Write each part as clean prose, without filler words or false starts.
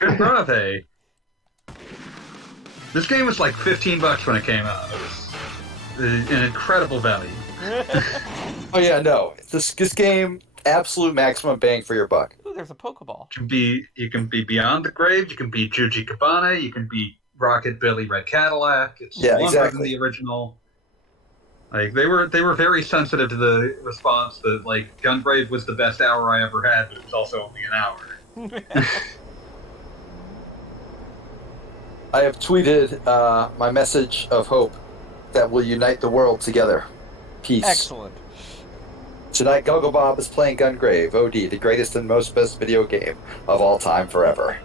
Gungrave. This game was like $15 when it came out. It was an incredible value. Oh yeah, no. This game, absolute maximum bang for your buck. Ooh, there's a Pokeball. You can be Beyond the Grave, you can be Juji Cabana, you can be Rocket Billy Red Cadillac. It's longer than the original. Like they were very sensitive to the response that like Gungrave was the best hour I ever had, but it was also only an hour. I have tweeted my message of hope that will unite the world together. Peace. Excellent. Tonight, Gogo Bob is playing Gungrave, OD, the greatest and most best video game of all time forever.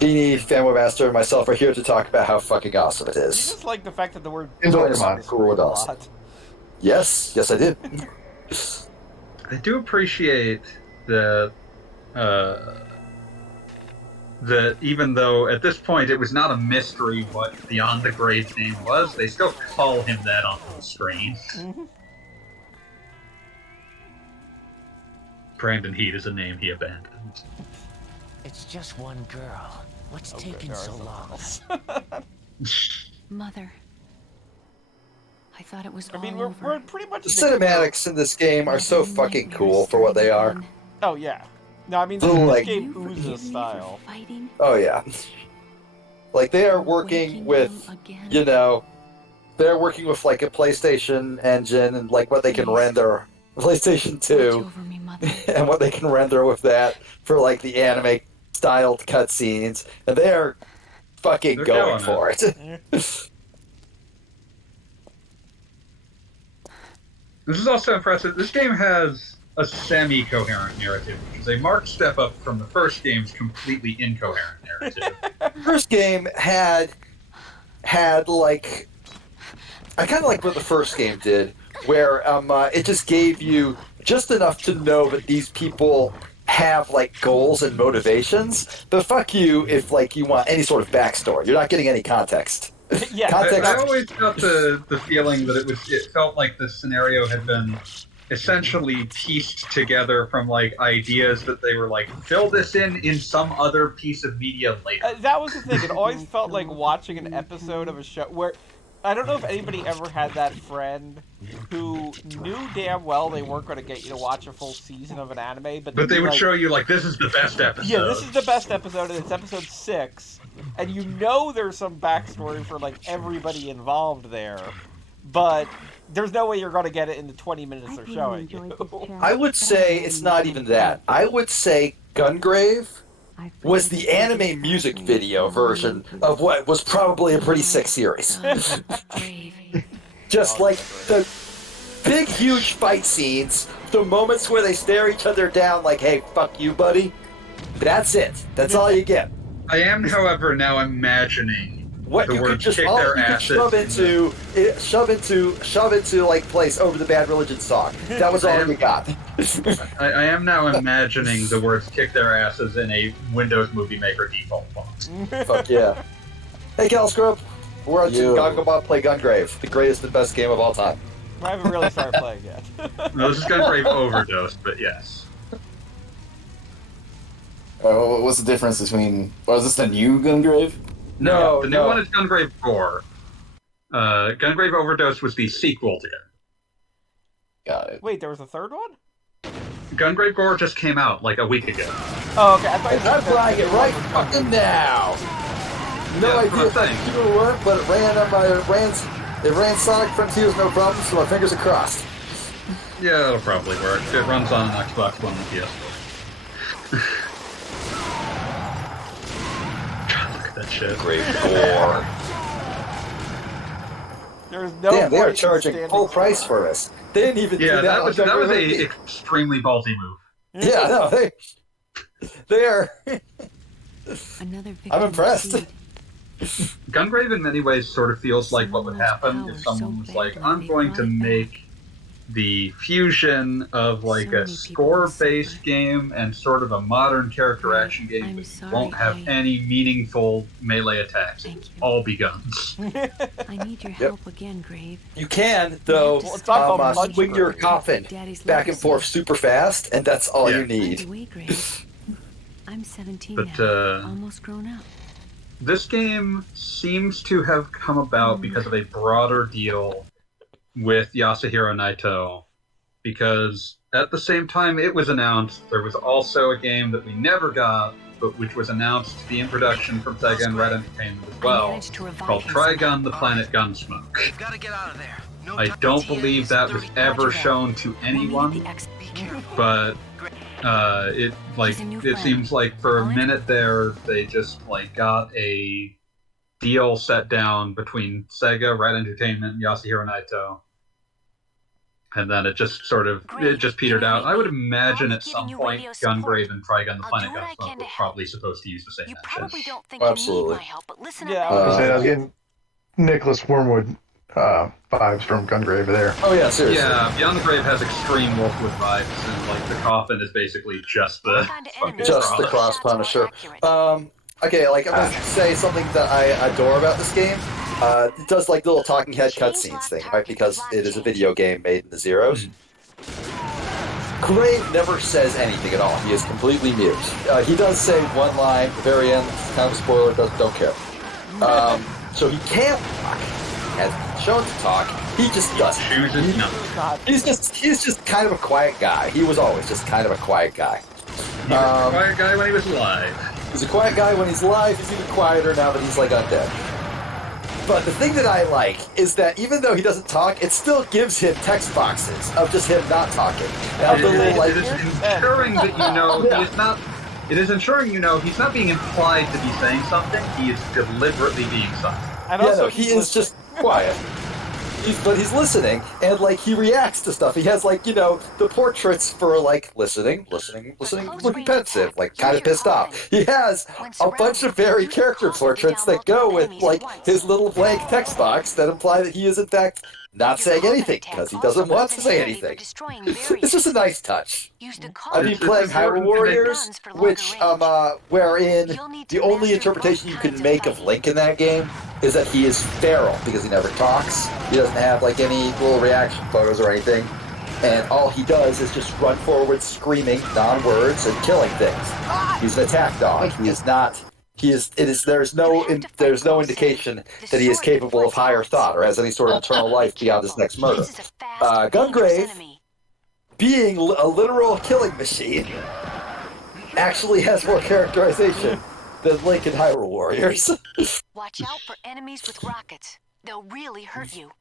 Beanie, Fanboy Master, and myself are here to talk about how fucking awesome it You is. just like the fact that the word Enjoy Pokemon is cool with a us. lot. Yes, I did. I do appreciate that that even though at this point it was not a mystery what Beyond the Grave's name was, they still call him that on the screen. Mm-hmm. Brandon Heat is a name he abandoned. It's just one girl. What's taking so long? Mother. I thought it was I all mean, over. we're pretty much The cinematics in this game are so fucking cool for what they are. Oh yeah. No, I mean Little, this like- game oozes style. Fighting, Oh yeah. Like they are working waking with, him again. you know, they're working with like a PlayStation engine and like what they can render, PlayStation Watch 2, over me, Mother. and what they can render with that for like the anime styled cutscenes, and they're fucking They're going killing for it. This is also impressive. This game has a semi-coherent narrative, which is a marked step up from the first game's completely incoherent narrative. First game had like, I kind of like what the first game did, where it just gave you just enough to know that these people have like goals and motivations, but fuck you if like you want any sort of backstory. You're not getting any context. Yeah. Context. I always got the feeling that it felt like the scenario had been essentially pieced together from like ideas that they were like, fill this in some other piece of media later. That was the thing. It always felt like watching an episode of a show where I don't know if anybody ever had that friend who knew damn well they weren't going to get you to watch a full season of an anime, but But they would like, show you like, this is the best episode. yeah, this is the best episode, and it's episode 6, and you know there's some backstory for like everybody involved there, but there's no way you're going to get it in the 20 minutes they're showing you. I would say it's not even that. I would say Gungrave was the anime music video version of what was probably a pretty sick series. Just like the big, huge fight scenes, the moments where they stare each other down like, hey, fuck you, buddy. That's it. That's all you get. I am, however, now imagining What the you could words just kick all their you could asses shove into like place over the Bad Religion song. That was all you got. I am now imagining the words kick their asses in a Windows Movie Maker default font. Fuck yeah. Hey, Cal Scrub. We're on Yo. Gungrave play Gungrave, the greatest and best game of all time. I haven't really started playing yet. No, this is Gungrave Overdose, but yes. What's the difference between? Is this the new Gungrave? No, the new one is Gungrave Gore. Gungrave Overdose was the sequel to it. Got it. Wait, there was a third one? Gungrave Gore just came out like a week ago. Oh, okay. I thought you And I'm said playing it right fucking now. No Yeah, idea that's if what I'm that's saying. going to work, but it ran Sonic Frontiers no problem, so my fingers are crossed. Yeah, it'll probably work. It runs on an Xbox One and PS4. God, look at that shit. Great gore. There's no Damn, they are point in charging standing full still. price for this. They didn't even do Yeah, that on was Gungrave a OD. extremely ballsy move. Yeah, no, they are. Another victim I'm impressed. seed. Gungrave in many ways sort of feels like what would happen if someone was like, I'm going to make the fusion of like a score-based game and sort of a modern character action game, I'm but sorry, won't have any meaningful melee attacks. Thank you. All be guns. I need your help again, Grave. You can, though, Well, it's not called Punch swing your Grave. coffin Daddy's back and legacy. forth super fast, and that's all Yeah. you Find need. a way, Grave. I'm 17 But now, almost grown up. this game seems to have come about because of a broader deal with Yasuhiro Naito, because at the same time it was announced, there was also a game that we never got, but which was announced to be in production from Sega and Red Entertainment as well, called Trigun the Planet Gunsmoke. We've got to get out of there. No I don't believe that was ever shown to anyone, but it seems like for a minute there they just like got a deal set down between Sega, Red Entertainment, and Yasuhiro Naito, and then it just petered out. I would imagine at some point Gungrave and Trigun the Planet Gunsmoke were probably supposed to use the same engine. Absolutely. Yeah. Again, Nicholas Wormwood vibes from Gungrave there. Oh yeah, seriously. Yeah, Beyond the Grave has extreme Wolfwood vibes, and like the coffin is basically just the Cross Punisher. Okay, like I'm gonna say something that I adore about this game. It does like little talking head cutscenes thing, right? Because it is a video game made in the zeros. Grave never says anything at all. He is completely mute. He does say one line at the very end, kind of a spoiler, don't care. So he can't talk. Has been shown to talk. He just doesn't. He's just kind of a quiet guy. He was always just kind of a quiet guy. He was a quiet guy when he was alive. He's a quiet guy when he's alive. He's even quieter now that he's like undead. But the thing that I like is that even though he doesn't talk, it still gives him text boxes of just him not talking. It is ensuring that you know he's not. It is ensuring you know he's not being implied to be saying something. He is deliberately being silent. And also, he is just quiet. But he's listening, and like he reacts to stuff. He has like the portraits for like listening, looking pensive, like kind of pissed off. He has a bunch of varied character portraits that go with like his little blank text box that imply that he is in fact not saying anything because he doesn't want to say anything. It's just a nice touch. I've been playing Hyrule Warriors, which wherein the only interpretation you can make of Link in that game is that he is feral because he never talks. He doesn't have like any little reaction photos or anything, and all he does is just run forward screaming non-words and killing things. He's an attack dog. He is not. There's no indication that he is capable of higher thought or has any sort of internal life beyond his next murder. Gungrave, being a literal killing machine, actually has more characterization than Link in Hyrule Warriors. Watch out for enemies with rockets. They'll really hurt you.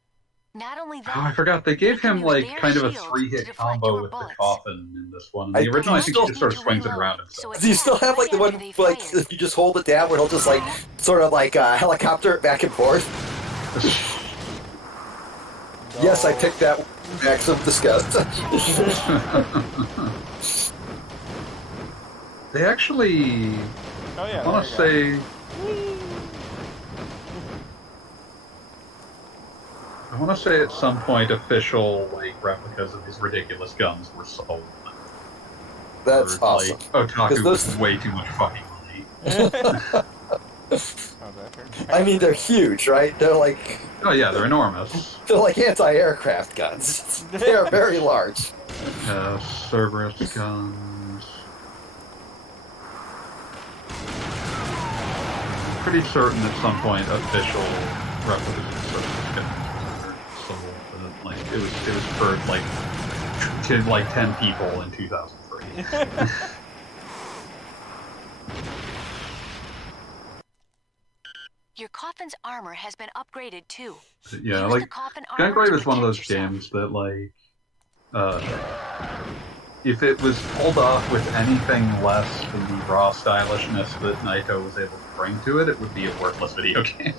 Not only that, I forgot they gave him like kind of a 3-hit combo with the coffin in this one. The original, I think he just sort of swings it around himself. Do you still have like the one like if you just hold it down where he'll just like sort of like helicopter it back and forth? Yes, I picked that maximum disgust. They actually, I want to say, at some point official like replicas of these ridiculous guns were sold. That's awesome. Like, Otaku was way too much fucking money. I mean, they're huge, right? They're like... Oh yeah, they're enormous. They're like anti-aircraft guns. They are very large. Cerberus guns. Pretty certain at some point official replicas of Cerberus guns were sold, but like it was for like 10 people in 2003. your coffin's armor has been upgraded too. Yeah, like Gungrave is one of those games that like if it was pulled off with anything less than the raw stylishness that Naito was able to bring to it, it would be a worthless video game.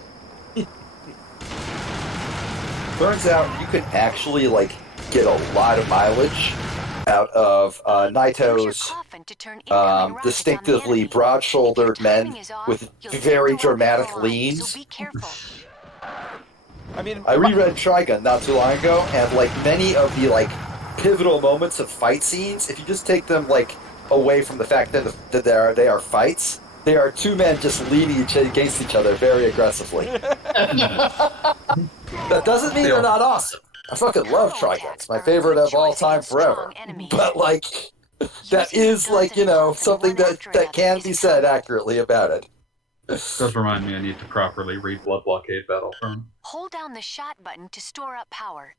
Turns out you can actually like get a lot of mileage out of Naito's distinctively broad-shouldered men with very dramatic leans. I reread Trigun not too long ago, and like many of the like pivotal moments of fight scenes, if you just take them like away from the fact that they are fights, they are two men just leaning against each other very aggressively. That doesn't mean they're not awesome. I fucking love Trigun. It's my favorite of all time forever. But like, that is like, something that can be said accurately about it. Does remind me I need to properly read Blood Blockade Battlefront. Hold down the shot button to store up power.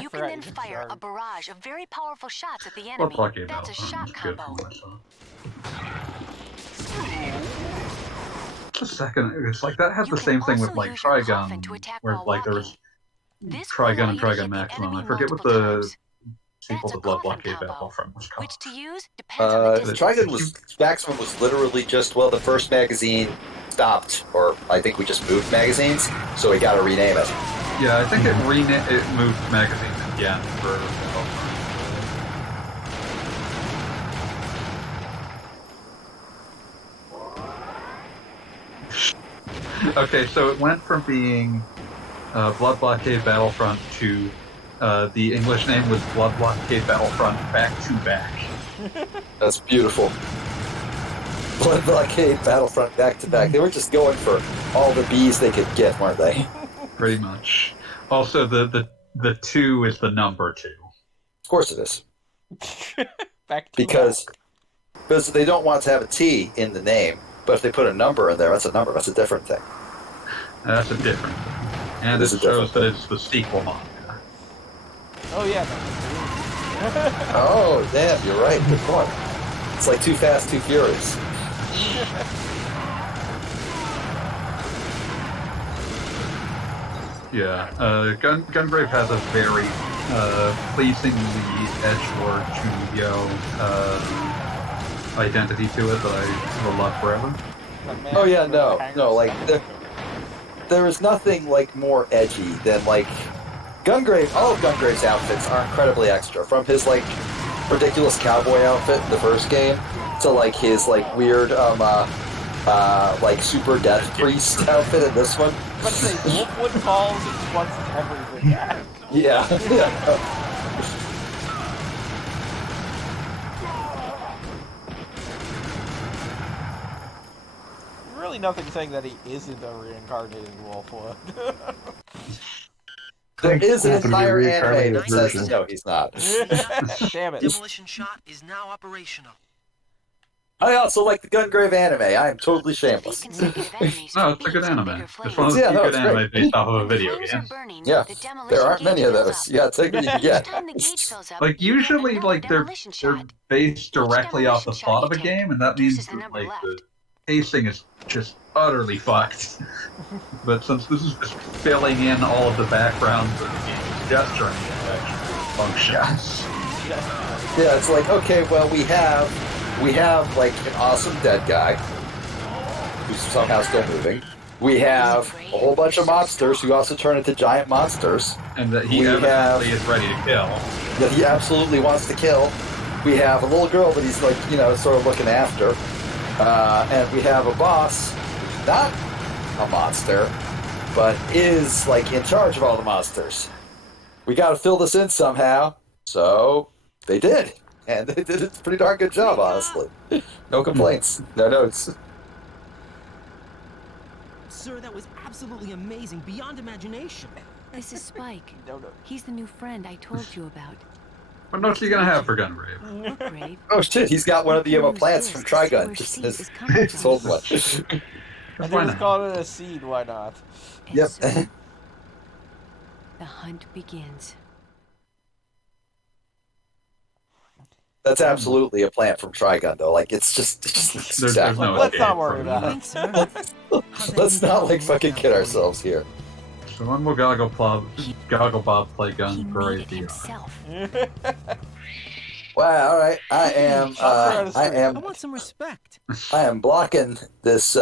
You can then fire a barrage of very powerful shots at the Blood enemy. Blockade That's a Battlefront shot was good combo. from what I saw. The second, it's like that had the same thing with like Trigun, where like there was Trigun and Trigun Maximum. I forget what the sequel to Blood Blockade Battlefront was called. Which to use depends on the distance. Trigun Maximum was literally just, the first magazine stopped, or I think we just moved magazines, so we got to rename it. Yeah, I think it moved magazines again for Battlefront. Okay, so it went from being Blood Blockade Battlefront to the English name was Blood Blockade Battlefront Back to Back. That's beautiful. Blood Blockade Battlefront Back to Back. They were just going for all the B's they could get, weren't they? Pretty much. Also, the 2 is the number 2. Of course it is. Back to because they don't want to have a T in the name, but if they put a number in there, that's a number. That's a different thing. That's a different thing. And it shows that it's the sequel manga. Oh, yeah. Oh, damn, you're right. Good point. It's like Too Fast, Too Furious. Yeah, Gungrave has a very pleasingly edgelord Chunyo identity to it that I will love forever. Oh yeah, no, like there is nothing like more edgy than like Gungrave. All of Gungrave's outfits are incredibly extra, from his like ridiculous cowboy outfit in the first game to like his like weird like super death priest outfit in this one. But say Wolfwood calls once everything back. Yeah. Really nothing saying that he isn't a reincarnated Wolfwood. There is an Wolf would be entire anime reincarnated that says version. no, he's not. Damn it. Demolition shot is now operational. I also like the Gungrave anime. I am totally shameless. No, it's a good anime. It's one of the few good anime based off of a video game. Yeah, there aren't many of those. Yeah, take what you can get. Like usually, like they're based directly off the plot of a game, and that means that like the pacing is just utterly fucked. But since this is just filling in all of the backgrounds of the game, gesturing functions. Yeah, it's like, okay, well, we have like an awesome dead guy who's somehow still moving. We have a whole bunch of monsters who also turn into giant monsters. And that he evidently is ready to kill. That he absolutely wants to kill. We have a little girl that he's like, sort of looking after. And we have a boss, not a monster, but is like in charge of all the monsters. We got to fill this in somehow, so they did, and they did a pretty darn good job, honestly. No complaints, no notes. Sir, that was absolutely amazing, beyond imagination. This is Spike. No. He's the new friend I told you about. What notes are you gonna have for Gungrave? Look, Grave. Oh shit, he's got one of the plants from Trigun, just his old one. And they just called it a seed, why not? And Yep. so, the hunt begins. That's absolutely a plant from Trigun, though. Like, it's just There's exactly. no Let's not escape worry from about that. it. Let's not like fucking kid ourselves here. So when will Gogglebob play He made Gungrave it VR? himself. Wow. All right. I want some respect. blocking this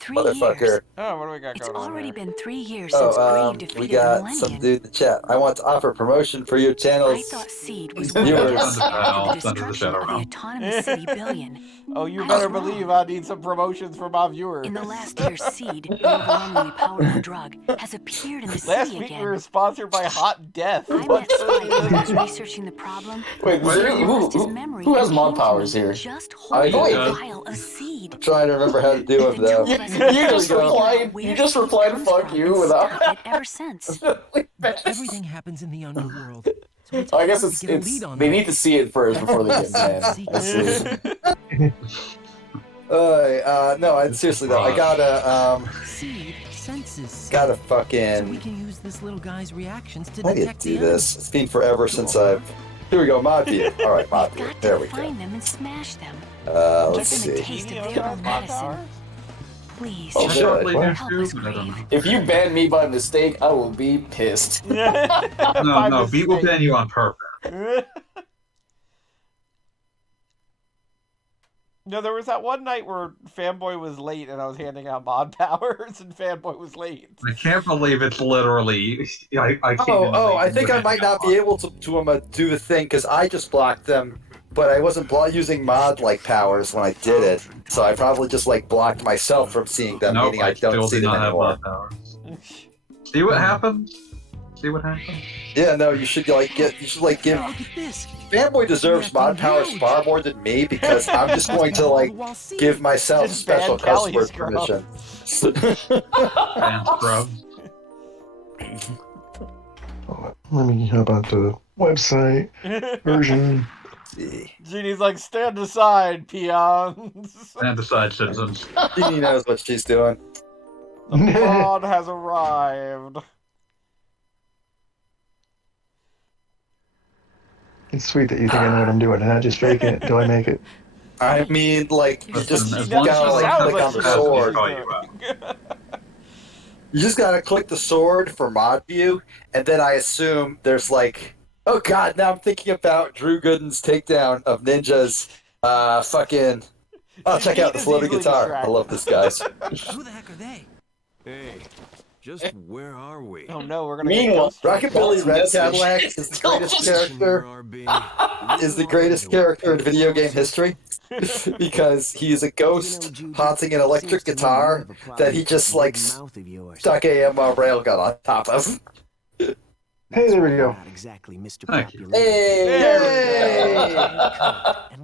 3 motherfucker. years. Oh, what do we got It's going on already here? been 3 years since Grave We defeated the got Millennium. some dude in the chat. I want to offer promotion for your I channel's. thought Seed was Viewers. willing to Under the start the shadow, under the destruction shadow of the realm. autonomous city billion. Oh, you I better was wrong. believe I need some promotions from our viewers. In the last year, Seed, an overwhelmingly powerful drug, has appeared in the Last city week again. we were sponsored by Hot Death. I met Spike when I was researching the problem. Wait, What are you- Lost his memory who has and mod came to powers me here? Just I holding do. a vial of Seed. Trying to remember how to do The it though. two of us You just replied "fuck you" without. It ever since. Everything happens in the underworld. So I guess it's they need to see it first before they get mad. I see. No, seriously though, I gotta Seed senses. gotta So we fucking. can use this little guy's reactions to How do you detect do the this? It's been forever since I've. Here we go, mod view. All right, mod view. Got There to we go. find them and smash them. Let's Give them a see. taste Genie of of their the own Mod medicine. Tower? Please. Oh, shit. Probably What? Help do us, too, but I don't know. Grave. If you ban me by mistake, I will be pissed. No, Beat will ban you on purpose. No, there was that one night where Fanboy was late and I was handing out mod powers and Fanboy was late. I can't believe it's literally. I came in I late think I and might not be able to do the thing because I just blocked them, but I wasn't using mod like powers when I did it, so I probably just like blocked myself from seeing them, Nope, meaning I don't still see do them not have anymore. mod powers. See what happens? See what happens? Yeah, no, you should give Look at this. Fanboy deserves mod powers far more than me because I'm just going to like give myself Just special ban cuss word Kelly's permission. And scrub. Let me hop on the website version. Genie's like, stand aside, peons. And decide citizens. Jeannie knows what she's doing. The mod has arrived. It's sweet that you think I know what I'm doing and not just faking it until I make it. I mean, like, you just As She long as gotta she like sounds click like on the she knows what sword. she's Call you doing. out. You just gotta click the sword for mod view, and then I assume there's like, oh god, now I'm thinking about Drew Gooden's takedown of Ninja's fucking. Oh, check out the floating guitar. I love this, guys. Who the heck are they? Hey, just where are we? Oh no, we're gonna Meanwhile, get Rockabilly Red Message. Cadillac is the greatest character. RB. Is the greatest character in video game history because he's a ghost haunting an electric guitar that he just like stuck a railgun on top of. Hey, there we go. Not exactly Mr. Thank you. Hey!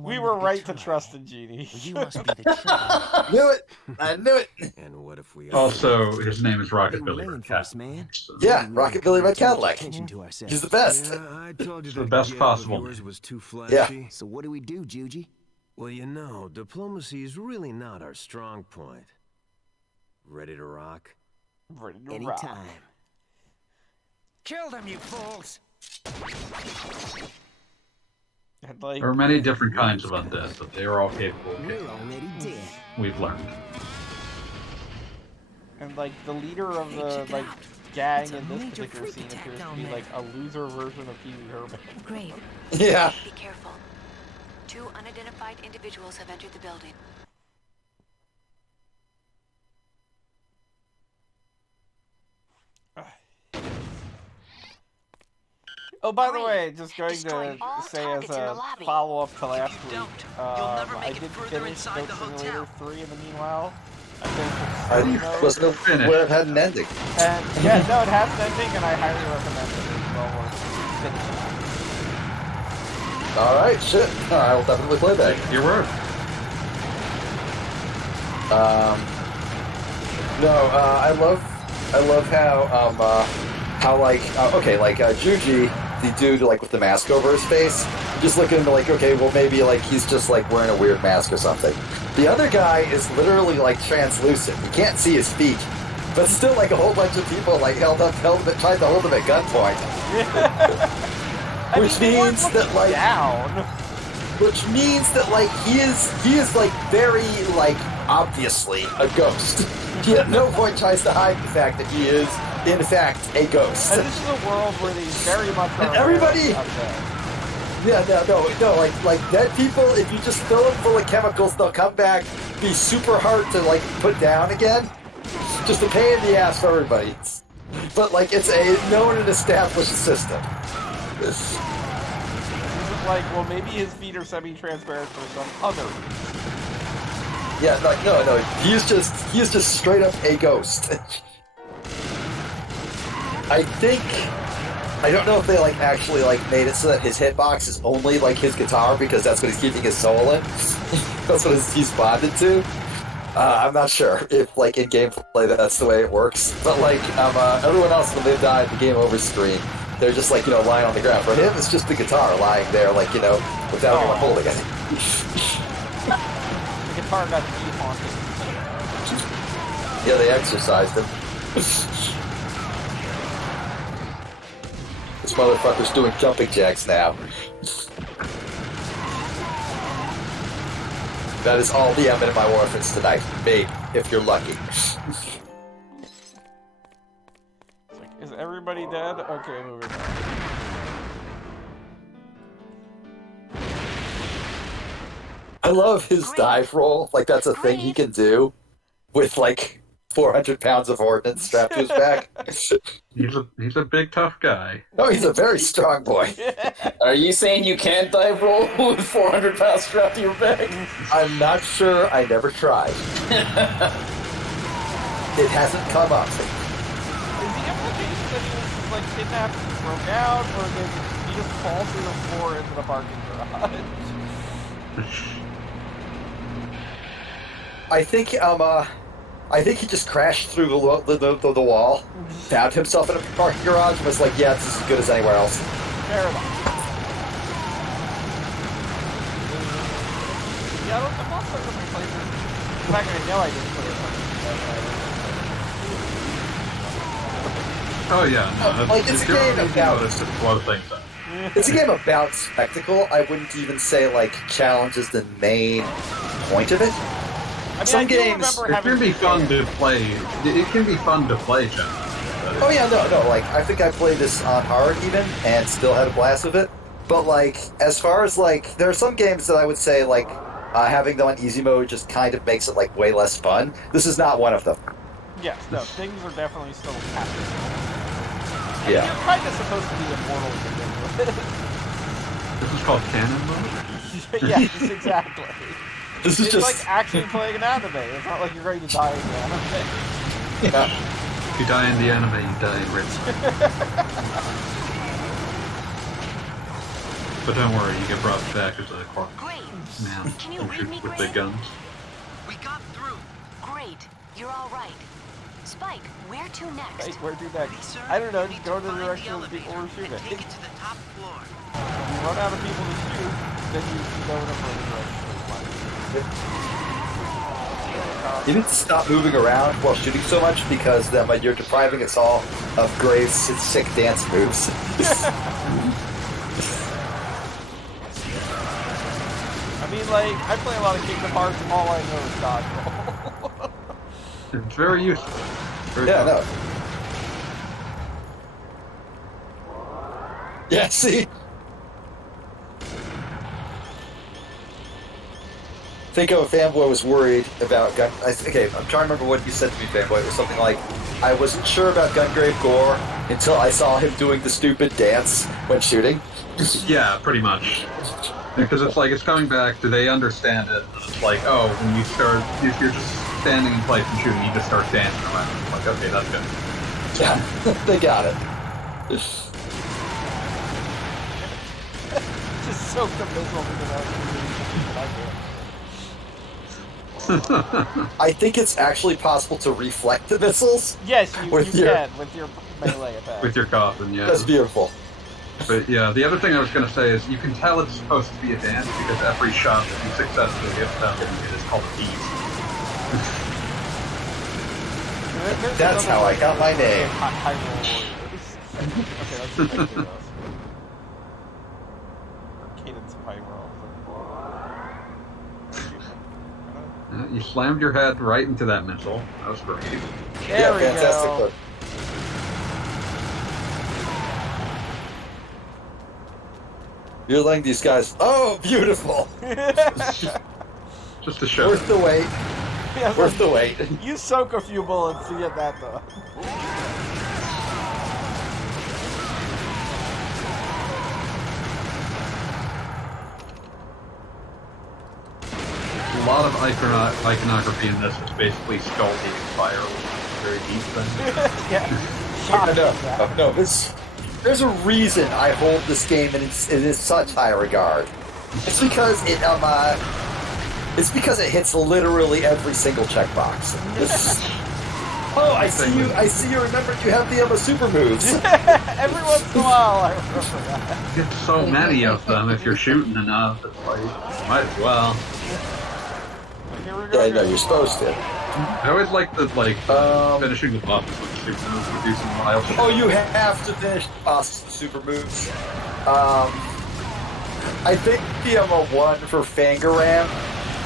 We were right to trust in Genie. You must be the trouble. Knew it! I knew it! And what if we Also, his name is Rocket Billy Laying Red for us, Cat. man. So, Yeah, Rockabilly Red Cadillac. Attention to ourselves. He's the best. Yeah, I told you The that best gab possible of yours name. was too flashy. So what do we do, Juji? Well, you know, diplomacy is really not our strong point. Ready to rock? Ready to rock. Anytime. Kill them, you fools! And, like, There are many different kinds of undead, but they are all capable of We're killing. already dead. We've learned. and like the leader of the like gang in this particular scene attack appears to down be there. like a loser version of Pee Wee Herman. Grave. Yeah. Be careful. 2 unidentified individuals have entered the building. Oh, by the way, just going Destroy to all say targets as in the a lobby. follow-up to last week, you'll never I make it did further finish inside Goat the Simulator hotel. 3 in the meanwhile. I finished I Casino, wasn't aware it had an ending. and yeah, no, it has an ending, and I highly recommend it. It's well worth finishing. Alright, shit. I will definitely play that. Your word. I love how like Juji, the dude like with the mask over his face, you just look at him like, okay, well maybe like he's just like wearing a weird mask or something. The other guy is literally like translucent. You can't see his feet. But still like a whole bunch of people like tried to hold him at gunpoint. Which means that like which means that like he is like very like obviously a ghost. He at no point tries to hide the fact that he is in fact a ghost. And this is a world where they very much are And everybody- aware of that. Yeah, no, like dead people, if you just fill them full of chemicals, they'll come back, be super hard to like put down again. Just a pain in the ass for everybody. But like it's a known and established system. This is like, well, maybe his feet are semi-transparent for some other reason. Yeah, like no, he is just straight up a ghost. I don't know if they like actually like made it so that his hitbox is only like his guitar because that's what he's keeping his soul in. That's what he's bonded to. I'm not sure if, like, in gameplay that's the way it works. But, like, everyone else, when they die at the game over screen, they're just, like, lying on the ground. For him, it's just the guitar lying there, like, without anyone holding it. The guitar got haunted. Yeah, they exorcised him. This motherfucker's doing jumping jacks now. That is all the M in my orphans tonight. Maybe, if you're lucky. It's like, is everybody dead? Okay, moving on. I love his dive roll. Like, that's a thing he can do with, like, 400 pounds of ordnance strapped to his back. He's a big, tough guy. Oh, he's a very strong boy. Are you saying you can't dive roll with 400 pounds strapped to your back? I'm not sure. I never tried. It hasn't come up. Is the implication that he was like kidnapped and broke out, or did he just fall through the floor into the parking garage? I think he just crashed through the wall, found himself in a parking garage, and was like, yeah, this is as good as anywhere else. Fair enough. Yeah, I'm not certain if I played this. In fact, I know I didn't play it. Oh yeah, no, like, it's a game about... a lot of things. It's a game about spectacle. I wouldn't even say, like, challenge is the main point of it. I mean, Some games... It can be fun to play. It can be fun to play, John. Oh yeah, no, like, I think I played this on hard even, and still had a blast with it. But, like, as far as, like, there are some games that I would say, like, having them on easy mode just kind of makes it, like, way less fun. This is not one of them. Yes, no, things are definitely still happening. Yeah. You're kind of supposed to be immortal to begin with. This is called canon mode? Yes, exactly. This is it's just... like actually playing an anime. It's not like you're going to die in the anime. Yeah. If you die in the anime, you die in real life. But don't worry, you get brought back as a corpse. Man, Can you read me, with Gray? big guns. We got through. Great. You're all right. Spike, where to next? Spike, where to next? I don't know, just go in the direction of the people we're shooting. Take it to the top floor. If you run out of people to shoot, then you go in a further direction. You need to stop moving around while shooting so much because then you're depriving us all of Graves' sick dance moves. I mean, like, I play a lot of Kingdom Hearts, and all I know is dodge roll. It's very useful. Very Yeah, fun. no. Yeah, see? I think a fanboy was worried about gun... Okay, I'm trying to remember what you said to me, fanboy. It was something like, I wasn't sure about Gungrave gore until I saw him doing the stupid dance when shooting. Yeah, pretty much. Because it's like, it's coming back, do they understand it? It's like, oh, when you start, if you're just standing in place and shooting, you just start dancing around. It's like, okay, that's good. Yeah, they got it. Just soak the missile because I I think it's actually possible to reflect the missiles. Yes, you with can, with your melee attack. With your coffin, yeah. That's beautiful. But yeah, the other thing I was going to say is you can tell it's supposed to be a dance because every shot that you successfully get without getting it is called a tease. That's how I got my name. Okay, let's see if I can do those. Cadence of high roll. You slammed your head right into that missile. That was great. There we fantastic go. look. You're letting these guys... Oh, beautiful! Just to show. Worth the wait. Yeah, Worth the wait. You soak a few bullets to get that though. A lot of iconography in this is basically scalding fire, which is a very deep thing. Yeah. No, there's a reason I hold this game in such high regard. It's because It's because it hits literally every single checkbox. Oh, I see you remember you have the super moves. Every once in a while, I remember that. Get so many of them if you're shooting enough. It's like, might as well. Yeah, no, you're supposed to. I always like the finishing the boss with super moves would do some wild shit. Oh, you have to finish the boss with super moves. I think the 1 for Fangaram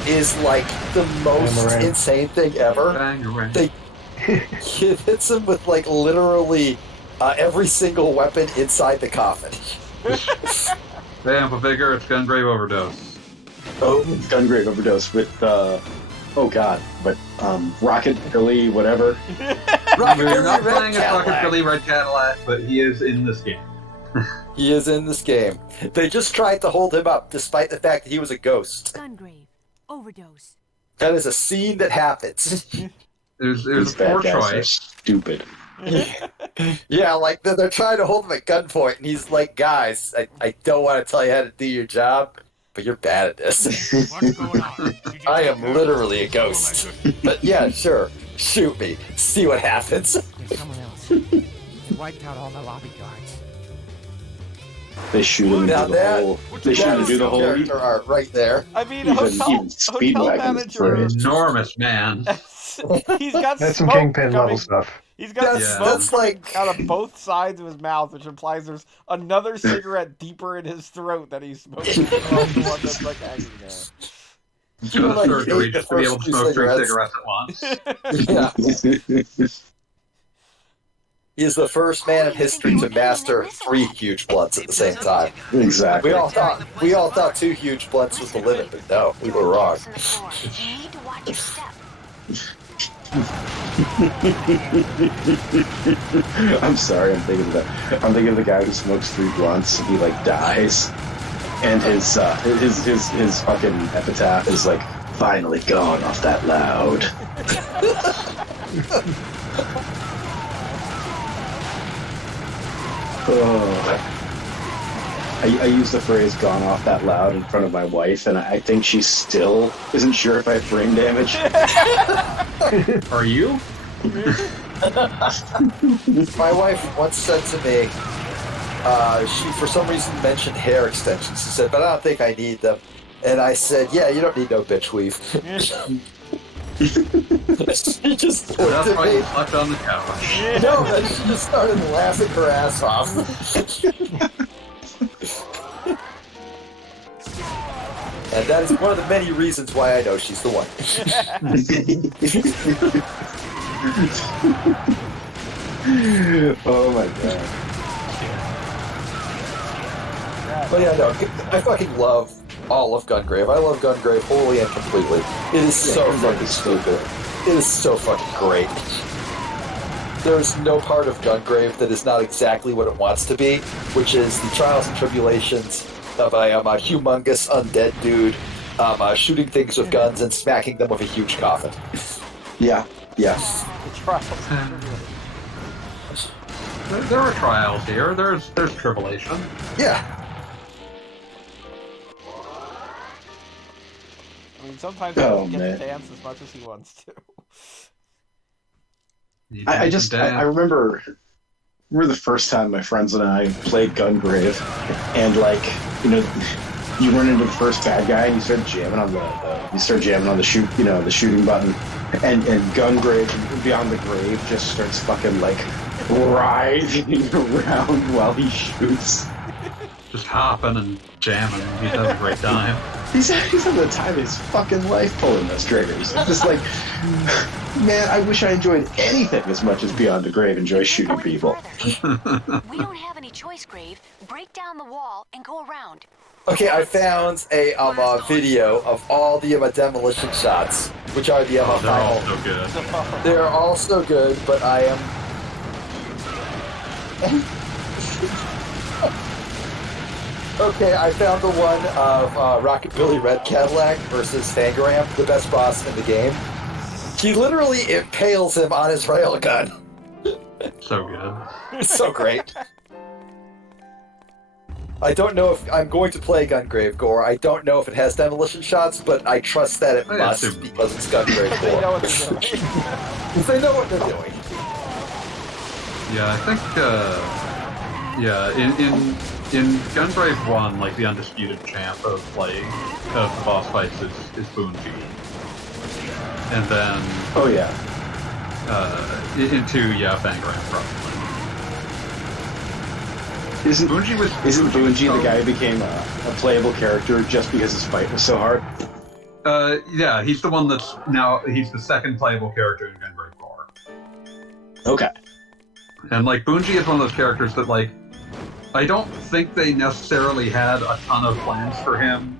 is like the most insane thing ever. They hits him with like literally every single weapon inside the coffin. Damn, for bigger, it's Gungrave Overdose. Oh, it's Gungrave Overdose with Rocket Billy, whatever. We're not playing as Rocket Billy Red Cadillac, but he is in this game. He is in this game. They just tried to hold him up, despite the fact that he was a ghost. Gungrave. Overdose. That is a scene that happens. It was a poor choice. Stupid. Yeah, like they're trying to hold him at gunpoint, and he's like, "Guys, I don't want to tell you how to do your job, but you're bad at this." What's going on? I am literally a ghost. But yeah, sure, shoot me. See what happens. There's someone else. They wiped out all the lobby guards. They shoot him Now do the whole. They shoot him do the whole. Character art right there. I mean, Even hotel Speedwagon manager. Enormous man. He's got That's some smoke Kingpin coming. level stuff. He's got That's smoke like out of both sides of his mouth, which implies there's another cigarette deeper in his throat that he's smoking. The one that's like hanging there. Go to surgery ate the just to be able to first smoke 3 cigarettes. cigarettes at once. Yeah. He is the first man in history to master 3 huge blunts at the same time. Exactly. We all thought 2 huge blunts was the limit, but no, we were wrong. You need to watch your step. I'm sorry, I'm thinking of the guy who smokes 3 blunts and he like dies, and his fucking epitaph is like, "Finally gone off that loud." Oh. I use the phrase "gone off that loud" in front of my wife, and I think she still isn't sure if I have brain damage. Are you? My wife once said to me, she for some reason mentioned hair extensions. She said, "But I don't think I need them." And I said, "Yeah, you don't need no bitch weave." She just looked That's at why me. you slept on the couch. No, then she just started laughing her ass off. And that is one of the many reasons why I know she's the one. Oh my god. But yeah, no, I fucking love all of Gungrave. I love Gungrave wholly and completely. It is so fucking stupid. It is so fucking great. There is no part of Gungrave that is not exactly what it wants to be, which is the trials and tribulations of a humongous undead dude shooting things with guns and smacking them with a huge coffin. Yeah. The trials. There are trials here. There's tribulation. Yeah. I mean, sometimes he doesn't get to dance as much as he wants to. I remember the first time my friends and I played Gungrave, and like, you run into the first bad guy and you start jamming on the shooting button, and Gungrave Beyond the Grave just starts fucking like writhing around while he shoots. Just hopping and jamming. He has a great time. He's having the time of his fucking life pulling those triggers. It's just like, man, I wish I enjoyed anything as much as Beyond the Grave enjoys shooting people. We don't have any choice, Grave. Break down the wall and go around. Okay, I found a video of all the demolition shots, which are the They're all final. so good. They're all so good, but I am. Okay, I found the one of Rocket Billy Red Cadillac versus Fangaram, the best boss in the game. He literally impales him on his railgun. So good. It's so great. I don't know if I'm going to play Gungrave Gore. I don't know if it has demolition shots, but I trust that it must because it's Gungrave Gore. They know what they're doing. If they know what they're doing. Yeah, I think. In Gungrave 1, like the undisputed champ of the boss fights is Bungie, and then in 2, Fangran probably. Isn't Bungie the guy who became a playable character just because his fight was so hard? Yeah, he's the one he's the second playable character in Gungrave Gore. Okay. And Bungie is one of those characters that I don't think they necessarily had a ton of plans for him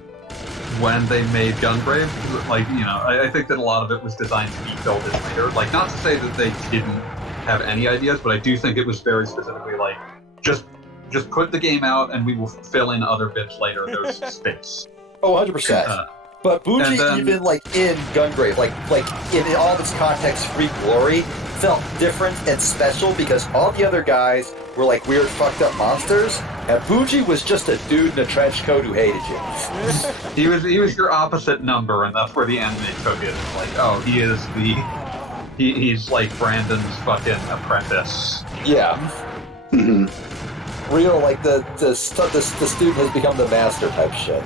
when they made Gungrave. I think that a lot of it was designed to be filled in later. Not to say that they didn't have any ideas, but I do think it was very specifically just put the game out and we will fill in other bits later. There's space. Oh, 100%. But Bungie, even in Gungrave, in all of its context-free glory, felt different and special because all the other guys were weird, fucked up monsters, and Bungie was just a dude in a trench coat who hated you. He was your opposite number, and that's where the anime took it. He's like Brandon's fucking apprentice. Yeah. Mm-hmm. Real, the student has become the master type shit.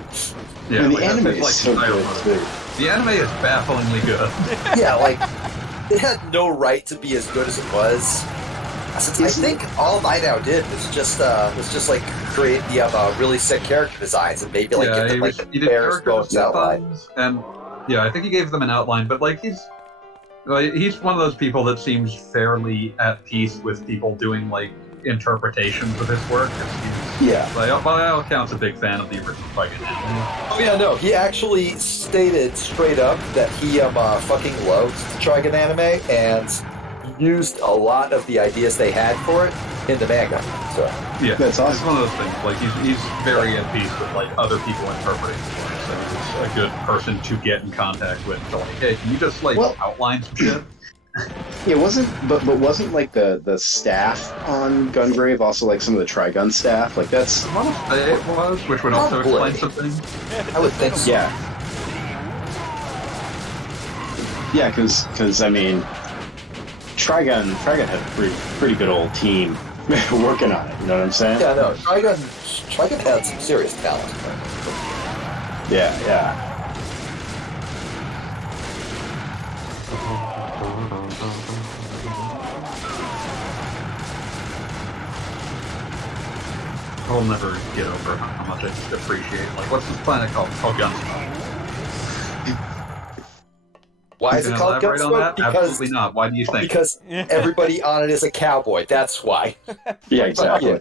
Yeah, and the anime is so good, too. The anime is bafflingly good. Yeah, it had no right to be as good as it was. I think all Night Owl did was just create the really sick character designs and maybe get them Bear's Bones outline. And I think he gave them an outline, but he's one of those people that seems fairly at peace with people doing interpretations of his work. By all accounts, a big fan of the original fucking anime. Oh yeah, no, he actually stated straight up that he fucking loves the Trigun anime and used a lot of the ideas they had for it in the manga. So yeah, that's awesome. It's one of those things. He's very at peace with other people interpreting his work. So he's a good person to get in contact with. So hey, can you just outline some shit? Yeah, wasn't the staff on Gungrave also some of the Trigun staff? That's it was, which would also explain something. I would think so. Yeah. Yeah, because Trigun had a pretty good old team working on it. You know what I'm saying? Yeah, no, Trigun had some serious talent. Yeah. I'll never get over how much I just appreciate. What's this planet called? It's called Gunsmoke. Why is it called Gunsmoke? Absolutely not. Why do you think? Because everybody on it is a cowboy. That's why. Yeah, exactly.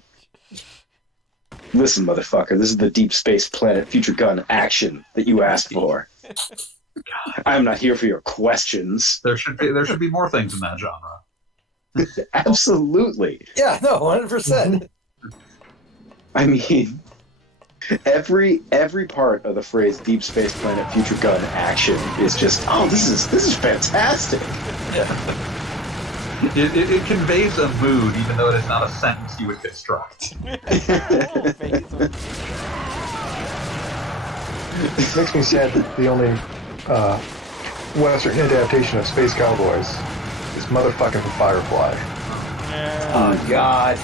Listen, motherfucker, this is the Deep Space Planet Future Gun action that you asked for. I'm not here for your questions. There should be more things in that genre. Absolutely. Yeah, no, 100%. I mean, every part of the phrase "Deep Space Planet Future Gun" action is just, this is fantastic. Yeah. It conveys a mood, even though it is not a sentence you would construct. It makes me sad that the only Western adaptation of Space Cowboys is motherfucking Firefly. Oh God.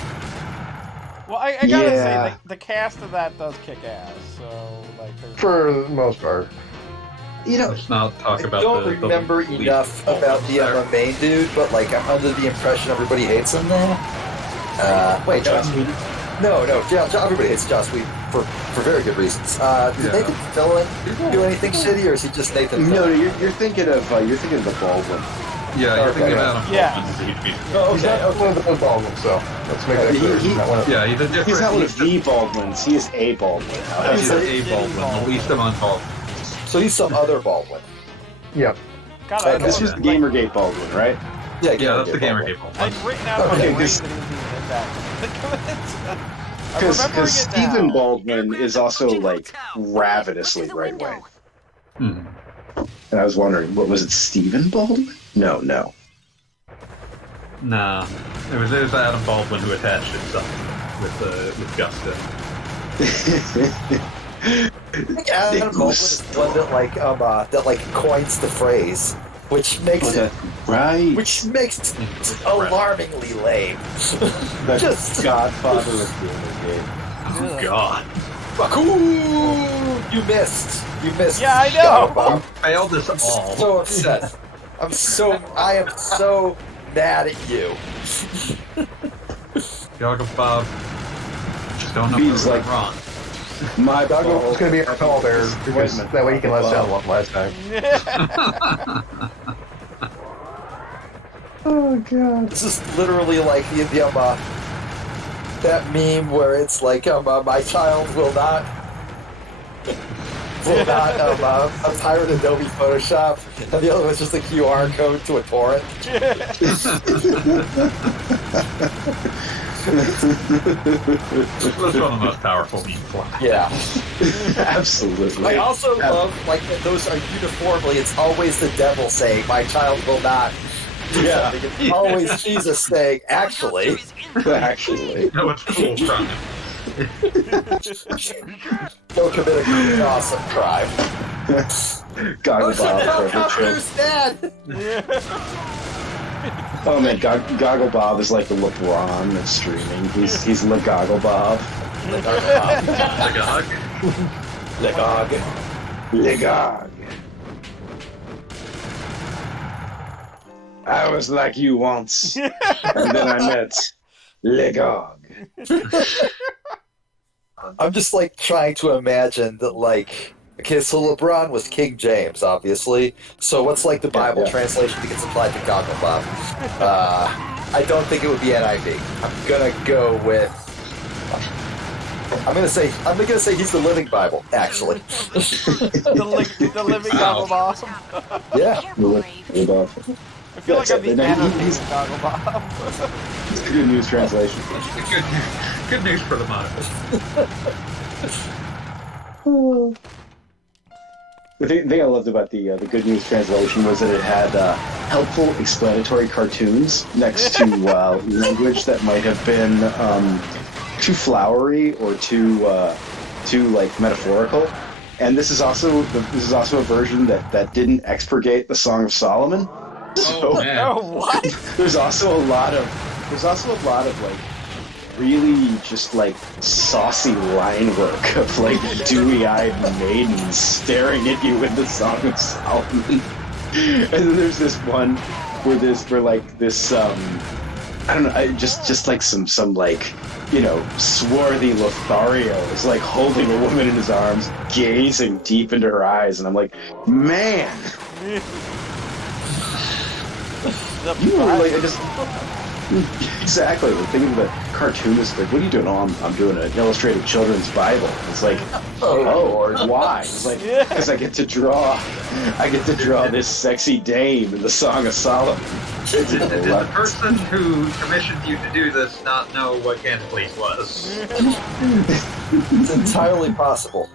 Well, I gotta say, the cast of that does kick ass. So, for the most part. Let's not talk about. I don't remember enough about the main dude, but I'm under the impression everybody hates him now. Wait, Joss Whedon? No, everybody hates Joss Whedon for very good reasons. Did Nathan Fillion do anything shitty, or is he just Nathan Fillion? No, you're thinking of the Baldwin. Yeah, you're thinking about him. Yeah. He's not one of the Baldwin, so let's make that clear. He's not one of He's not one of the Baldwins. He is a Baldwin. He's a Baldwin, the least among Baldwins. So he's some other Baldwin. Yep. God, this was the Gamergate Baldwin, right? Yeah, that's the Gamergate Baldwin. I'd written out my brain that he was even in that. Because Stephen Baldwin is also ravenously right wing. And I was wondering, was it Stephen Baldwin? No. Nah, it was Adam Baldwin who attached himself with Gusto. Adam Baldwin is one that coins the phrase, which makes it right. Which makes it alarmingly lame. The Just Godfather of gaming game. Oh God. You missed. Yeah, I know. You failed us all. So upset. I am so mad at you. Goggle Bob. Just don't know He's where like, we're wrong. My Doggo is going to be our tall bear. That way he can let us down one last time. Oh God. This is literally like that meme where it's like my child will not pirate Adobe Photoshop, and the other one's just a QR code to a torrent. That's one of the most powerful memes. Yeah. Absolutely. I also love that those are uniformly. It's always the devil saying, "My child will not." Yeah, it's always Jesus saying, "Actually." No, it's cool from him. Don't commit an awesome crime. Goggle Bob. Dead. Oh man, Goggle Bob is like the LeBron of streaming. He's Le Goggle Bob. Legog. I was like you once, and then I met Legog. I'm just trying to imagine that okay, so LeBron was King James, obviously. So what's the Bible translation that gets applied to Goggle Bob? I don't think it would be NIV. I'm gonna go with. I'm gonna say he's the Living Bible, actually. the living Goggle Bob. Yeah. I feel like I'm the animated Goggle Bob. It's a good news translation. Good news for the mod. The thing I loved about the good news translation was that it had helpful explanatory cartoons next to language that might have been too flowery or too metaphorical. And this is also a version that didn't expurgate the Song of Solomon. Oh man! Oh, what? There's also a lot of really just saucy line work of dewy-eyed maidens staring at you in the Song of Solomon. And then there's this one where this I don't know, just some swarthy Lothario is holding a woman in his arms, gazing deep into her eyes, and I'm like, man. You were exactly. The thing about cartoonist, what are you doing? Oh, I'm doing an illustrated children's Bible. It's oh, why? It's because I get to draw this sexy dame in the Song of Solomon. Did the person who commissioned you to do this not know what Gunplay was? It's entirely possible.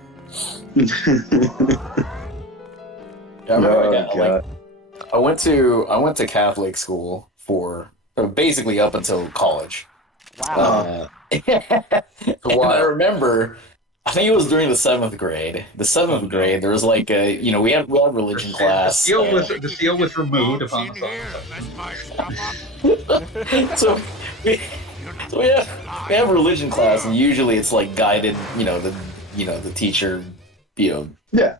I went to Catholic school for basically up until college. Wow. And I remember, I think it was during the 7th grade. The 7th grade, there was we had religion class. The seal was removed upon the So we have religion class, and usually it's guided. The teacher, Yeah.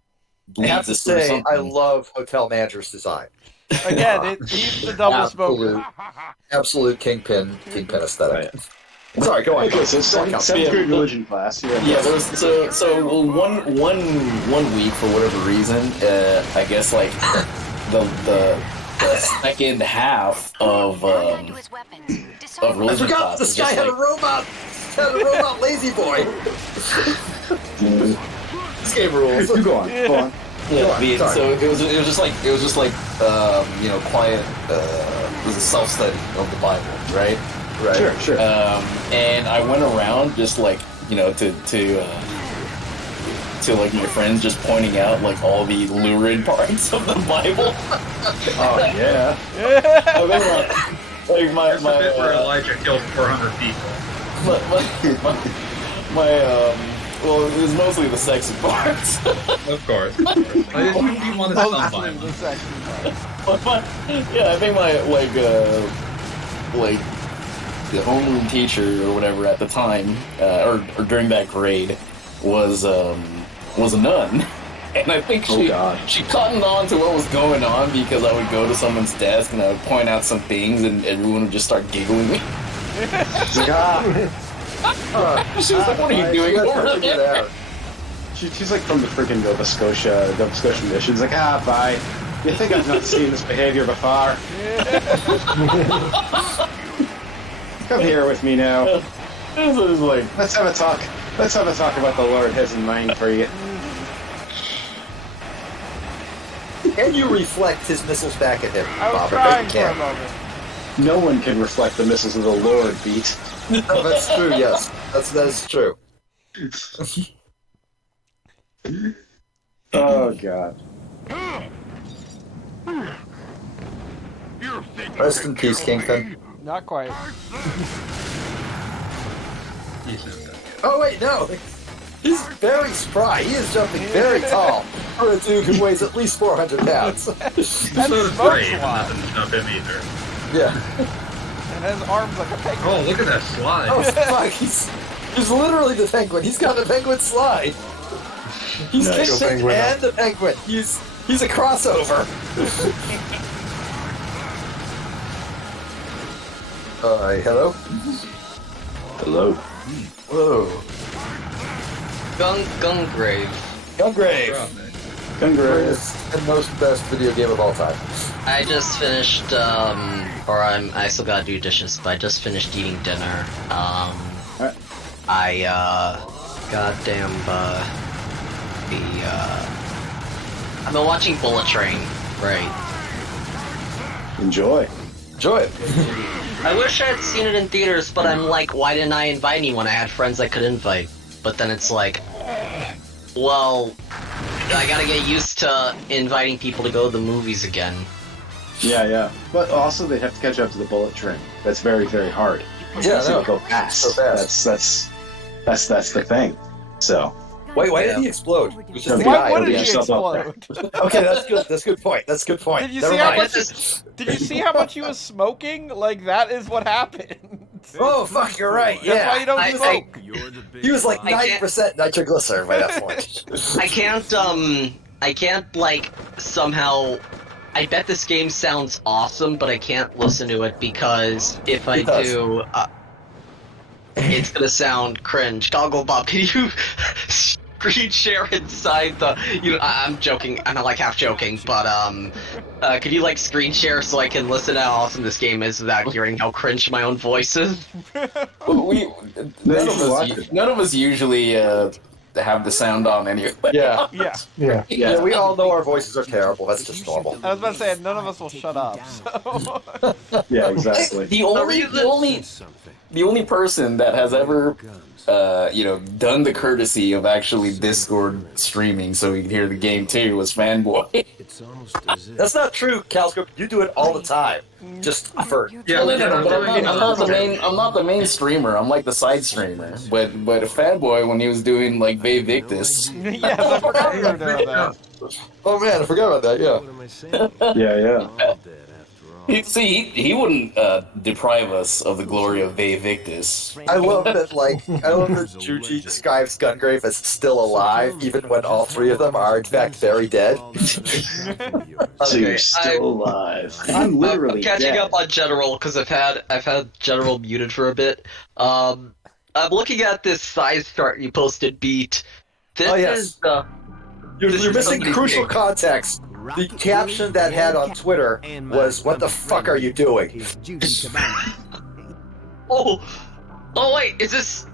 I have to say, I love Hotel Manager's design. Again, he's the double smoker. Absolute kingpin aesthetic. Right. Sorry, go on. Okay, so 7th grade religion class. Yeah, there was one week for whatever reason. I guess the second half of religion I forgot class. This guy had a robot lazy boy. This game rules. Go on. Yeah, so it was just quiet. It was a self-study of the Bible, right? Right. Sure. And I went around just to my friends, just pointing out all the lurid parts of the Bible. Oh yeah. I remember, There's a bit where Elijah killed 400 people. Well, it was mostly the sexy parts. Of course. You want to Mostly the sexy parts. Yeah, I think my like the homeroom teacher or whatever at the time, or during that grade, was a nun. And I think she cottoned on to what was going on because I would go to someone's desk and I would point out some things and everyone would just start giggling. She was like, what are you doing over there? She's like from the freaking Nova Scotia missions. Like, bye. You think I've not seen this behavior before? Come here with me now. Like, let's have a talk. Let's have a talk about the Lord has in mind for you. Can you reflect his missiles back at him, I was Bob? trying for a moment. No one can reflect the missiles of the Lord, Beat. Oh, that's true, yes. That is true. Oh, God. Rest in peace, Kingpin. Not quite. Oh, wait, no. He's very spry. He is jumping very tall for a dude who weighs at least 400 pounds. So does Brave, not to jump him either. Yeah. And his arms like a penguin. Oh, look at that slide. Oh, fuck. He's literally the penguin. He's got the penguin slide. He's Kingpin and the penguin. He's a crossover. Hello? Hello. Whoa. Gungrave. Gungrave. Gungrave is the most best video game of all time. I just finished, I still gotta do dishes, but I just finished eating dinner. I've been watching Bullet Train, right. Enjoy it. I wish I had seen it in theaters, but I'm like, why didn't I invite anyone? I had friends I could invite. But then it's like, well, I gotta get used to inviting people to go to the movies again. Yeah. But also they have to catch up to the Bullet Train. That's very, very hard. Yeah, no. Go fast. So fast. That's the thing. So. Wait, why did he explode? It was just Why would he explode? Okay, that's good. That's a good point. That's a good point. Did you see how much he was smoking? Like, that is what happened. Oh, fuck, you're right. Yeah. That's why you don't smoke. He was like 90% nitroglycerin by that point. I can't, like, somehow... I bet this game sounds awesome, but I can't listen to it because if I do, it's gonna sound cringe. Goggle Bob, can you screen share inside the... I'm joking, I'm not like half joking, but could you like screen share so I can listen to how awesome this game is without hearing how cringe my own voice is? None of us usually have the sound on anyway. Yeah. Yeah, we all know our voices are terrible. That's just normal. I was about to say, none of us will shut up, so... Yeah, exactly. The only person that has ever, done the courtesy of actually Discord streaming so we can hear the game too was Fanboy. That's not true, Calscope. You do it all the time. Just for... I'm not the main streamer. I'm like the side streamer. But Fanboy, when he was doing like Bay Victus. Yes, I forgot we were doing that. Oh man, I forgot about that, Yeah. He wouldn't deprive us of the glory of Bay Victus. I love that Juji describes Gungrave as still alive, even when all three of them are in fact very dead. So you're still alive. I'm literally I'm catching dead. up on General because I've had General muted for a bit. I'm looking at this size chart you posted, Beat. This is You're missing crucial context. The caption that had on Twitter was, "What the fuck are you doing?" Oh wait, is this...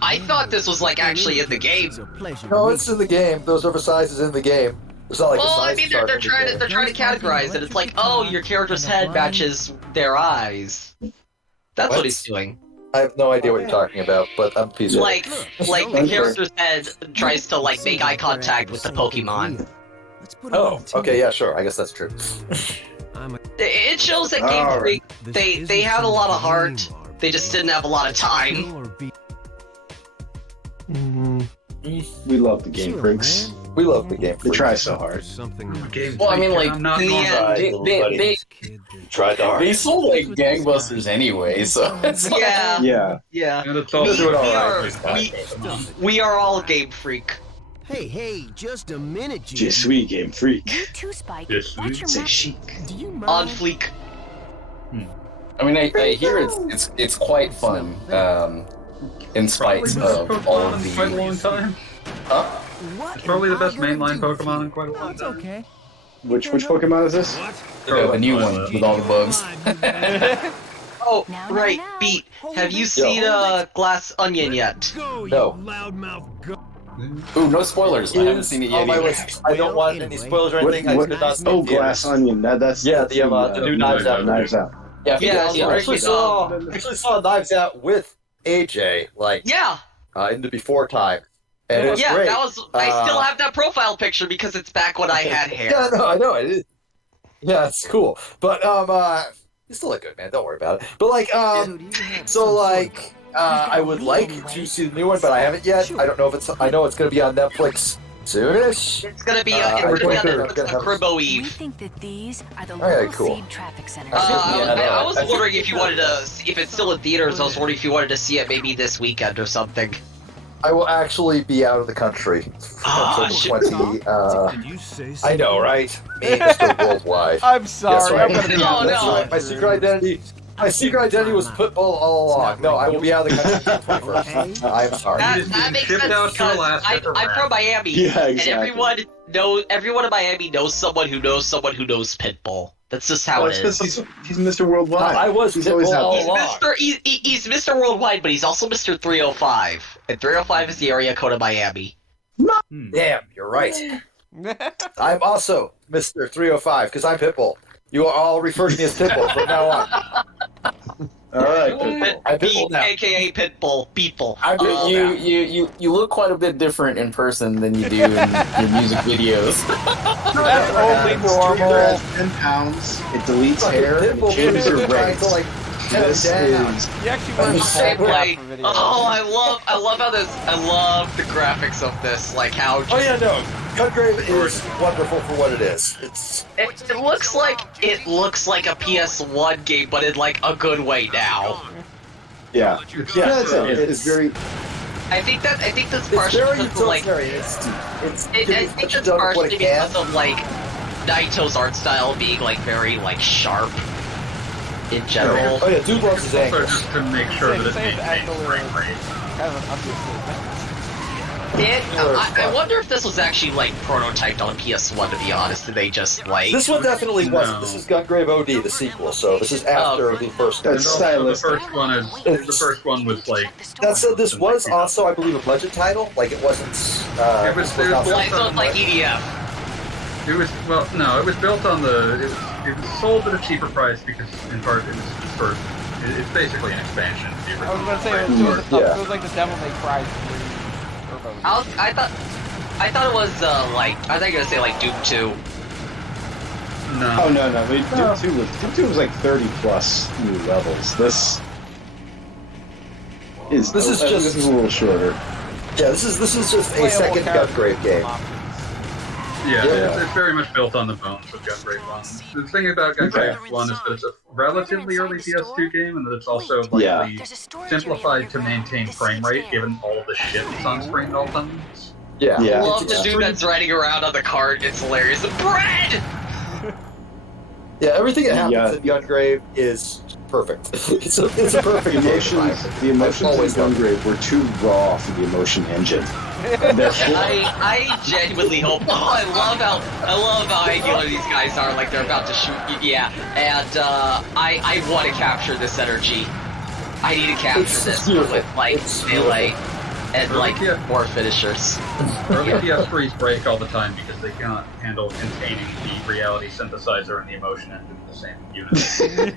I thought this was like actually in the game. No, it's in the game. Those oversizes in the game. It's not like I mean, they're trying to categorize it. It's like, oh, your character's head matches their eyes. That's what he's doing. I have no idea what you're talking about, but I'm peaceful. Like the character's head tries to like make eye contact with the Pokemon. Oh, okay, yeah, sure. I guess that's true. It shows that Game Freak, they had a lot of heart. They just didn't have a lot of time. We love the Game Freaks. We love the Game They Freaks. try so hard. Well, I mean, like, they tried to hard. They sold like gangbusters anyway, so it's like, Yeah. And it's also We are all Game Freak. Hey, just a minute, Jim. Je suis Game Freak. You too, Spike. Yes, Watch your C'est mouth. chic. Do you mind? On fleek. I mean, I hear it's quite fun. In spite of all of in quite a long the. time. It's probably the best mainline Pokemon in quite a long time. Okay. Which Pokemon is this? The new one with all the bugs. Oh, Now, right, now. Beat. Have you seen Glass Onion yet? No. Ooh, no spoilers. I haven't seen it yet On my either. list. I don't want any spoilers or anything. I could not see Oh, it. Glass Onion. That's Yeah, the new Knives Out. Knives Out. Yeah, I actually saw Knives Out with AJ, like, in the before time. And it was great. that was. I still have that profile picture because it's back when I had hair. Yeah, no, I know. Yeah, it's cool. But, you still look good, man. Don't worry about it. But, like, so, like, I would like to see the new one, but I haven't yet. I don't know if it's, I know it's going to be on Netflix soonish. It's gonna be on Cribbo We Eve. think that these are the Okay, local cool. seed traffic centers. I was wondering if you wanted to, if it's still in theaters. I was wondering if you wanted to see it maybe this weekend or something. I will actually be out of the country. Until 20, I know, right? Me, Mr. Worldwide. I'm sorry. Right. I'm gonna be out of That's right. My secret identity was Pitbull all along. No, I will be out of the country. I'm sorry. That makes sense because I'm from Miami, Yeah, and exactly. everyone in Miami knows someone who knows someone who knows Pitbull. That's just how it is. He's Mr. Worldwide. I was He's always Pitbull out all there. along. He's Mr. Worldwide, but he's also Mr. 305, and 305 is the area code of Miami. Damn, you're right. I'm also Mr. 305 because I'm Pitbull. You are all referring to me as Pitbull from now on. All right. I'm Pitbull now. AKA Pitbull. People. You look quite a bit different in person than you do in your music videos. That's only normal. 10 pounds. It deletes hair. And it changes your race. This is. You actually weren't Gameplay. half the video. Oh, I love how this. I love the graphics of this. Like how. Oh yeah, no. Gungrave is wonderful for what it is. It looks like a PS1 game, but in like a good way now. Yeah. It's very. I think that's It's partially very because of like. utilitarian. I think it's partially because of like Naito's art style being like very like sharp in general. Oh yeah, dude loves his Also, angles. just to make sure that it maintains frame rate. Kind of an understatement. I wonder if this was actually like prototyped on PS1. To be honest, did they just like? This one definitely wasn't. This is Gungrave OD, the sequel. So this is after the first one. That's Also, stylistic. the first one was like. That said, this was also, I believe, a budget title. Like it wasn't. It was So it's like EDF. It was it was built on the. It was sold at a cheaper price because, in part, it was for. It's basically an expansion. Of the I was gonna say original. it was like the Devil May Cry 3 Turbo. I thought it was like I thought you were gonna say like Doom 2. No. Oh no. Doom 2 was like 30 plus new levels. This is a little shorter. Yeah, this is just a second Gungrave game. Yeah, it's very much built on the bones of Gungrave 1. The thing about Gungrave 1 is that it's a relatively early PS2 game, and that it's also likely simplified to maintain frame rate, given all the shit that's on screen at all times. Yeah. I love the dude that's riding around on the cart. It's hilarious. Bread! Yeah, everything that happens in Gungrave is perfect. it's a perfect emotions. The emotions in Gungrave were too raw for the emotion engine. I genuinely hope. Oh, I love how angular these guys are. Like they're about to shoot. Yeah, and I want to capture this energy. I need to capture this with like melee and like more finishers. Early PS3s break all the time because they cannot handle containing the reality synthesizer and the emotion engine in the same unit.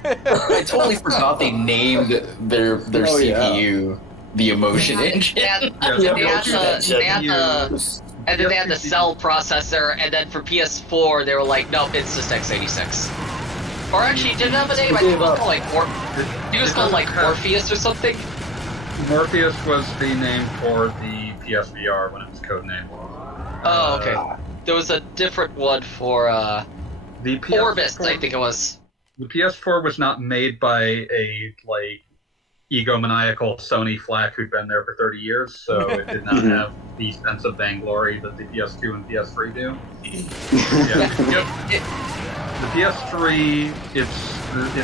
I totally forgot they named their CPU the emotion engine. And then they had the cell processor, and then for PS4 they were like, nope, it's just x86. Or actually, did it have a name? I think it was called like Morpheus or something. Morpheus was the name for the PSVR when it was code name. Oh, okay. There was a different one for the PS4, Orbis, I think it was. The PS4 was not made by a egomaniacal Sony flack who'd been there for 30 years, so it did not have the sense of vainglory that the PS2 and PS3 do. The PS3, it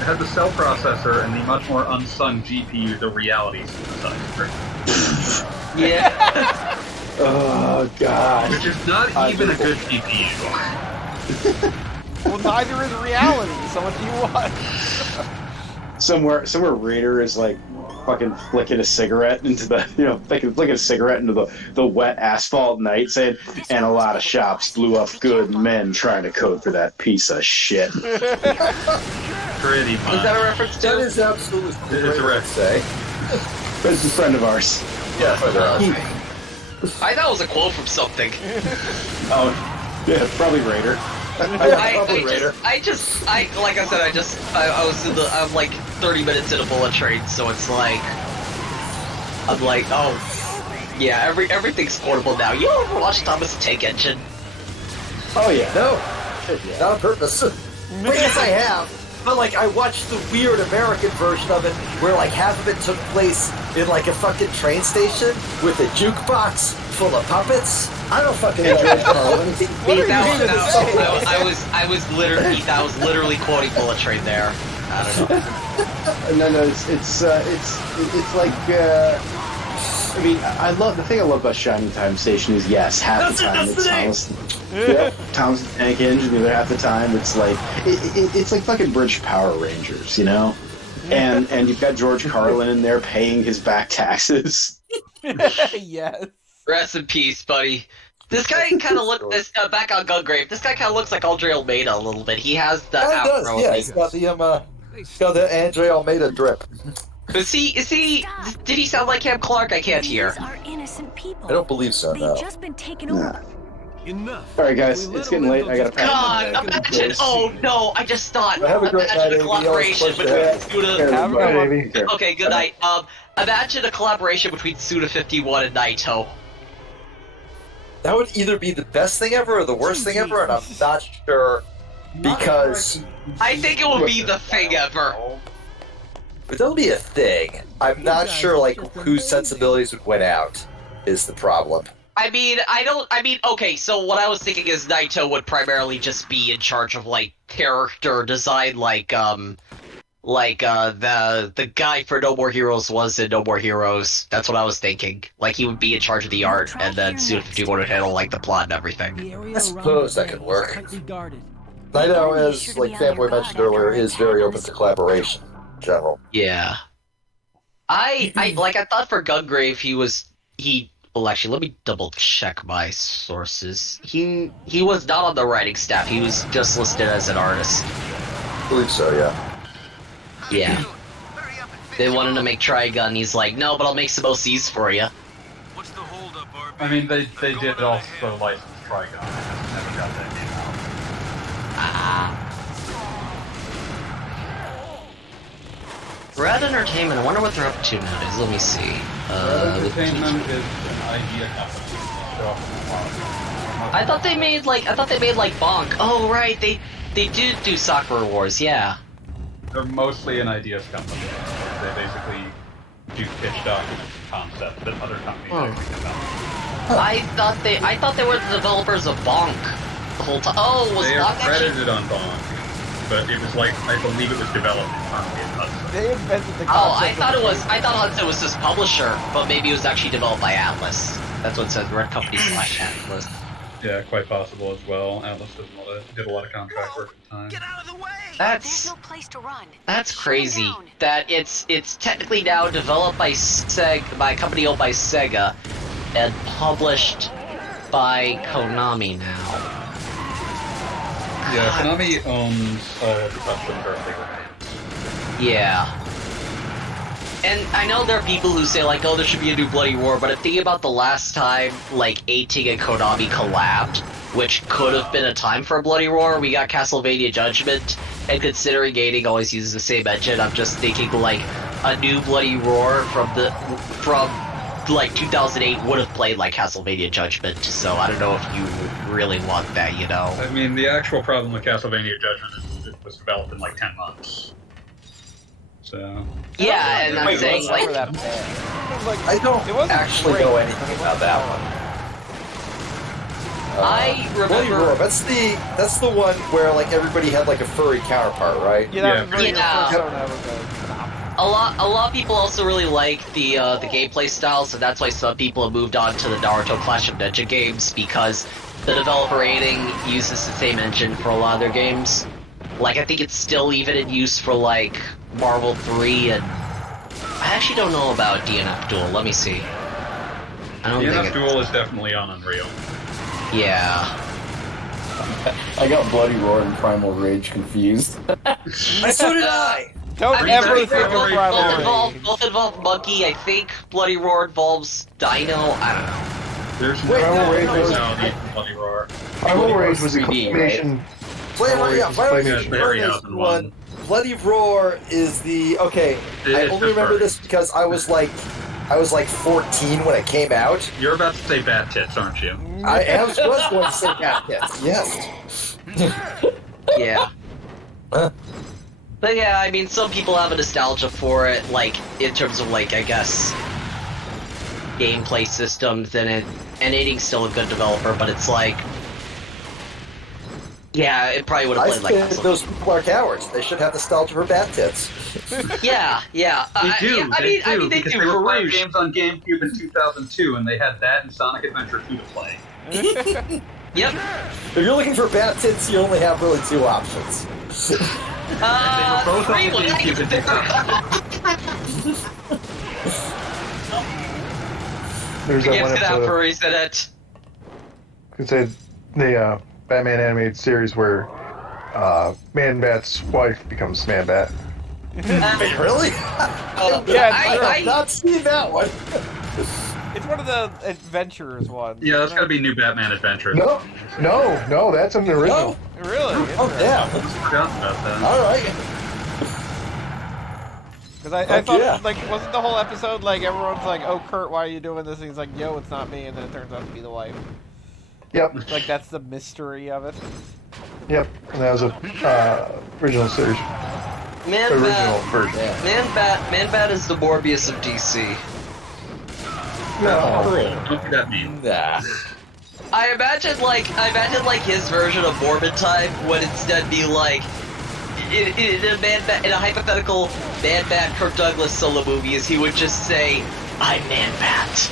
had the cell processor and the much more unsung GPU, the reality synthesizer. Yeah. Oh god. Which is not even a good GPU. Well, neither is reality, so what do you want? Somewhere Raider is like fucking flicking a cigarette into the, flicking a cigarette into the wet asphalt night, saying, and a lot of shops blew up good men trying to code for that piece of shit. Pretty much. Is that a reference to? That is absolutely It's a reference. say. It's a friend of ours. Yeah, friend of ours. I thought it was a quote from something. Oh, yeah, probably Raider. I was like 30 minutes in a bullet train, so it's like, I'm like, oh, yeah, everything's portable now. You ever watch Thomas the Tank Engine? Oh yeah. No, not on purpose. But yes, I have. But like, I watched the weird American version of it, where like half of it took place in like a fucking train station with a jukebox full of puppets. I don't fucking know. I was literally quoting Bullet Train there. I don't know. No, it's like. I mean, the thing I love about Shining Time Station is yes, half the time it's Thomas the Tank Engine, the other half the time it's like it's like fucking British Power Rangers, and you've got George Carlin in there paying his back taxes. Yes. Rest in peace, buddy. This guy kind of looks back on Gungrave. This guy kind of looks like Andre Almeida a little bit. He has the afro. Yeah, he's got the Andre Almeida drip. Is he? Did he sound like Cam Clark? I can't hear. These are innocent people. I don't believe so. They've No. just been taken over. Enough. All right, guys, it's getting late. I gotta pack. God, imagine! Oh no, I just thought. Have a great night, Imagine a collaboration between Suda. Have a good one. Okay, good night. Imagine a collaboration between Suda51 and Naito. That would either be the best thing ever or the worst thing ever, and I'm not sure because I think it would be the thing ever. it'll be a thing. I'm not sure like whose sensibilities would win out is the problem. Okay, so what I was thinking is Naito would primarily just be in charge of, like, character design, like the guy for No More Heroes was in No More Heroes. That's what I was thinking. Like, he would be in charge of the art, and then Suda51 would handle, like, the plot and everything. I suppose that could work. Naito, as like Fanboy mentioned earlier, is very open to collaboration in general. Yeah. I thought for Gungrave well, actually, let me double check my sources. He was not on the writing staff. He was just listed as an artist. I believe so, yeah. Yeah. They wanted to make Trigun. He's like, no, but I'll make some OCs for you. What's the holdup, RB? I mean, they did also license Trigun. Never got that game out. Red Entertainment. I wonder what they're up to nowadays. Let me see. Red Entertainment is an idea company. So, I thought they made like Bonk. Oh right, they do Sakura Wars. Yeah. They're mostly an ideas company. They basically do pitch document concept that other companies actually develop. I thought they were the developers of Bonk the whole time. Oh, was they Bonk are credited on Bonk, but it was like I believe it was developed internally in Hudson. They invented the Oh, concept. I thought Hudson was his publisher, but maybe it was actually developed by Atlas. That's what it says. Red Company / Atlas. Yeah, quite possible as well. Atlas did a lot of contract work at the time. Get out of the way! That's No place to run. That's crazy. That it's technically now developed by by a company owned by Sega, and published by Konami now. Yeah, Konami owns all of the custom birthday games. Yeah. And I know there are people who say, like, oh, there should be a new Bloody Roar, but I'm thinking about the last time, like, 18 and Konami collabed, which could have been a time for a Bloody Roar. We got Castlevania Judgment, and considering 18 always uses the same engine, I'm just thinking, like, a new Bloody Roar from like 2008 would have played like Castlevania Judgment, so I don't know if you really want that, you know. I mean, the actual problem with Castlevania Judgment is it was developed in like 10 months. So. Yeah, and I'm saying like that I don't actually know anything about that one. I Bloody remember Roar, that's the one where like everybody had like a furry counterpart, right? Yeah. A lot of people also really like the gameplay style, so that's why some people have moved on to the Naruto Clash of Ninja games, because the developer rating uses the same engine for a lot of their games. Like, I think it's still even in use for like Marvel 3, and I actually don't know about DNF Duel. Let me see. I don't DNF think Duel is definitely on Unreal. Yeah. I got Bloody Roar and Primal Rage confused. So did I! Don't ever think of Primal Rage. Both involve Monkey. I think Bloody Roar involves Dino. I don't know. There's Primal Rage was Bloody Roar. Primal Rage was a 3D, claymation. One. Bloody Roar is the I only remember this because I was like 14 when it came out. You're about to say bat tits, aren't you? I was going to say bat tits. Yes. Yeah. But yeah, I mean, some people have a nostalgia for it, like, in terms of, like, I guess, gameplay systems, and Aiding's still a good developer, but it's like, yeah, it probably would have played like that. Those people are cowards. They should have nostalgia for bat tits. Yeah. They do. I mean, because they were playing games on GameCube in 2002, and they had that and Sonic Adventure 2 to play. Yep. If you're looking for bat tits, you only have really two options. Three would There's that one episode. episode. It's the Batman animated series where Man-Bat's wife becomes Man-Bat. Wait, really? Yeah, I have not seen that one. It's one of the adventures ones. Yeah, that's gotta be New Batman Adventures. No, that's an original. Really? Oh, yeah. I forgot about that. All right. Because I thought, like, wasn't the whole episode, like, everyone's like, oh, Kurt, why are you doing this? And he's like, yo, it's not me. And then it turns out to be the wife. Yep. Like, that's the mystery of it. Yep. And that was a original series. Original version. Man-Bat is the Morbius of DC. No. What does that mean? Nah. I imagine his version of Morbid Time would instead be like in a hypothetical Man-Bat Kirk Douglas solo movies, he would just say, "I'm Man-Bat."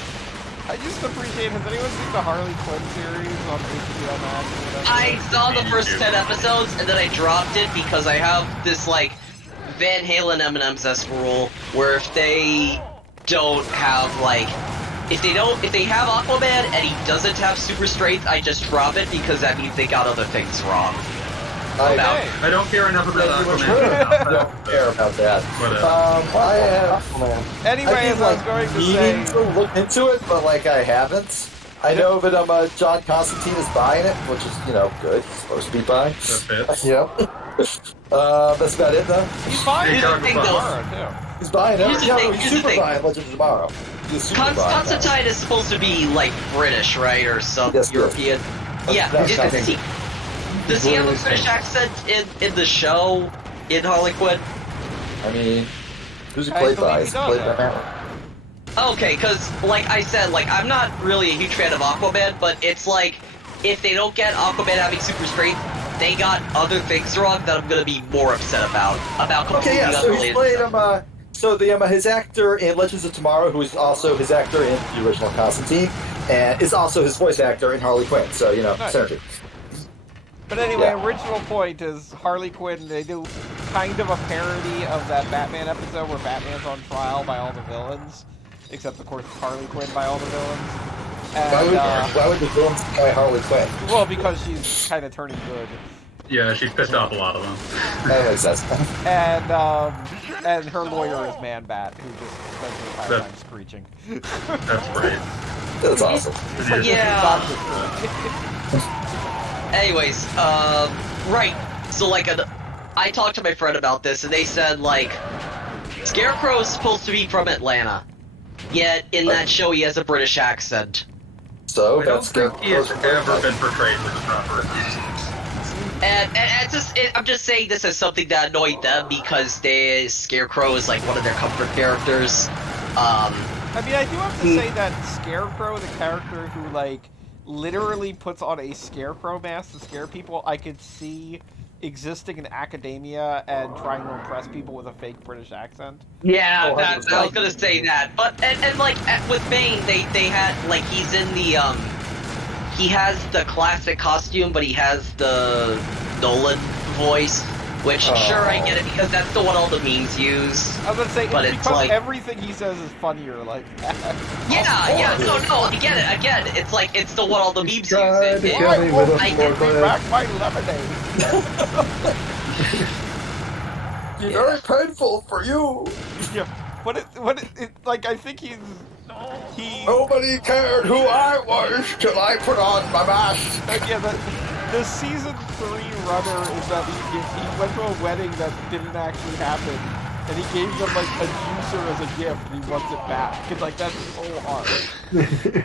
I just appreciate. Has anyone seen the Harley Quinn series on HBO Max? I saw the first 10 episodes and then I dropped it because I have this like Van Halen M&M's-esque rule where if they don't have like. If they have Aquaman and he doesn't have super strength, I just drop it because that means they got other things wrong. I don't care enough about Aquaman. I don't care about that. Anyway, as I was going to say, to look into it, but like I haven't. I know that John Constantine is buying it, which is good. He's supposed to be buying. Yep. That's about it, though. He's buying tomorrow too. He's buying it. Here's He's super buying Legend of Tomorrow. Constantine is supposed to be like British, right, or some European? Yeah. Does he have a British accent in the show in Harley Quinn? I mean, who's he played by? He's played by Matt. Okay, because like I said, like I'm not really a huge fan of Aquaman, but it's like if they don't get Aquaman having super strength, they got other things wrong that I'm gonna be more upset about completely so unrelated. He played him. So his actor in Legends of Tomorrow, who is also his actor in the original Constantine, and is also his voice actor in Harley Quinn. So nice. synergy. But anyway, original point is Harley Quinn. They do kind of a parody of that Batman episode where Batman's on trial by all the villains, except of course it's Harley Quinn by all the villains. And, why would the villains by Harley Quinn? Well, because she's kind of turning good. Yeah, she's pissed off a lot of them. That makes sense. And her lawyer is Man-Bat, who just spends the entire time screeching. That's right. That's awesome. Yeah. Anyways, right. So like, I talked to my friend about this, and they said like, Scarecrow is supposed to be from Atlanta, Yet in that show, he has a British accent. So I don't think he has ever been portrayed with a proper accent. And I'm just saying this as something that annoyed them because Scarecrow is like one of their comfort characters. I mean, I do have to say that Scarecrow, the character who like literally puts on a scarecrow mask to scare people, I could see existing in academia and trying to impress people with a fake British accent. Yeah, I was gonna say that. But and like with Bane, they had like he's in the he has the classic costume, but he has the Nolan voice, which sure I get it because that's the one all the memes use. I was gonna say, but it's it's because like everything he says is funnier like that. Yeah, no, I get it. It's like it's the one all the memes use. I won't give me back my lemonade. Very painful for you. Yeah, but like I think he. Nobody cared who I was till I put on my mask. Yeah, the season 3 runner is that he went to a wedding that didn't actually happen, and he gave them like a juicer as a gift, and he wants it back. Cause like that's so hard.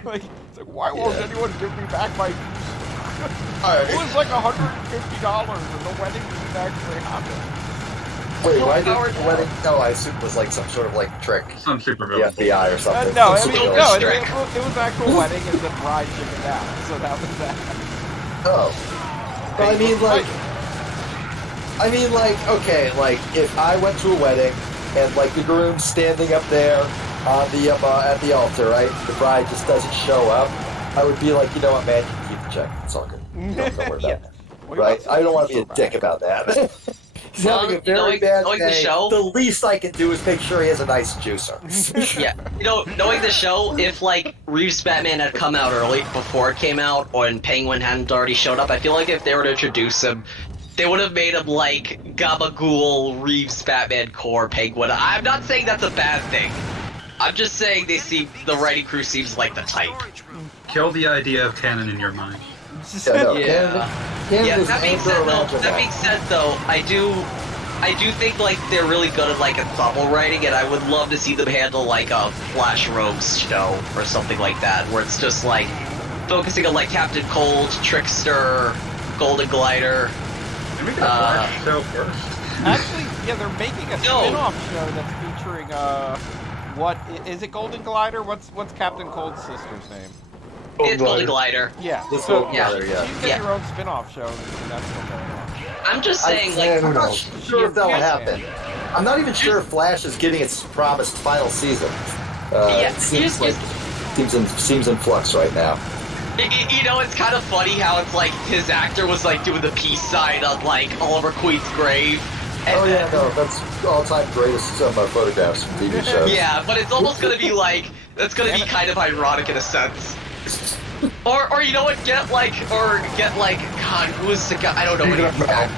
like, it's like why won't anyone give me back my juicer? It was like $150, and the wedding didn't actually happen. Wait, why did the wedding? No, I assume it was like some sort of like trick. Some super the FBI or something. No, I mean, it was an actual wedding, and the bride chickened out, so that was that. Oh. But I mean, like, okay, like, if I went to a wedding, and, like, the groom's standing up there on the, at the altar, right? The bride just doesn't show up. I would be like, you know what, man, you can keep the check. It's all good. Don't worry about it. Right? I don't want to be a dick about that. He's having a very bad day. The least I can do is make sure he has a nice juicer. Yeah, knowing the show, if like Reeves' Batman had come out early before it came out, or and Penguin hadn't already showed up, I feel like if they were to introduce him, they would have made him like Gabagool Reeves Batman core Penguin. I'm not saying that's a bad thing. I'm just saying the writing crew seems like the type. Kill the idea of canon in your mind. That being said, though, I do think like they're really good at like ensemble writing, and I would love to see them handle like a Flash Rogues show or something like that, where it's just like focusing on like Captain Cold, Trickster, Golden Glider. Actually, yeah, they're making a spin-off show that's featuring what is it? Golden Glider? What's Captain Cold's sister's name? It's Golden Glider. Yeah. She's getting her own spin-off show. And that's what's going on. I'm just saying, like, I'm not sure if that'll happen. I'm not even sure if Flash is getting its promised final season. It seems in flux right now. You know, it's kind of funny how it's like his actor was like doing the peace sign on like Oliver Queen's grave. And that's all-time greatest photographs from TV shows. Yeah, but it's almost gonna be like kind of ironic in a sense. Or you know what? God, who is the guy? I don't know what he's got.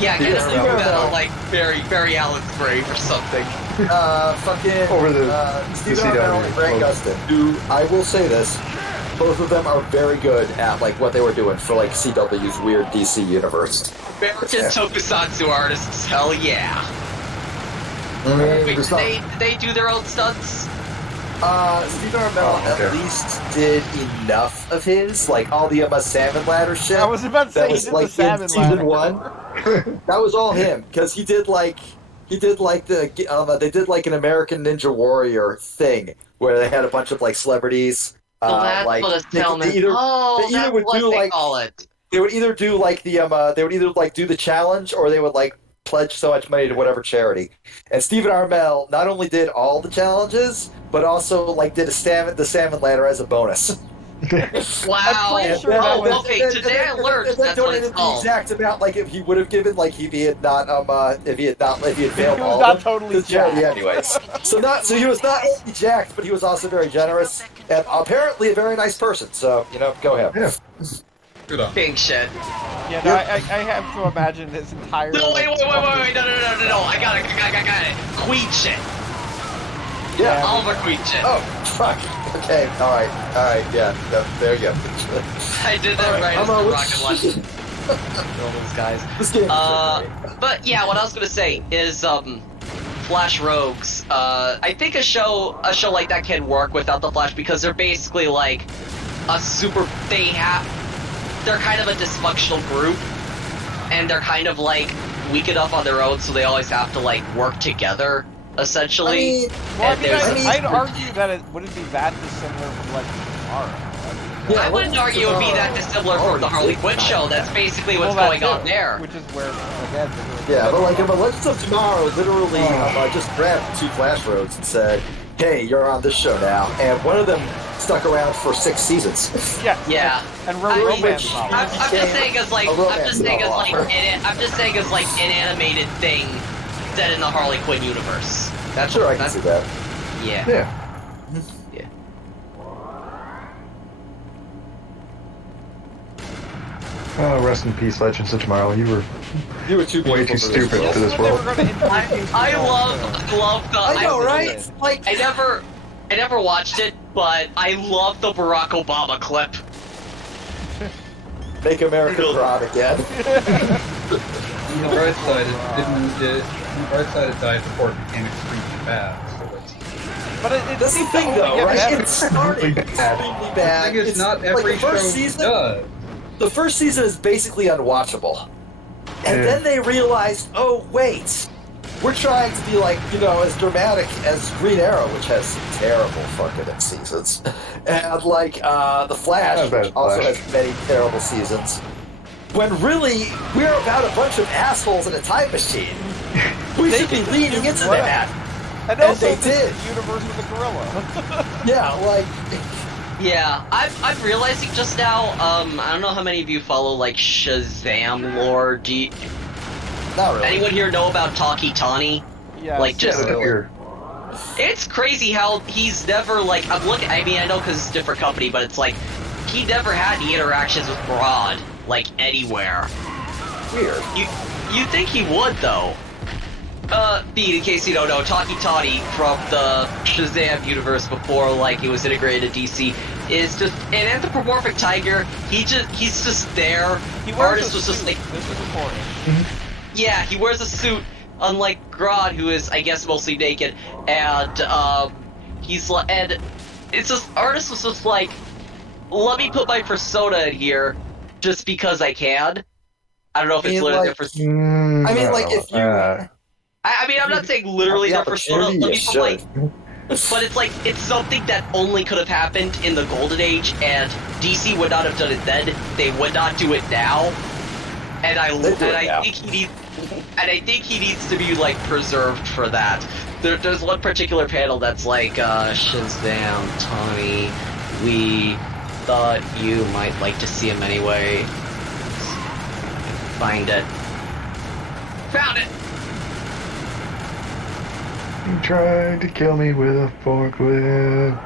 Yeah, get us on like Barry Allen's grave or something. Stephen Amell and Grant Gustin, who I will say this, both of them are very good at like what they were doing for like CW's weird DC universe. American tokusatsu artists, hell yeah. Wait, they do their own stunts? Stephen Amell at least did enough of his, like all the Salmon Ladder shit. I was about to say that was like in season 1. That was all him because he did like they did like an American Ninja Warrior thing where they had a bunch of like celebrities. That's like what they would call it. They would either do like do the challenge or they would like pledge so much money to whatever charity. And Stephen Amell not only did all the challenges, but also like did the salmon ladder as a bonus. Wow! Today I learned that's what it's called. The exact amount, like if he would have given, like if he had failed all. Not totally jacked. Anyways, so he was not only jacked, but he was also very generous and apparently a very nice person. So go ahead. Yeah. Good on. Big shit. Yeah, no, I have to imagine this entire. No, wait, no, I got it. Queen shit. Yeah. Oliver Queen shit. Oh, fuck. Okay, alright, yeah, there you go. I did that right as the rocket launch. All those guys. This game but yeah, what I was gonna say is, Flash Rogues. I think a show like that can work without the Flash because they're basically like a super. They're kind of a dysfunctional group, and they're kind of like weak enough on their own, so they always have to like work together. Essentially, I'd argue that it wouldn't be that dissimilar from like tomorrow. Yeah, I wouldn't argue it would be that dissimilar from the Harley Quinn show. That's basically what's going on there. Which is where, again, yeah, but like, Legends of Tomorrow literally just grabbed 2 Flash Rogues and said, "Hey, you're on this show now," and one of them stuck around for 6 seasons. Yeah. And romance novel. I'm just saying as like an animated thing set in the Harley Quinn universe. That's sure I can see that. Yeah. Yeah. Oh, rest in peace, Legends of Tomorrow. You were way too stupid for this world. I love the. I know, right? Like I never watched it, but I love the Barack Obama clip. Make America proud again. The bright side, the bright side had died before it became extremely bad. But that's the thing, though, right? It started extremely bad. The thing is, not every show does. The first season is basically unwatchable. And then they realized, oh, wait, we're trying to be like, as dramatic as Green Arrow, which has some terrible fucking seasons. And like The Flash, which also has many terrible seasons. When really, we're about a bunch of assholes in a time machine. We should be leaning into that. And also, they did. Universe with a gorilla. Yeah, like... Yeah, I'm realizing just now, I don't know how many of you follow, like, Shazam lore. Not really. Anyone here know about Taki Tani? Yeah. Like, just... Really. It's crazy how he's never, like, I mean, I know because it's a different company, but it's like, he never had any interactions with Grodd, like, anywhere. Weird. You think he would, though. Beat, in case you don't know, Taki Tani from the Shazam universe before, like, it was integrated to DC, is just an anthropomorphic tiger. He's just there. Artist was just like... This is important. Yeah, he wears a suit, unlike Grodd, who is, I guess, mostly naked, and, he's like... And it's just... Artist was just like, let me put my persona in here, just because I can. I don't know if it's literally like, different... I mean, like, if you... I mean, I'm not saying literally their persona, let me put, like... But it's like, it's something that only could have happened in the Golden Age, and DC would not have done it then. They would not do it now. And I think he needs to be, like, preserved for that. There's one particular panel that's like, Shazam, Tony, we thought you might like to see him anyway. Find it. Found it! You tried to kill me with a forklift.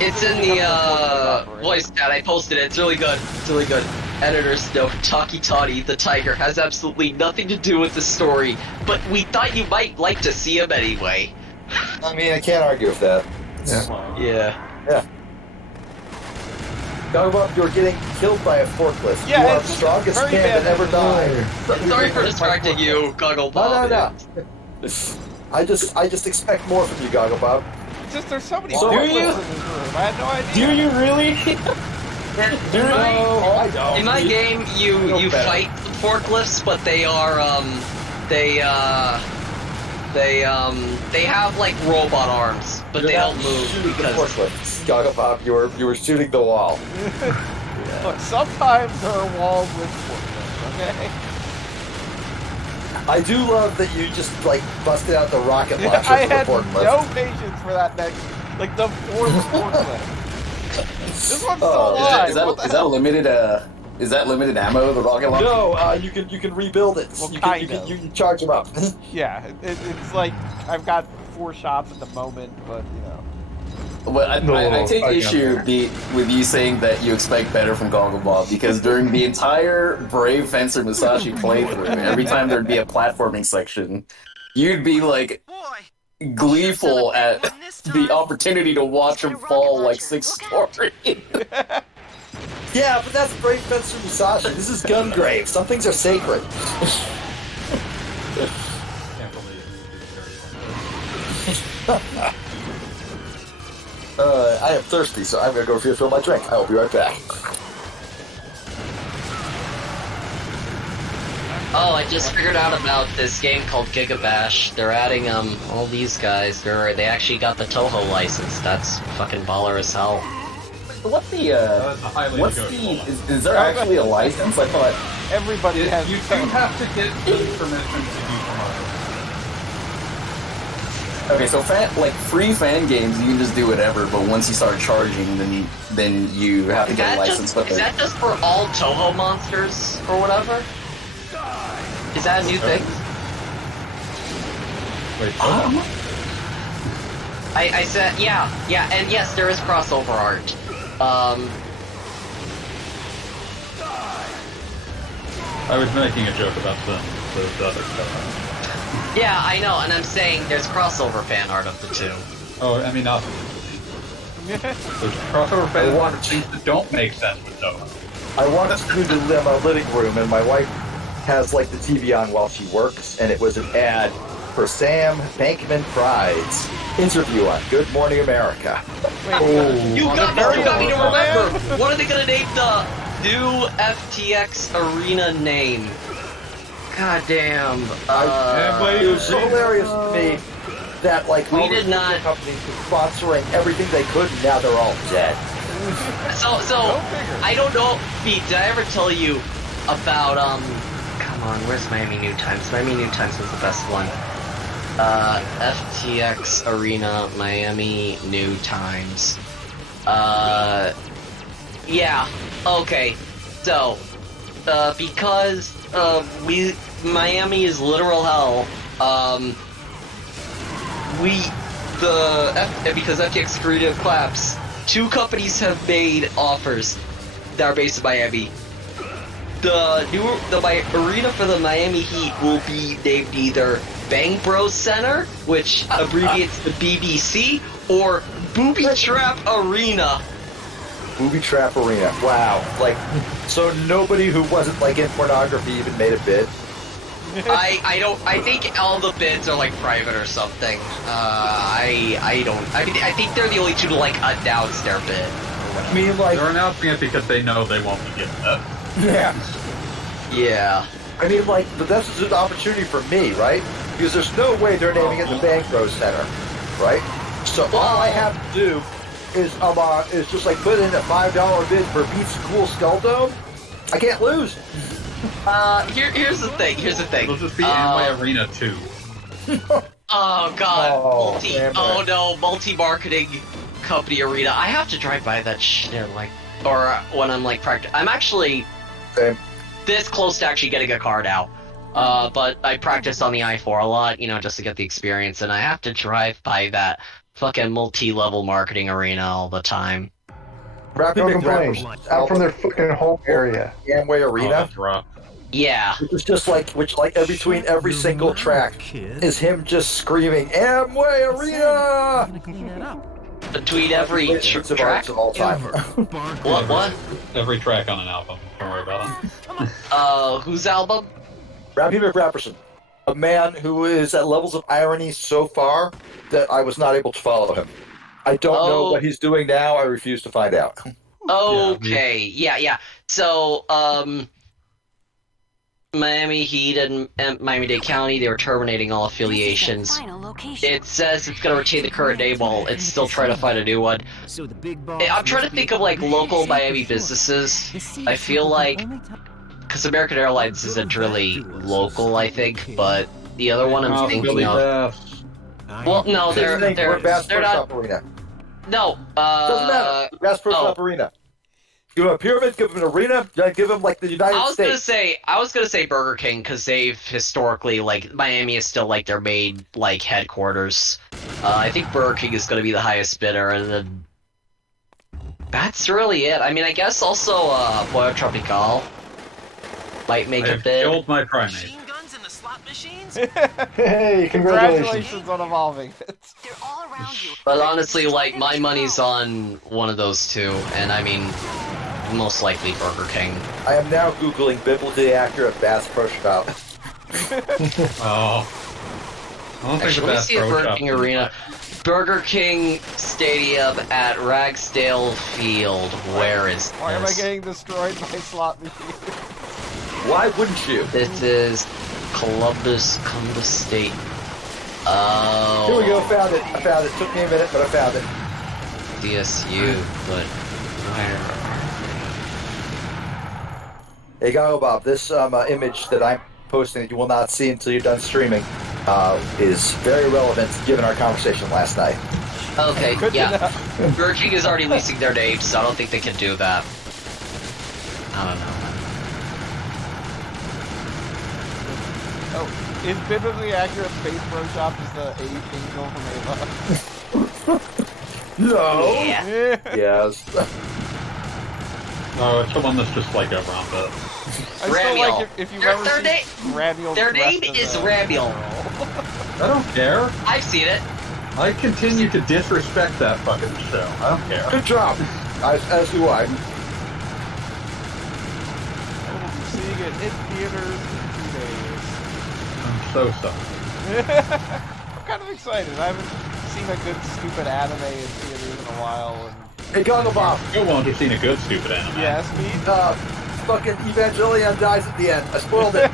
It's in the voice chat. I posted it. It's really good. It's really good. Editor's note: Taki Tani, the tiger, has absolutely nothing to do with the story, but we thought you might like to see him anyway. I mean, I can't argue with that. Yeah. Talk about you're getting killed by a forklift. Yeah, you are the strongest man that ever died. Sorry for distracting you, Gogglebob. No. I just expect more from you, Gogglebob. It's just there's so many Do you? forklifts in this room. I had no idea. Do you really? I don't. In my game, you fight forklifts, but they are they have like robot arms, but they don't move because forklifts. Gogglebob, you were shooting the wall. Look, sometimes there are walls with forklifts. Okay. I do love that you just like busted out the rocket launcher. I had for the forklift. no patience for that next, like the fourth forklift. This one's still alive. Is that a limited? Is that limited ammo? The rocket launcher? No, you can rebuild it. Well, you can charge them up. Yeah, it's like I've got 4 shots at the moment, but you know. Well, I take issue with you saying that you expect better from Gogglebob, because during the entire Brave Fencer Musashi playthrough, every time there'd be a platforming section, you'd be like gleeful at the opportunity to watch him fall like 6 stories. Yeah, but that's Brave Fencer Musashi. This is Gungrave. Some things are sacred. am thirsty, so I'm going to go refill my drink. I will be right back. Oh, I just figured out about this game called Gigabash. They're adding all these guys. They actually got the Toho license. That's fucking baller as hell. What's the is there actually a license? I thought everybody has. You do have to get the permission to do promotion. Okay, so free fan games, you can just do whatever. But once you start charging, then you have to get a license. Is that just for all Toho monsters or whatever? Is that a new thing? Wait, I said yeah, and yes, there is crossover art. I was making a joke about the other stuff. Yeah, I know, and I'm saying there's crossover fan art of the two. Oh, I mean, not. There's crossover fan art of things that don't make sense with Toho. I walked through the living room, and my wife has like the TV on while she works, and it was an ad for Sam Bankman-Fried's interview on Good Morning America. You got me to remember! What are they gonna name the new FTX arena name? God damn. It was so hilarious to me that like we did not companies were sponsoring everything they could, and now they're all dead. So I don't know, Pete, did I ever tell you about come on, where's Miami New Times? Miami New Times was the best one. FTX Arena Miami New Times. Yeah, okay. So, because Miami is literal hell, because FTX Creative Collapse, 2 companies have made offers that are based in Miami. The arena for the Miami Heat will be named either Bang Bros Center, which abbreviates to BBC, or Booby Trap Arena. Booby Trap Arena. Wow. Like, so nobody who wasn't like in pornography even made a bid. I think all the bids are like private or something. I think they're the only two to like announce their bid. I mean, like, they're announcing it because they know they won't be getting that. Yeah. Yeah. I mean, like, but this is an opportunity for me, right? Because there's no way they're naming it the Bang Bros Center, right? So all I have to do is just like put in a $5 bid for Beats Cool Skull Dome. I can't lose. Here's the thing. It'll just be Amway Arena 2. Oh god, multi-marketing company arena. I have to drive by that shit, like, or when I'm like I'm actually this close to actually getting a car now. But I practice on the I-4 a lot, just to get the experience, and I have to drive by that fucking multi-level marketing arena all the time. No complaints. Out from their fucking home area. Amway Arena. Yeah. It's just like, between every single track is him just screaming, Amway Arena! Between every track? Of all time. What? Every track on an album. Don't worry about it. Whose album? Rappy McRapperson. A man who is at levels of irony so far that I was not able to follow him. I don't know what he's doing now. I refuse to find out. Okay. Yeah. So, Miami Heat and Miami-Dade County, they were terminating all affiliations. It says it's going to retain the current name while it's still trying to find a new one. I'm trying to think of, like, local Miami businesses. I feel like... Because American Airlines isn't really local, I think, but the other one I'm thinking of... Well, no, they're not... Arena. No, doesn't matter. Bass Pro Shop Arena. Give him a pyramid, give him an arena, give him like the United States. I was gonna say Burger King because they've historically, like, Miami is still like their main like headquarters. I think Burger King is gonna be the highest bidder, and then that's really it. I mean, I guess also Pollo Tropical might make a bid. Killed my primate. Hey, congratulations on evolving. They're all around you. But honestly, like, my money's on one of those two, and I mean, most likely Burger King. I am now Googling biblically accurate Bass Pro Shop. Oh. Actually, let me see a Burger King arena. Burger King Stadium at Ragsdale Field. Where is this? Why am I getting destroyed by slot machines? Why wouldn't you? This is Columbus State. Oh. Here we go, found it. I found it. Took me a minute, but I found it. DSU, but where? Hey, Gago Bob, this image that I'm posting that you will not see until you're done streaming is very relevant given our conversation last night. Okay, yeah. Burger King is already leasing their names, so I don't think they can do that. I don't know. Oh, is biblically accurate Space Pro Shop is the angel from Ava? No. Yeah. Yes. No, it's the one that's just like a Rambo. I still like if you've ever seen Ramiel. Their name is Ramiel. I don't care. I've seen it. I continue to disrespect that fucking show. I don't care. Good job. As do I. We'll be seeing it in theaters in 2 days. I'm so sorry. I'm kind of excited. I haven't seen a good stupid anime in theaters in a while. And... Hey, Gago Bob. You won't have seen a good stupid anime. Yes, me? Fucking Evangelion dies at the end. I spoiled it.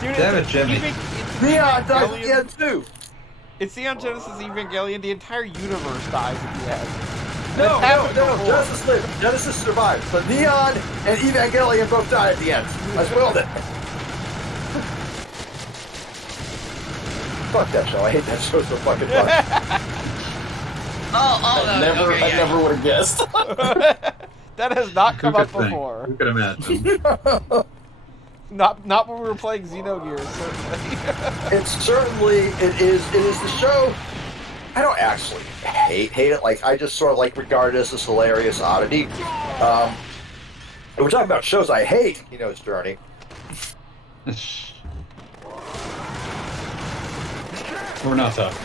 Dude, damn it, Jimmy. Neon dies at the end too. It's Neon Genesis Evangelion. The entire universe dies at the end. No. Genesis lived. Genesis survived. But Neon and Evangelion both die at the end. I spoiled it. Fuck that show. I hate that show so fucking much. I never would have guessed. That has not come up before. Who could imagine? Not when we were playing Xenogears, certainly. It is the show. I don't actually hate it. Like, I just sort of like regard it as this hilarious oddity. And we're talking about shows I hate. He knows Journey. We're not talking.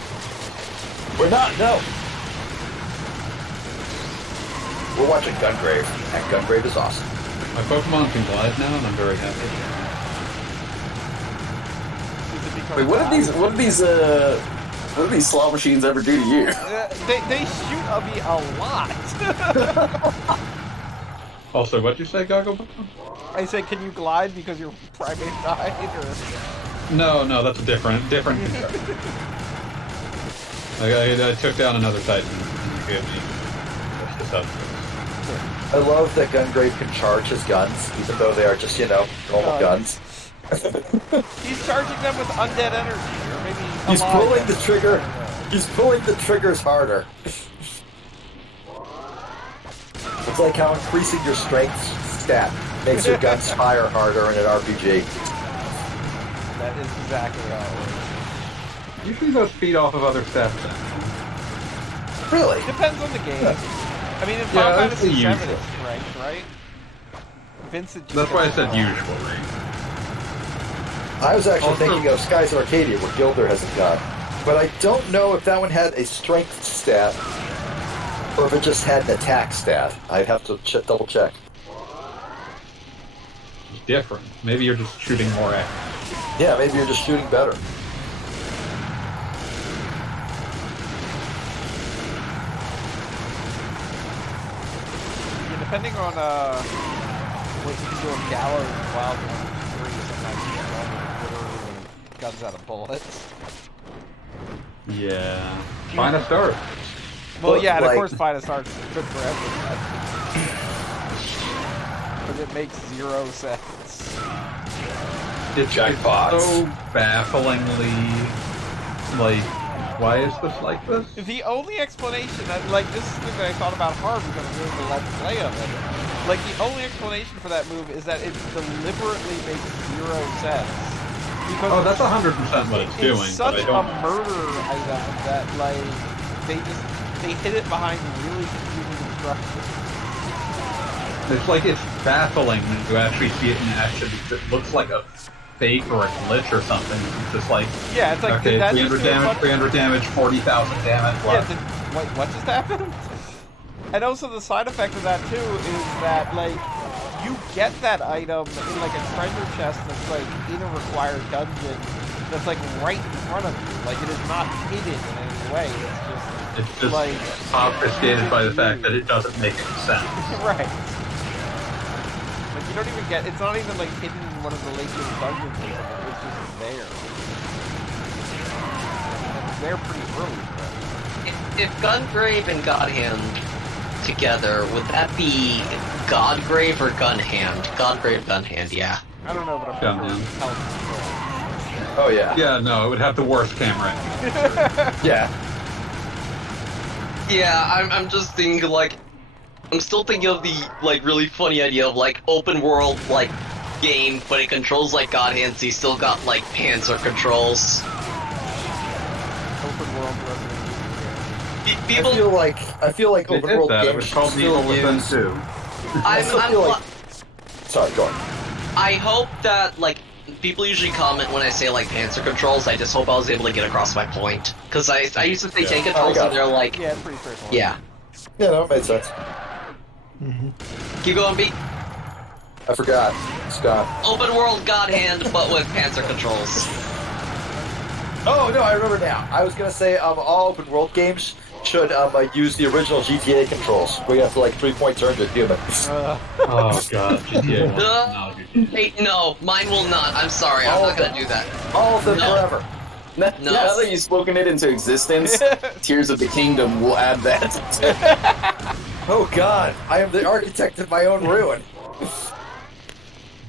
We're not, no. We're watching Gungrave, and Gungrave is awesome. My Pokemon can glide now, and I'm very happy. Wait, what do these slot machines ever do to you? They shoot at me a lot. Also, what'd you say, Gago? I said, can you glide because your primate died? Or... No, that's a different I took down another Titan and you gave me the substance. I love that Gungrave can charge his guns, even though they are just, normal guns. He's charging them with undead energy, or maybe he's pulling the trigger. He's pulling the triggers harder. It's like how increasing your strength stat makes your guns fire harder in an RPG. That is exactly how it works. Usually those feed off of other stats. Really? Depends on the game. I mean, in Final Fantasy VII, it's strength, right? Vincent. That's why I said usually. I was actually thinking of Skies of Arcadia, what Gilder hasn't got. But I don't know if that one had a strength stat, or if it just had an attack stat. I'd have to double check. It's different. Maybe you're just shooting more accurate. Yeah, maybe you're just shooting better. Depending on what you can do in Gallows and Wild One 3, sometimes you get literally guns out of bullets. Yeah. Find a start. Well, yeah, and of course Find a Start's good for everything. But it makes 0 sense. It's so bafflingly, why is this like this? The only explanation, this is the thing I thought about hard because I'm doing the Let's Play of it. The only explanation for that move is that it deliberately makes 0 sense. Because that's 100% what it's doing. It's such a murder item that, they hid it behind really confusing instructions. It's baffling when you actually see it in action because it looks like a fake or a glitch or something. It's just yeah, it's like, okay, 300 damage, 40,000 damage. Yeah, wait, what just happened? And also the side effect of that too is that you get that item in a treasure chest that's in a required dungeon that's like right in front of you. Like it is not hidden in any way. It's just like obfuscated by the fact that it doesn't make any sense. Right. Like you don't even get. It's not even like hidden in one of the latest dungeons or something. It's just there. And it's there pretty early. If Gungrave and Godhand together, would that be Godgrave or Gunhand? Godgrave, Gunhand, yeah. I don't know, but I'm Gunhand. Oh yeah. Yeah, no, it would have the worst camera. Yeah. Yeah, I'm just thinking like, I'm still thinking of the like really funny idea of like open world like game, but it controls like Godhand, so you still got like Panzer controls. Open world Resident People, I feel like open world that. games It was called still Evil Within 2. Sorry, go on. I hope that like people usually comment when I say like Panzer controls. I just hope I was able to get across my point because I used to say tank controls and they're like it's pretty straightforward. Yeah. Yeah, no, it made sense. Keep going, B. I forgot. Scott. Open world Godhand, but with Panzer controls. Oh no, I remember now. I was gonna say all open world games should use the original GTA controls, where you have to like 3-point turn to human. Oh god, GTA. Hey, no, mine will not. I'm sorry, I'm not gonna do that. All of them forever. Now that you've spoken it into existence, Tears of the Kingdom will add that. Oh god, I am the architect of my own ruin.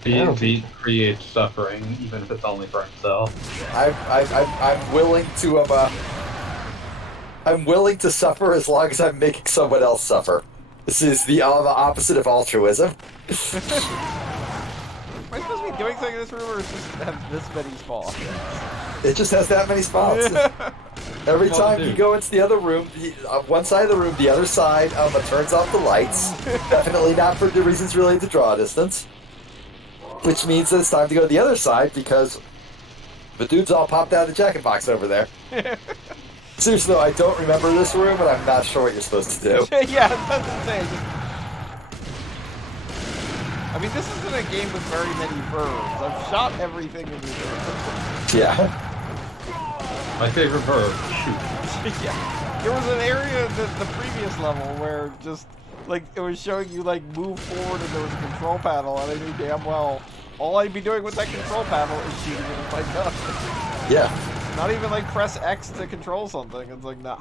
Beat creates suffering, even if it's only for himself. I'm willing to I'm willing to suffer as long as I'm making someone else suffer. This is the opposite of altruism. Am I supposed to be doing something in this room, or is this have this many spawns? It just has that many spots. Every time you go into the other room, one side of the room, the other side turns off the lights. Definitely not for the reasons related to draw distance. Which means that it's time to go to the other side because the dude's all popped out of the jacket box over there. Seriously though, I don't remember this room, and I'm not sure what you're supposed to do. Yeah, that's the thing. I mean, this isn't a game with very many verbs. I've shot everything in this room. Yeah. My favorite verb, shoot. Yeah. There was an area in the previous level where just, like, it was showing you, like, move forward and there was a control panel, and I knew damn well all I'd be doing with that control panel is shooting it with my gun. Yeah. Not even, like, press X to control something. It's like, nah.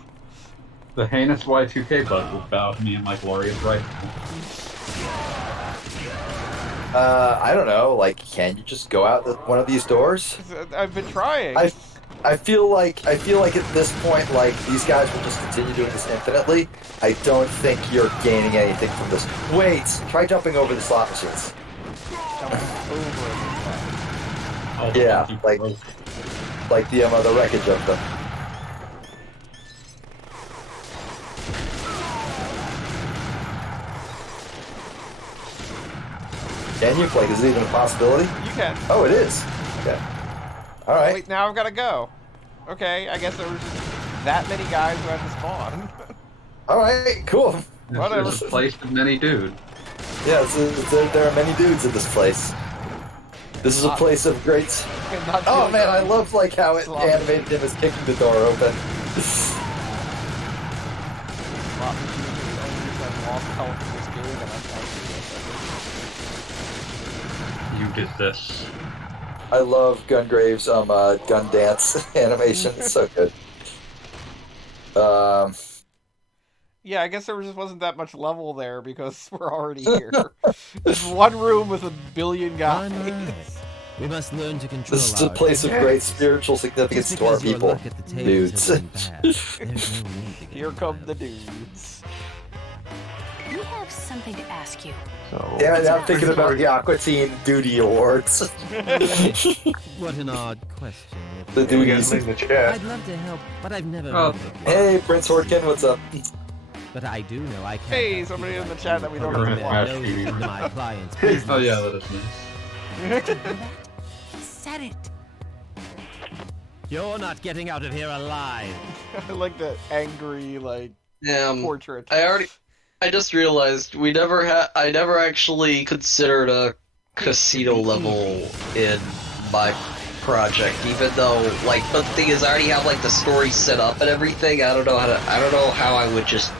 The heinous Y2K bug will bow to me in my glorious rifle. I don't know, like, can you just go out one of these doors? I've been trying. I feel like at this point, like, these guys will just continue doing this infinitely. I don't think you're gaining anything from this. Wait, try jumping over the slot machines. Yeah, like the wreckage of them. Can you? Like, is it even a possibility? You can. Oh, it is. Okay. All right. Wait, now I've got to go. Okay, I guess there was just that many guys who had to spawn. All right, cool. Whatever. There's a place with many dudes. Yeah, there are many dudes in this place. This is a place of great... Oh man, I love like how it animated him as kicking the door open. You did this. I love Gungrave's gun dance animation. It's so good. Yeah, I guess there just wasn't that much level there because we're already here. There's one room with a billion guys. We must learn to control. This is a place of great spiritual significance to our people, dudes. Here come the dudes. We have something to ask you. Yeah, I'm thinking about the Aqua Teen Duty Awards. What an odd question. The duties. in the chat. I'd love to help, but I've never. Hey, Prince Hortkin, what's up? But I do know I can't. Hey, somebody in the chat that we don't We're have to gonna watch. My client's Oh yeah, that is nice. He said it. You're not getting out of here alive. I like the angry, like, portrait. I just realized I never actually considered a casino level in my project, even though, like, but the thing is, I already have, like, the story set up and everything. I don't know how I would just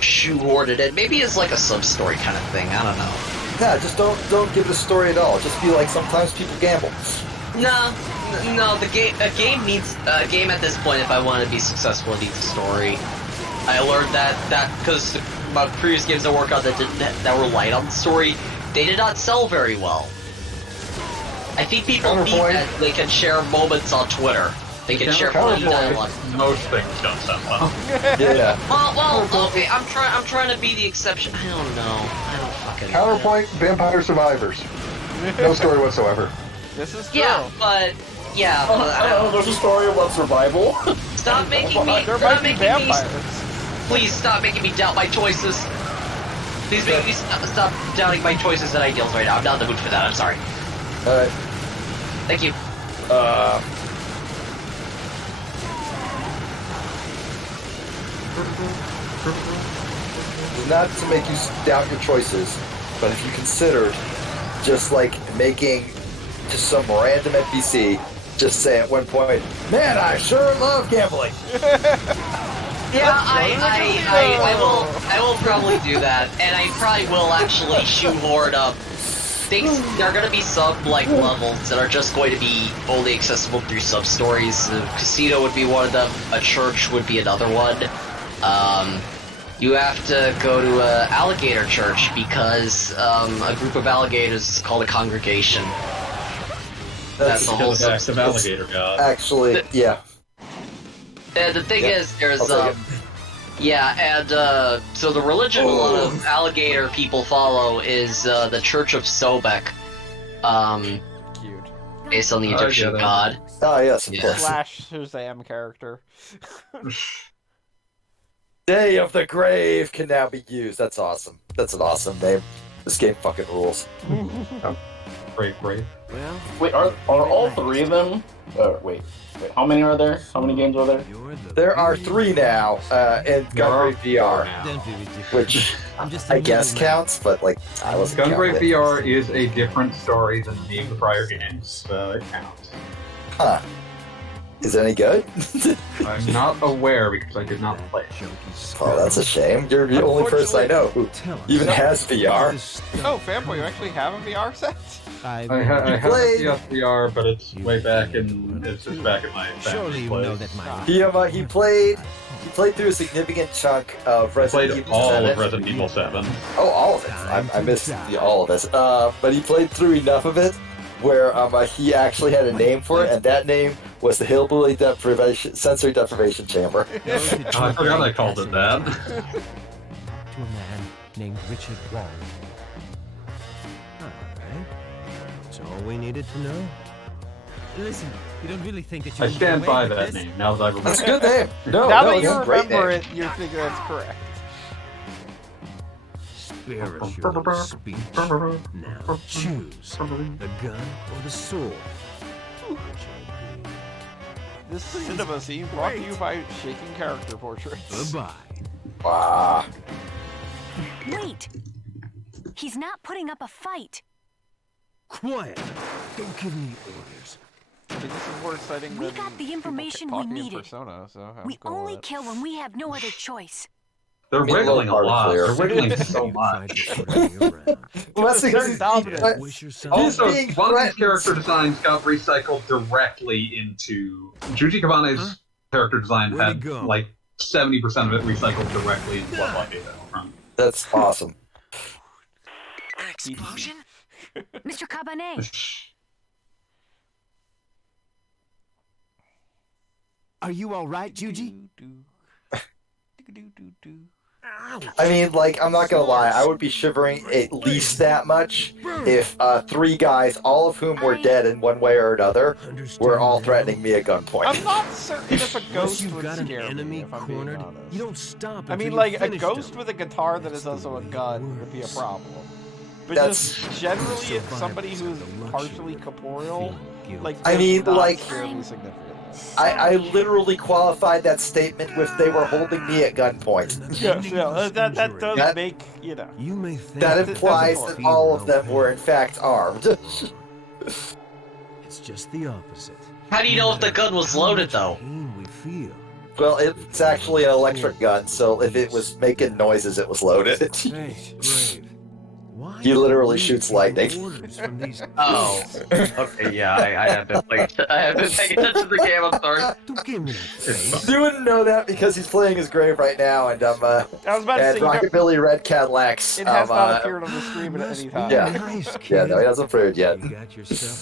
shoehorn it in. Maybe it's like a sub-story kind of thing, I don't know. Yeah, just don't give it a story at all. Just be like, sometimes people gamble. No, a game at this point, if I want to be successful, needs a story. I learned that because my previous games I worked on that were light on the story, they did not sell very well. I think people need that they can share moments on Twitter. They can share funny dialogue. Most things don't sell well. Yeah. Well, okay. I'm trying to be the exception. I don't know. I don't fucking. Counterpoint: Vampire Survivors. No story whatsoever. This is true. Yeah, but yeah. There's a story about survival. Stop making me. There might be vampires. Please stop making me doubt my choices. Please make me stop doubting my choices and ideals right now. I'm not in the mood for that. I'm sorry. Alright. Thank you. Not to make you doubt your choices, but if you considered just like making just some random NPC just say at one point, "Man, I sure love gambling." Yeah, I will probably do that, and I probably will actually shoehorn up things. There are going to be some like levels that are just going to be only accessible through sub stories. The casino would be one of them. A church would be another one. You have to go to a alligator church because a group of alligators is called a congregation. That's the whole of alligator god. Actually, yeah. And the thing is, there's so the religion a lot of alligator people follow is the Church of Sobek, Cute. based on the Egyptian god. Oh yes, of course. Slash Shazam character. Day of the Grave can now be used. That's awesome. That's an awesome name. This game fucking rules. Great. Well, wait, are all three of them? Wait, how many are there? How many games are there? There are 3 now in Gungrave VR, which I guess counts, but like I wasn't Gungrave VR is a different story than any of the prior games, so it counts. Huh. Is it any good? I'm not aware because I did not play it. Oh, that's a shame. You're the only person I know who even has VR. Oh, Fanboy, you actually have a VR set? I have a PSVR, but it's way back in it's just back at my family's place. He played through a significant chunk of Resident Evil 7. All of Resident Evil 7. Oh, all of it. I missed all of it. But he played through enough of it where he actually had a name for it, and that name was the Hillbilly Sensory Deprivation Chamber. I forgot I called it that. To a man named Richard Wong. Alright. That's all we needed to know. Listen, you don't really think that you I stand by that name now that I remember. That's a good name. Now that you remember it, you think that's correct. Spiritual speech. Now choose the gun or the sword. This cinema scene brought to you by Shaking Character Portraits. Bye-bye. Wow. Wait! He's not putting up a fight. Quiet! Don't give me orders. I mean, this is more exciting We than got the information we talking in needed. Persona, so I'm We cool with only it. kill when we have no other choice. They're wiggling a lot. clear. They're wiggling so much. Well, that's because One of these character designs got recycled directly into Juji Kabane's character design had like 70% of it recycled directly into what Lucky from. That's awesome. An explosion? Mr. Cabane. Are you all right, Juji? I mean, like, I'm not gonna lie, I would be shivering at least that much if 3 guys, all of whom were dead in one way or another, were all threatening me at gunpoint. I'm not certain if a ghost would scare me, if I'm being honest. You don't stop. I mean, like, a ghost with a guitar that is also a gun would be a problem. But That's- just generally, if somebody who's partially corporeal, like, I mean, does not like- scare me significantly. I literally qualified that statement with they were holding me at gunpoint. Yeah, that does make, you know. You may think That implies that all of them were in fact armed. It's just the opposite. How do you know if the gun was loaded, though? We feel. Well, it's actually an electric gun, so if it was making noises, it was loaded. Grave. He literally shoots lightning. Oh, okay, yeah, I have been playing. I have been paying attention to the game. I'm sorry. Don't give me that face. You wouldn't know that because he's playing his Grave right now, and I was about to say, Rockabilly Red Cadillacs. It has not appeared on the stream at any time. Yeah, no, he hasn't appeared yet.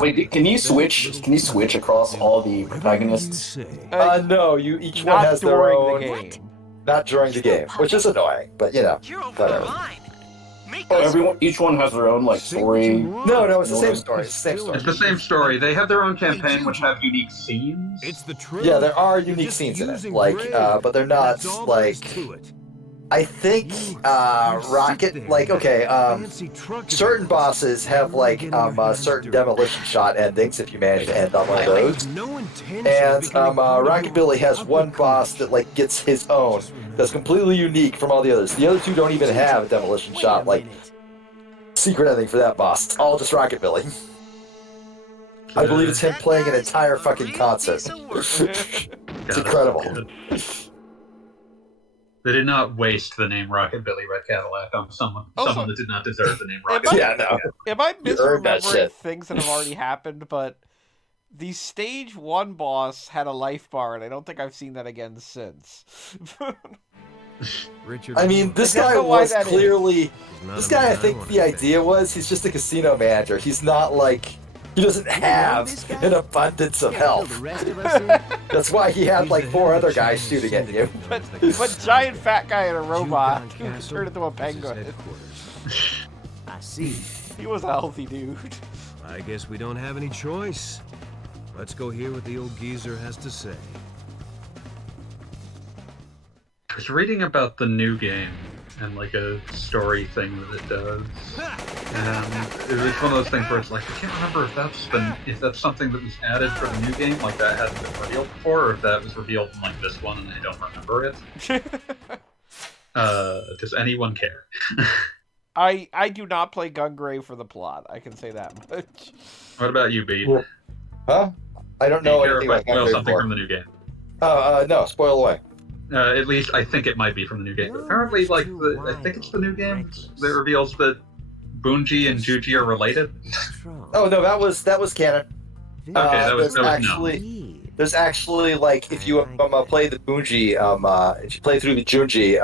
Wait, can you switch? Can you switch across all the protagonists? No, each one has their own. Not during the game, which is annoying, but whatever. Oh, each one has their own story. No, it's the same story. It's the same story. It's the same story. They have their own campaign, which have unique scenes. It's the truth. Yeah, there are unique scenes in it, but they're not I think Rocket, certain bosses have certain demolition shot endings if you manage to end on one of those. And Rockabilly has one boss that gets his own that's completely unique from all the others. The other two don't even have a demolition shot secret ending for that boss. It's all just Rockabilly. I believe it's him playing an entire fucking concert. It's incredible. They did not waste the name Rockabilly Red Cadillac on someone that did not deserve the name Rockabilly. Am I misremembering things that have already happened? But the stage 1 boss had a life bar, and I don't think I've seen that again since. Richard, I mean, this guy was clearly. This guy, I think the idea was he's just a casino manager. He's not he doesn't have an abundance of health. That's why he had 4 other guys shooting at you. But giant fat guy and a robot who turned into a penguin. I see. He was a healthy dude. I guess we don't have any choice. Let's go hear what the old geezer has to say. I was reading about the new game and a story thing that it does, and it was one of those things where it's I can't remember if that's something that was added for the new game, that hadn't been revealed before, or if that was revealed in this one and I don't remember it. Does anyone care? I do not play Gungrave for the plot. I can say that much. What about you, B? Huh? I don't know anything about Gungrave. Something from the new game. No, spoil away. At least I think it might be from the new game. But apparently, I think it's the new game that reveals that Bungie and Juji are related. Oh no, that was canon. Okay, that was known. There's actually if you play the Bungie, if you play through the Junji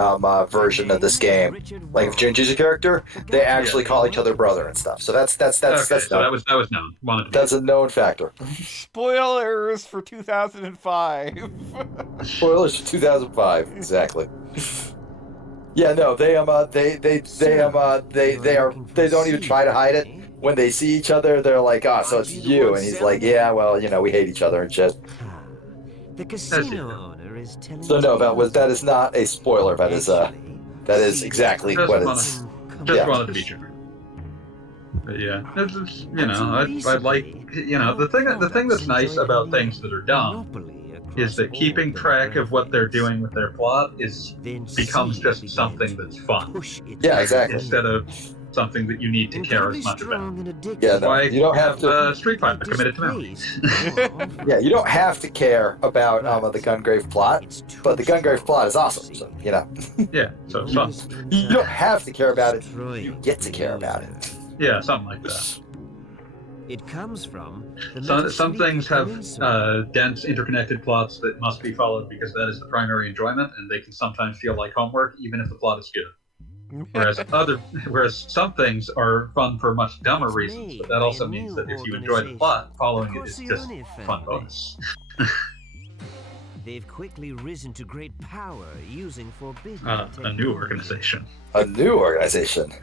version of this game, if Junji's a character, they actually call each other brother and stuff. So that's so that was known. That's a known factor. Spoilers for 2005. Spoilers for 2005, exactly. Yeah, no, they don't even try to hide it. When they see each other, they're so it's you, and he's yeah, well, we hate each other and shit. The casino owner is telling So no, that is not a spoiler. That is exactly what it's. Wanted to be sure. But yeah, it's I'd the thing that's nice about things that are dumb is that keeping track of what they're doing with their plot becomes just something that's fun. Yeah, exactly. Instead of something that you need to care as much about. Yeah, no, you don't have to. Street Fighter committed to memory. Yeah, you don't have to care about the Gungrave plot, but the Gungrave plot is awesome. So Yeah, so it's fun. You don't have to care about it. You get to care about it. Yeah, something like that. It comes from some things have dense, interconnected plots that must be followed because that is the primary enjoyment, and they can sometimes feel like homework, even if the plot is good. Whereas some things are fun for much dumber reasons, but that also means that if you enjoy the plot, following it is just fun bonus. They've quickly risen to great power using forbidden a new organization. A new organization.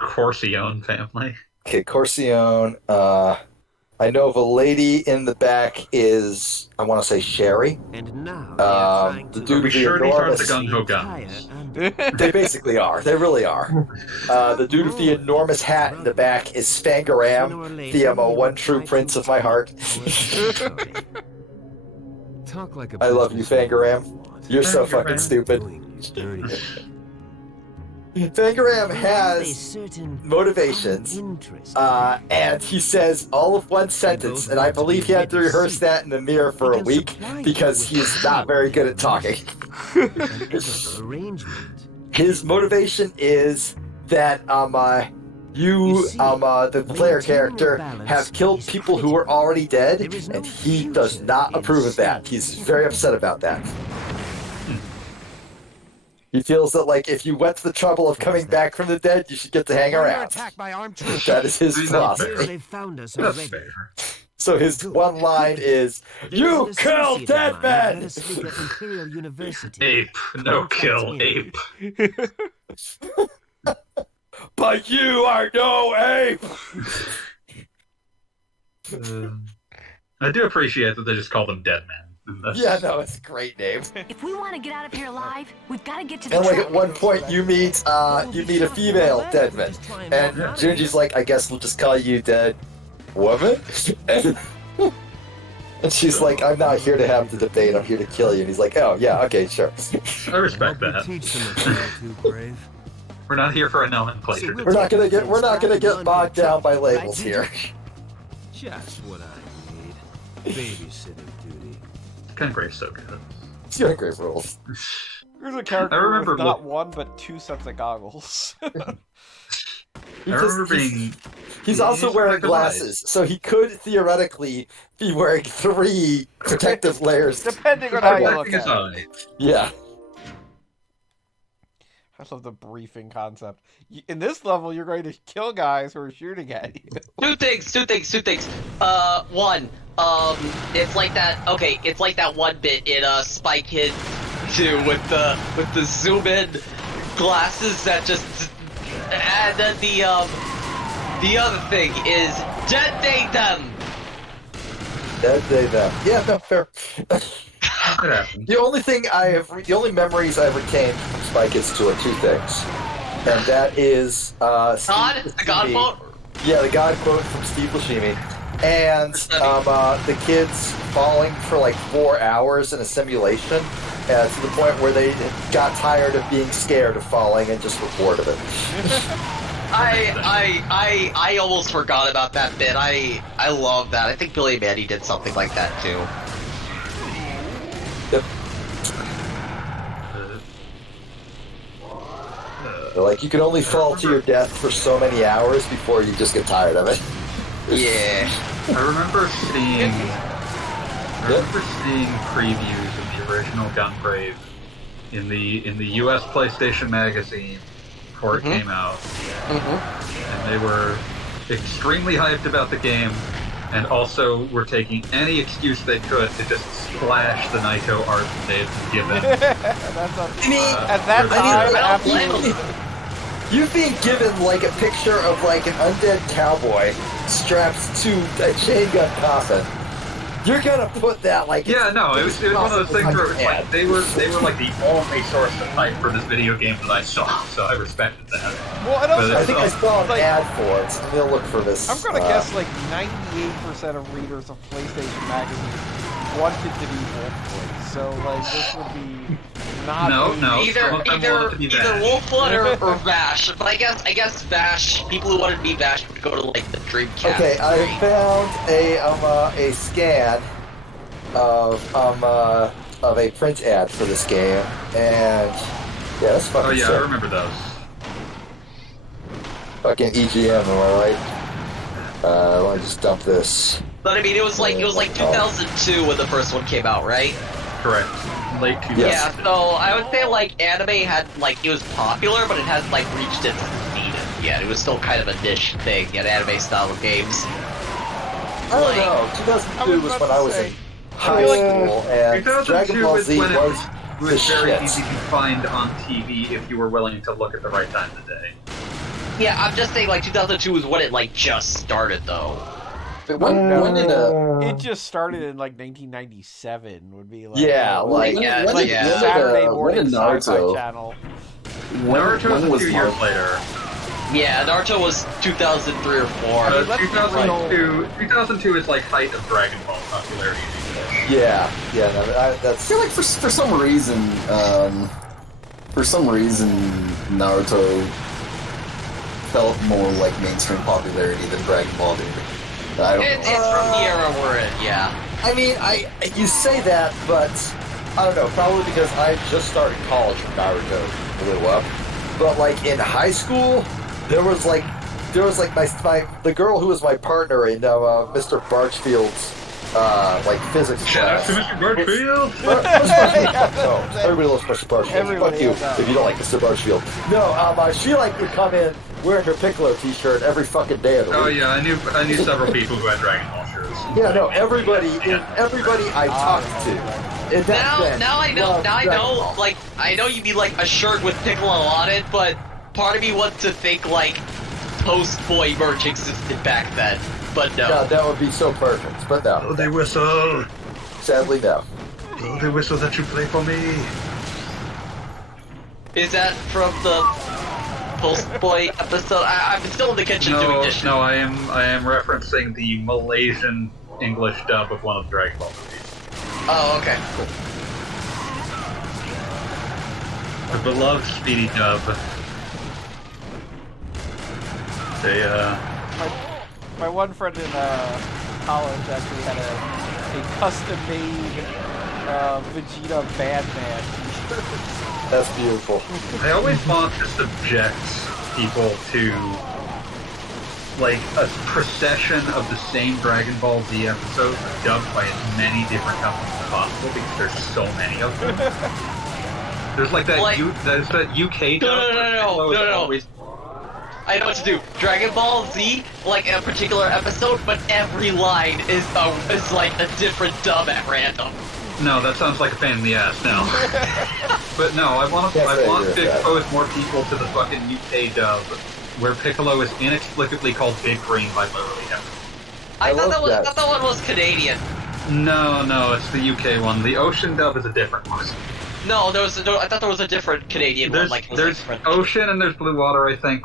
Corsione family. Okay, Corsione. I know of a lady in the back is, I want to say Sherry. And now, the dude with the enormous... these aren't the gung-ho guns? They basically are. They really are. The dude with the enormous hat in the back is Fangaram, the one true prince of my heart. Talk like I love you, Fangaram. You're so fucking stupid. Fangoram has motivations, and he says all of one sentence, and I believe he had to rehearse that in the mirror for a week because he's not very good at talking. His motivation is that the player character, have killed people who were already dead, and he does not approve of that. He's very upset about that. He feels that, like, if you went to the trouble of coming back from the dead, you should get to hang around. That is his philosophy. So his one line is, "You kill dead men!" Ape, no kill, ape. But you are no ape! I do appreciate that they just call them dead men. Yeah, no, it's a great name. If we want to get out of here alive, we've got to get to the And like truck. at one point you meet a female Deadman, and Junji's like, "I guess we'll just call you Dead Woman." And she's like, "I'm not here to have the debate. I'm here to kill you." And he's like, "Oh yeah, okay, sure." I respect that. We're not here for a nomenclature. We're not gonna get bogged down by labels here. Just what I need. Babysitting duty. Gungrave's so good. Gungrave rules. Here's a character with not one but two sets of goggles. He's also wearing glasses, so he could theoretically be wearing 3 protective layers. Depending on how you look at it. Yeah. I love the briefing concept. In this level, you're going to kill guys who are shooting at you. Two things. One, it's like that. Okay, it's like that one bit in Spy Kid 2 with the zoom in glasses that just. And then the other thing is detonate them. Detonate them. Yeah, no, fair. The only memories I retained from Spy Kids 2 are 2 things, and that is the God quote. Yeah, the God quote from Steve Buscemi, and the kids falling for like 4 hours in a simulation, to the point where they got tired of being scared of falling and just were bored of it. I almost forgot about that bit. I love that. I think Billy Mandy did something like that too. Yep. Like, you can only fall to your death for so many hours before you just get tired of it. Yeah. I remember seeing previews of the original Gungrave in the US PlayStation magazine before it came out. And they were extremely hyped about the game, and also were taking any excuse they could to just splash the Naito art that they had given. You've been given like a picture of like an undead cowboy strapped to a chain gun coffin. You're gonna put that like it was one of those things where it was like they were like the only source of hype for this video game that I saw, so I respected that. Well, and also, I think I saw an ad for it, so they'll look for this. I'm gonna guess like 98% of readers of PlayStation magazine wanted to be Wolfwood, so like this would be not either Wolfwood or Vash. But I guess Vash, people who wanted to be Vash would go to like the Dreamcast. Okay, I found a scan of a print ad for this game, and yeah, that's fucking sick. I remember those. Fucking EGM, am I right? Let me just dump this. But I mean, it was like 2002 when the first one came out, right? Correct. Late 2000. Yeah, so I would say like anime had like it was popular, but it hadn't like reached its peak yet. It was still kind of a niche thing in anime style of games. I don't know. 2002 was when I was in high school, and Dragon Ball Z was very easy to find on TV if you were willing to look at the right time of the day. Yeah, I'm just saying like 2002 was when it like just started though. It just started in like 1997 would be like Saturday morning Sci-Fi Channel. Naruto was 2 years later. Yeah, Naruto was 2003 or 4. 2002 is like height of Dragon Ball popularity. Yeah, that's. I feel like for some reason, For some reason, Naruto felt more like mainstream popularity than Dragon Ball did. I don't know. It's from the era we're in, yeah. I mean, you say that, but I don't know. Probably because I just started college when Naruto blew up. But like in high school, there was like the girl who was my partner in Mr. Barchfield's like physics class. Shout out to Mr. Barchfield. No, everybody loves Mr. Barchfield. Fuck you if you don't like Mr. Barchfield. No, she like would come in wearing her Piccolo T-shirt every fucking day of the week. Oh yeah, I knew several people who had Dragon Ball shirts. Yeah, no, everybody I talked to. Now I know. Like, I know you mean like a shirt with Piccolo on it, but part of me wants to think like Post Boy merch existed back then. But no. Yeah, that would be so perfect. But no. Oh, they whistle. Sadly, no. Oh, they whistle that you play for me. Is that from the Post Boy episode? I'm still in the kitchen doing dishes. No, I am referencing the Malaysian English dub of one of the Dragon Ball movies. Oh, okay, cool. The beloved Speedy dub. They My one friend in college actually had a custom-made Vegeta Badman t-shirt. That's beautiful. I always want to subject people to like a procession of the same Dragon Ball Z episodes dubbed by as many different companies as possible because there's so many of them. There's like that there's that UK dub. No. I know what to do. Dragon Ball Z, like a particular episode, but every line is like a different dub at random. No, that sounds like a pain in the ass now. But no, I want to expose more people to the fucking UK dub, where Piccolo is inexplicably called Big Green by literally everyone. I thought that one was Canadian. No, it's the UK one. The Ocean dub is a different one. No, I thought there was a different Canadian one. There's Ocean and there's Blue Water, I think.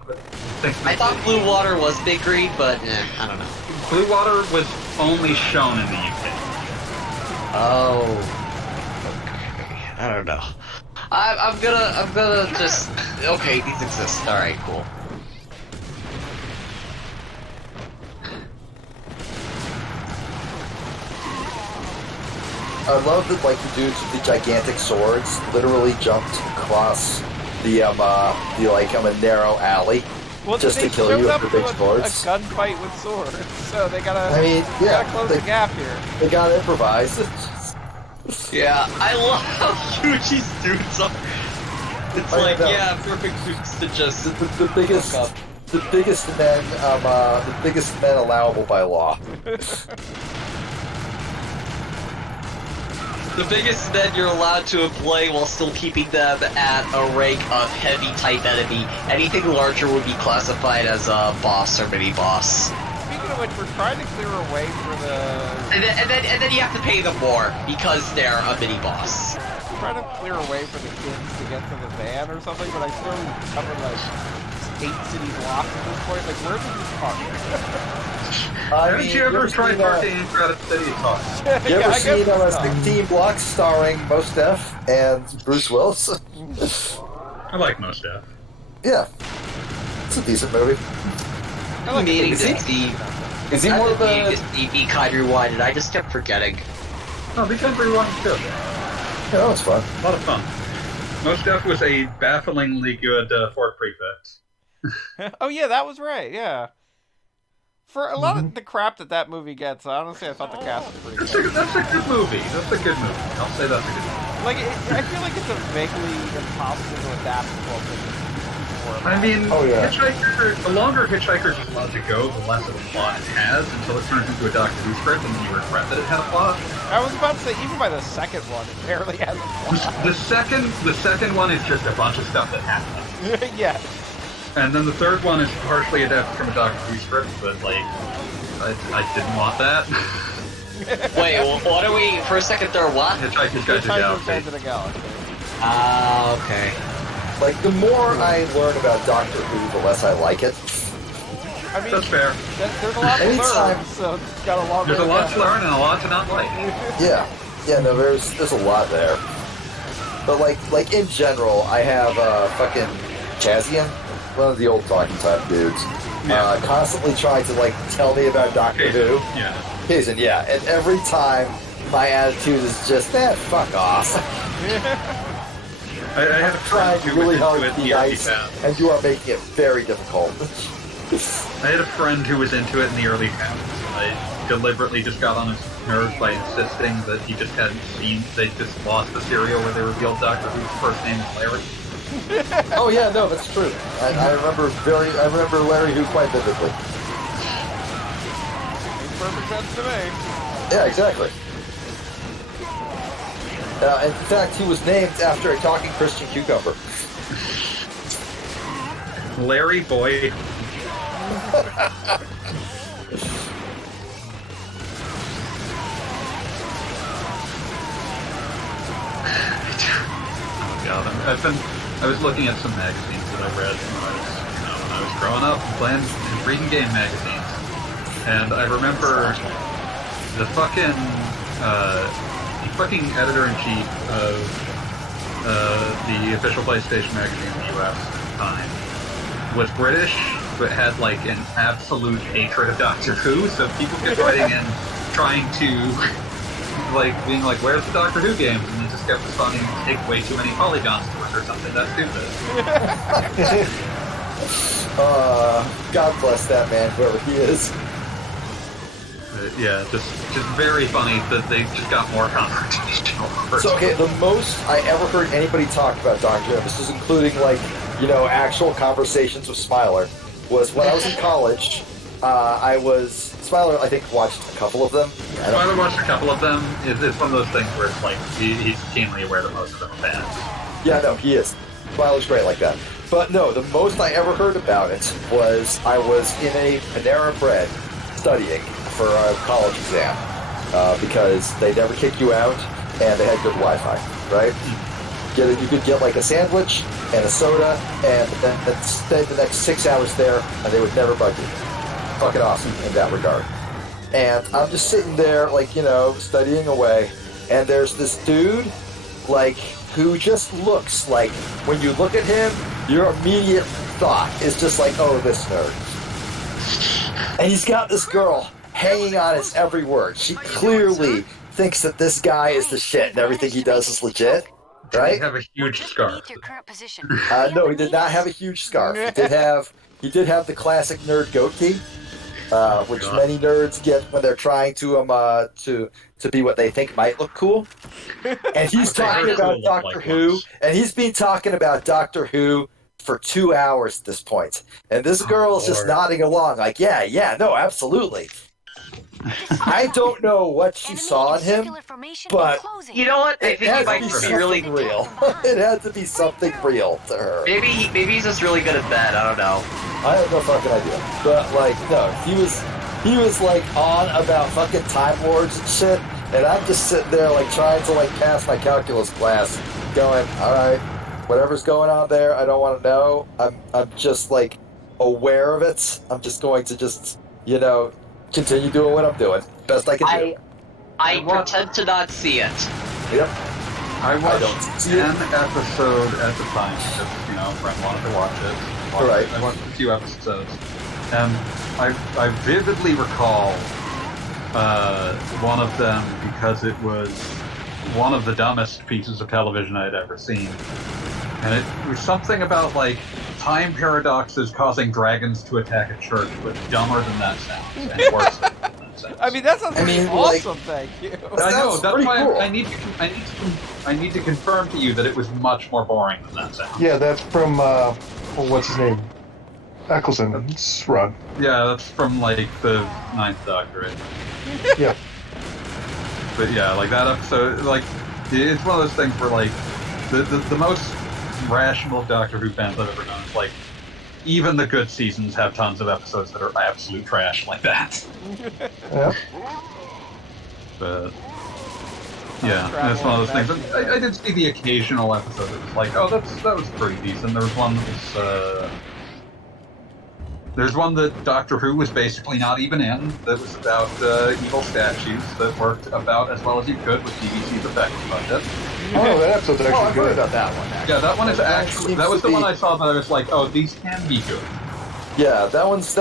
I thought Blue Water was Big Green, but I don't know. Blue Water was only shown in the UK. Oh. Okay. I don't know. I'm gonna just. Okay, these exist. All right, cool. I love that, like, the dudes with the gigantic swords literally jumped across the narrow alley just to kill you with the big swords. A gunfight with swords, so they gotta. gotta close the gap here. They gotta improvise. Yeah, I love how huge these dudes are. It's perfect dudes to just the biggest men allowable by law. The biggest men you're allowed to employ while still keeping them at a rank of heavy type enemy. Anything larger would be classified as a boss or mini boss. Speaking of which, we're trying to clear a way for the. And then you have to pay them more because they're a mini boss. We're trying to clear a way for the kids to get to the van or something, but I still covered like 8 city blocks at this point. Like, where did this park? Haven't you ever tried parking in Credit City? You ever seen 16 Blocks starring Mos Def and Bruce Willis? I like Mos Def. Yeah. It's a decent movie. I like meeting to see. Is he more of a... Be Kind Rewind, I just kept forgetting. No, Be Kind Rewind is good. Yeah, that was fun. A lot of fun. Mos Def was a bafflingly good Fort Prefect. Oh yeah, that was right, yeah. For a lot of the crap that movie gets, honestly, I thought the cast was pretty good. That's a good movie. That's a good movie. I'll say that's a good movie. Like, I feel like it's a vaguely impossible to adapt to. I mean, Hitchhiker, the longer Hitchhiker's allowed to go, the less of a plot it has, until it turns into a Doctor Who script and you regret that it had a plot. I was about to say, even by the second one, it barely has a plot. The second one is just a bunch of stuff that happens. Yeah. And then the third one is partially adapted from a Doctor Who script, but like, I didn't want that. Wait, what are we? For a second there, what? Hitchhiker's Guide to the Galaxy. Okay. Like, the more I learn about Doctor Who, the less I like it. I mean, that's fair. There's a lot to learn, so it's got a long There's a lot to learn and a lot to not like. Yeah, no, there's a lot there. But like in general, I have fucking Chazian, one of the old talking type dudes, constantly trying to like tell me about Doctor Who. Yeah. Kazin, yeah. And every time my attitude is just, fuck off. I had a friend who really was hard into to it be in the early nice, towns. and you are making it very difficult. I had a friend who was into it in the early towns. I deliberately just got on his nerves by insisting that he just hadn't seen. They just lost the serial where they revealed Doctor Who's first name is Larry. Oh yeah, no, that's true. I remember Larry Who quite vividly. Makes perfect sense to me. Yeah, exactly. In fact, he was named after a talking Christian cucumber. Larry Boy. Oh god, I was looking at some magazines that I read when I was growing up and reading game magazines, and I remember the fucking editor-in-chief of the official PlayStation magazine in the US at the time was British, but had like an absolute hatred of Doctor Who, so people kept writing in trying to being like, where's the Doctor Who games? And he just kept responding, take way too many polygons to it or something, that's stupid. God bless that man, whoever he is. Yeah, just very funny that they just got more confrontational. So, okay, the most I ever heard anybody talk about Doctor Who, this is including, actual conversations with Smiler, was when I was in college, Smiler, I think, watched a couple of them. Smiler watched a couple of them. It's one of those things where it's like, he's keenly aware that most of them are bad. Yeah, no, he is. Smiler's great like that. But no, the most I ever heard about it was I was in a Panera Bread studying for a college exam because they never kick you out and they had good Wi-Fi, right? You could get like a sandwich and a soda and then spend the next 6 hours there and they would never bug you. Fucking awesome in that regard. And I'm just sitting there, studying away, and there's this dude, who just looks like, when you look at him, your immediate thought is just like, oh, this nerd. And he's got this girl hanging on his every word. She clearly thinks that this guy is the shit and everything he does is legit, right? Did he have a huge scarf? No, he did not have a huge scarf. He did have the classic nerd goatee, which many nerds get when they're trying to be what they think might look cool. And he's talking about Doctor Who, and he's been talking about Doctor Who for 2 hours at this point. And this girl is just nodding along, like, yeah, no, absolutely. I don't know what she saw in him, but you know what? I think he might be really real. It had to be something real to her. Maybe he's just really good at that. I don't know. I have no fucking idea. But no, he was on about fucking Time Lords and shit, and I'm just sitting there trying to pass my calculus class, going, all right, whatever's going on there, I don't want to know. I'm just aware of it. I'm just going to continue doing what I'm doing. Best I can do. I pretend to not see it. Yep. I watched an episode at the time because, a friend wanted to watch it. I watched a few episodes. And I vividly recall one of them because it was one of the dumbest pieces of television I had ever seen. And it was something about, time paradoxes causing dragons to attack a church, but dumber than that sounds, and worse than that sounds. I mean, that sounds pretty awesome, thank you. I know, that's why cool. I need to confirm to you that it was much more boring than that sounds. Yeah, that's from, what's his name? Eccleston's run. Yeah, that's from, the Ninth Doctor, right? Yeah. But yeah, that episode, it's one of those things where, the most rational Doctor Who fans I've ever known. Even the good seasons have tons of episodes that are absolute trash like that. Yeah. But yeah, it's one of those things. I did see the occasional episode that was that was pretty decent. There was one that was There's one that Doctor Who was basically not even in, that was about evil statues that worked about as well as you could with BBC's effects budget. Oh, that episode's actually I've heard good. about that one, actually. Yeah, that one is actually... That was the one I saw that I was like, oh, these can be good. Yeah, that was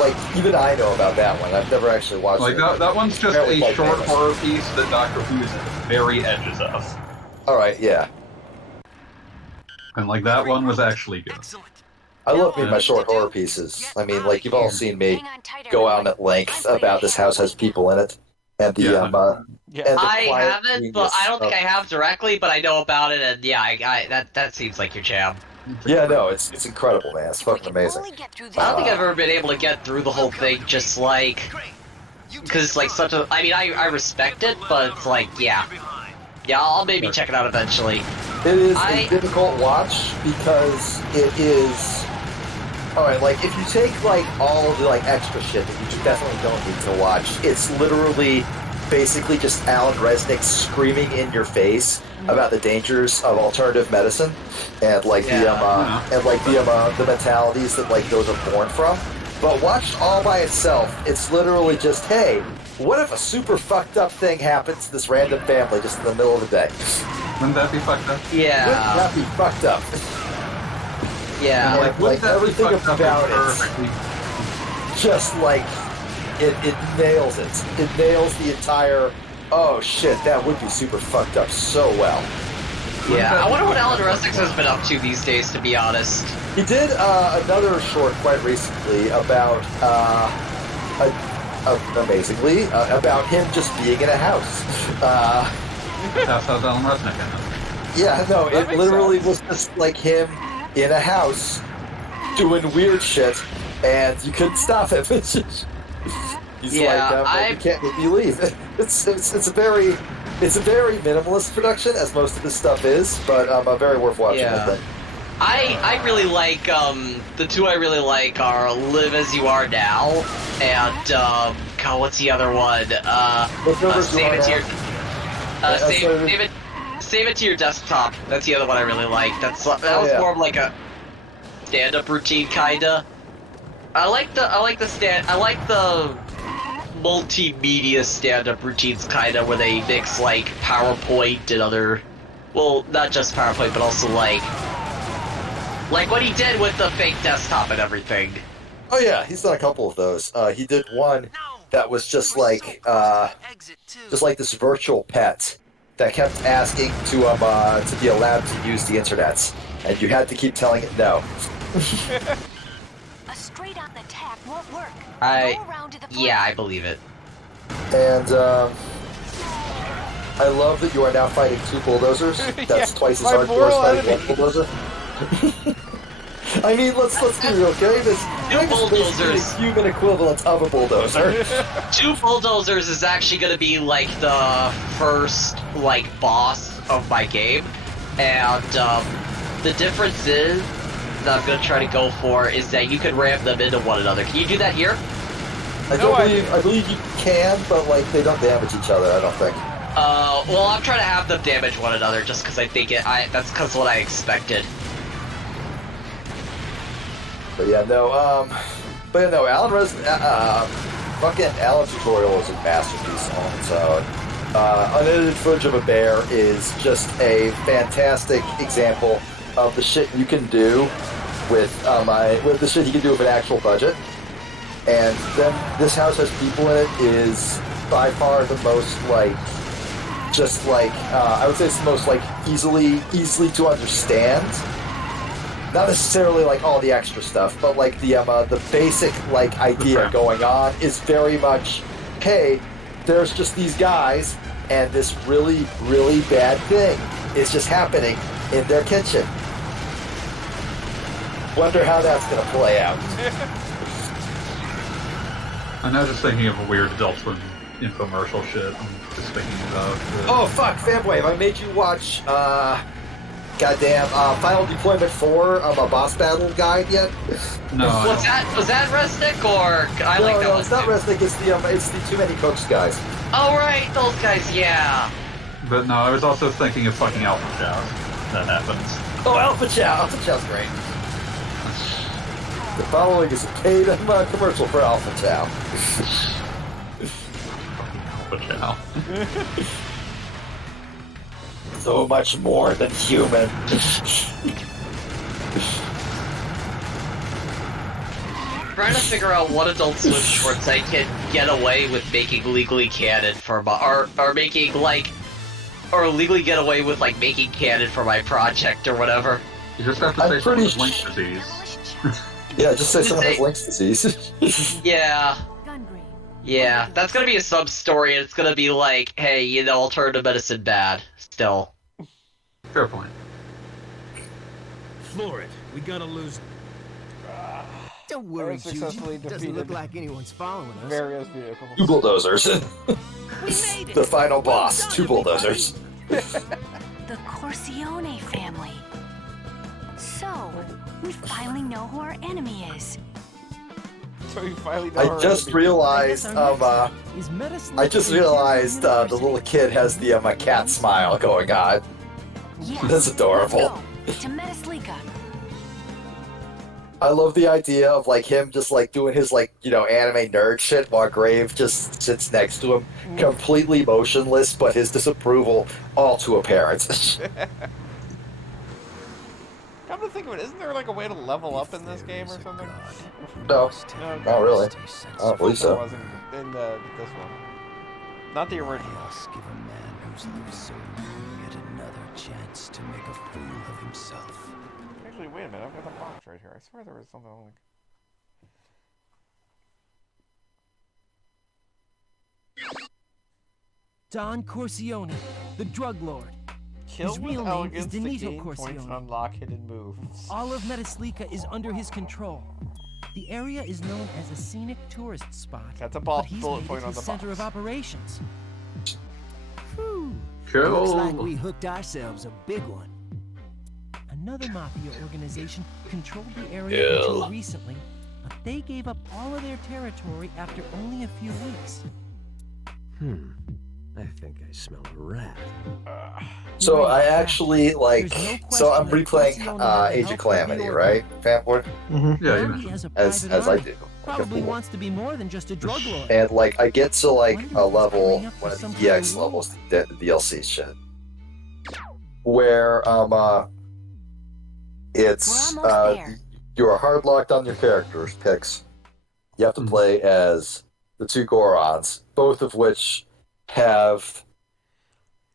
like, even I know about that one. I've never actually watched it. That one's just a short horror piece that Doctor Who is at the very edges of. Alright, yeah. And, like, that one was actually good. I love me my short horror pieces. I mean, like, you've all seen me go out at length about this house has people in it. And the, and the I haven't, but I don't think I have directly, but I know about it, and yeah, that seems like your jam. Yeah, no, it's incredible, man. It's fucking amazing. I don't think I've ever been able to get through the whole thing, just like... Because it's like such a... I mean, I respect it, but it's like, yeah. Yeah, I'll maybe check it out eventually. It is a difficult watch, because it is... Alright, like, if you take, like, all the, like, extra shit that you definitely don't need to watch, it's literally basically just Alan Resnick screaming in your face about the dangers of alternative medicine and like the mentalities that like those are born from. But watched all by itself, it's literally just, hey, what if a super fucked up thing happens to this random family just in the middle of the day? Wouldn't that be fucked up? Yeah. Wouldn't that be fucked up? Yeah. Like everything about it, just like it nails it. It nails the entire. Oh shit, that would be super fucked up so well. Yeah, I wonder what Alan Resnick has been up to these days, to be honest. He did another short quite recently about, amazingly, about him just being in a house. That's how Alan Resnick ended. Yeah, no, it literally was just like him in a house doing weird shit, and you couldn't stop him. He's like, you can't make me leave. It's a very minimalist production, as most of this stuff is, but very worth watching. I think. I really like the two I really like are Live As You Are Now and God, what's the other one? Save It to Your Desktop. That's the other one I really like. That was more of like a stand-up routine kinda. I like the multimedia stand-up routines kinda where they mix like PowerPoint and other, well, not just PowerPoint but also like what he did with the fake desktop and everything. Oh yeah, he's done a couple of those. He did one that was just like this virtual pet that kept asking to be allowed to use the internet, and you had to keep telling it no. A straight-on attack won't work. I believe it. And I love that you are now fighting two bulldozers. That's twice as hard for fighting one bulldozer. I mean, let's be real, okay? This bulldozers, the human equivalent of a bulldozer. Two bulldozers is actually going to be like the first like boss of my game, and the difference is that I'm going to try to go for is that you can ram them into one another. Can you do that here? I believe you can, but like they don't damage each other. I don't think. Well, I'm trying to have them damage one another just because I think that's because what I expected. But yeah, no, Alan fucking Alan Tutorial is a masterpiece on its own. Unedited Footage of a Bear is just a fantastic example of the shit you can do with the shit you can do with an actual budget. And then This House Has People in It is by far the most I would say it's the most easily to understand. Not necessarily like all the extra stuff, but like the basic idea going on is very much, hey, there's just these guys and this really, really bad thing is just happening in their kitchen. Wonder how that's gonna play out. I'm now just thinking of a weird Adult Swim infomercial shit. I'm just thinking about. Oh fuck, Fanboy! I made you watch. Goddamn, Final Deployment 4 of a boss battle guide yet? No. Was that Resnick or No, it's not Resnick. It's the Too Many Cooks guys. Oh right, those guys, yeah. But no, I was also thinking of fucking Alpha Chow. That happens. Oh, Alpha Chow! Alpha Chow's great. The following is a paid commercial for Alpha Chow. Alpha Chow. So much more than human. Trying to figure out what Adult Swim shorts I can get away with making legally canon for my, or making like, or legally get away with like making canon for my project or whatever. You just have to say someone has Lynch disease. Yeah, just say someone has Lynch disease. Yeah. Yeah, that's gonna be a sub-story, and it's gonna be like, hey, you know, alternative medicine bad, still. Fair point. Floor it. We gotta lose. Don't worry, successfully Juju. Doesn't defeated look like anyone's following us. various vehicles. 2 bulldozers. We made it. The final boss. 2 bulldozers. The Corsione family. So, we finally know who our enemy is. So we finally know I our just enemy. realized, the little kid has the cat smile going on. Yes, That's adorable. let's go to Metaslika. I love the idea of like him just like doing his like, you know, anime nerd shit while Grave just sits next to him, completely motionless, but his disapproval all too apparent. Come to think of it, isn't there like a way to level up in this game or something? No, not really. I don't believe There so. wasn't in this one. Not the original. Give a man who's lived so long yet another chance to make a fool of himself. Actually, wait a minute, I've got the box right here. I swear there was something like... Don Corsione, the drug lord. Kill His with real name is elegance to Denito gain points and Corsione. unlock hidden moves. All of Metaslika is under his control. The area is known as a scenic tourist spot. That's a but he's bullet made point it on the the center box. of operations. Whew. Cool. Looks like we hooked ourselves a big one. Another mafia organization controlled the area until recently, but they gave up all of their territory after only a few weeks. I think I smell a rat. So I actually like. So I'm replaying Age of Calamity, right, Fanboy? Yeah, you He has a As private I army. do. Probably wants to be more than just a drug lord. And like I get to like a level, one of the EX levels, the DLC shit, where it's you are hard locked on your characters picks. You have to play as the 2 Gorons, both of which have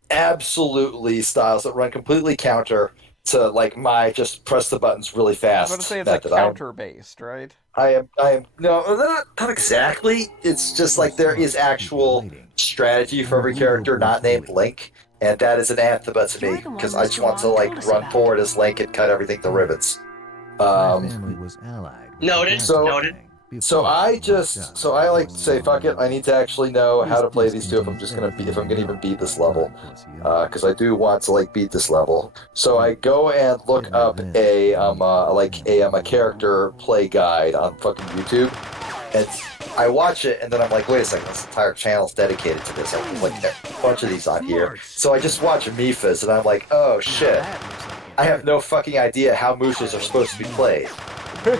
absolutely styles that run completely counter to like my just press the buttons really fast. I was going to say it's like counter-based, right? I am no, not exactly. It's just like there is actual strategy for every character not named Link, and that is an anathema to me because I just want to like run forward as Link and cut everything to ribbons. Family was allied. Noted. So I like to say fuck it. I need to actually know how to play these 2 if I'm gonna even beat this level, because I do want to like beat this level. So I go and look up a character play guide on fucking YouTube, and I watch it, and then I'm like, wait a second, this entire channel's dedicated to this. There's like a bunch of these on here. So I just watch Mifas, and I'm like, oh shit, I have no fucking idea how Mushas are supposed to be played.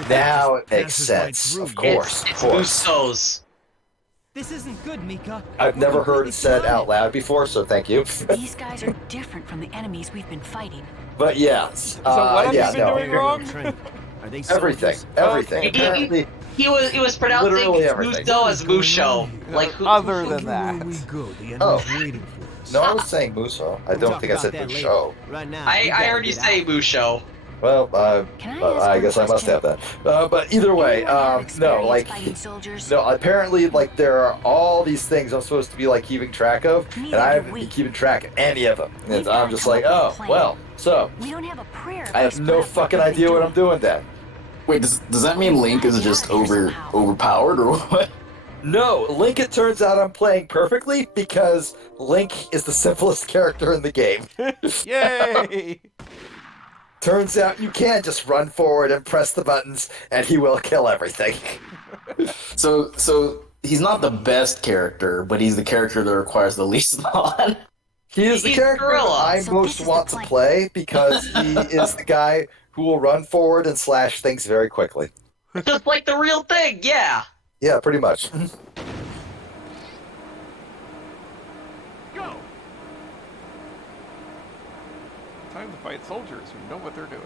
Now it makes sense. Of course. It's Usos. This isn't good, Mika. I've never heard it said out loud before, so thank you. These guys are different from the enemies we've been fighting. But yeah. So what have you been doing wrong? Are they Everything. Okay. Apparently, He was pronouncing Literally everything. Muso as Musho. Like who? Other than that. we go? The enemy's Oh. waiting for us. no, I was saying Muso. I don't think I said Musho. Right now, I heard you say Musho. Well, Can I ask I guess I must have that. But either way, no, like, no. Apparently, like, there are all these things I'm supposed to be like keeping track of, and I haven't been keeping track of any of them. And I'm just like, oh, well, so We don't have a prayer. I have no fucking idea what I'm doing then. Wait, does that mean Link is just overpowered or what? No, Link, it turns out I'm playing perfectly because Link is the simplest character in the game. Yay! Turns out you can just run forward and press the buttons, and he will kill everything. So he's not the best character, but he's the character that requires the least mod. He is the He's character Gorilla. I So most this is want the to plan. play because he is the guy who will run forward and slash things very quickly. Just like the real thing, yeah. Yeah, pretty much. Go! Time to fight soldiers who know what they're doing.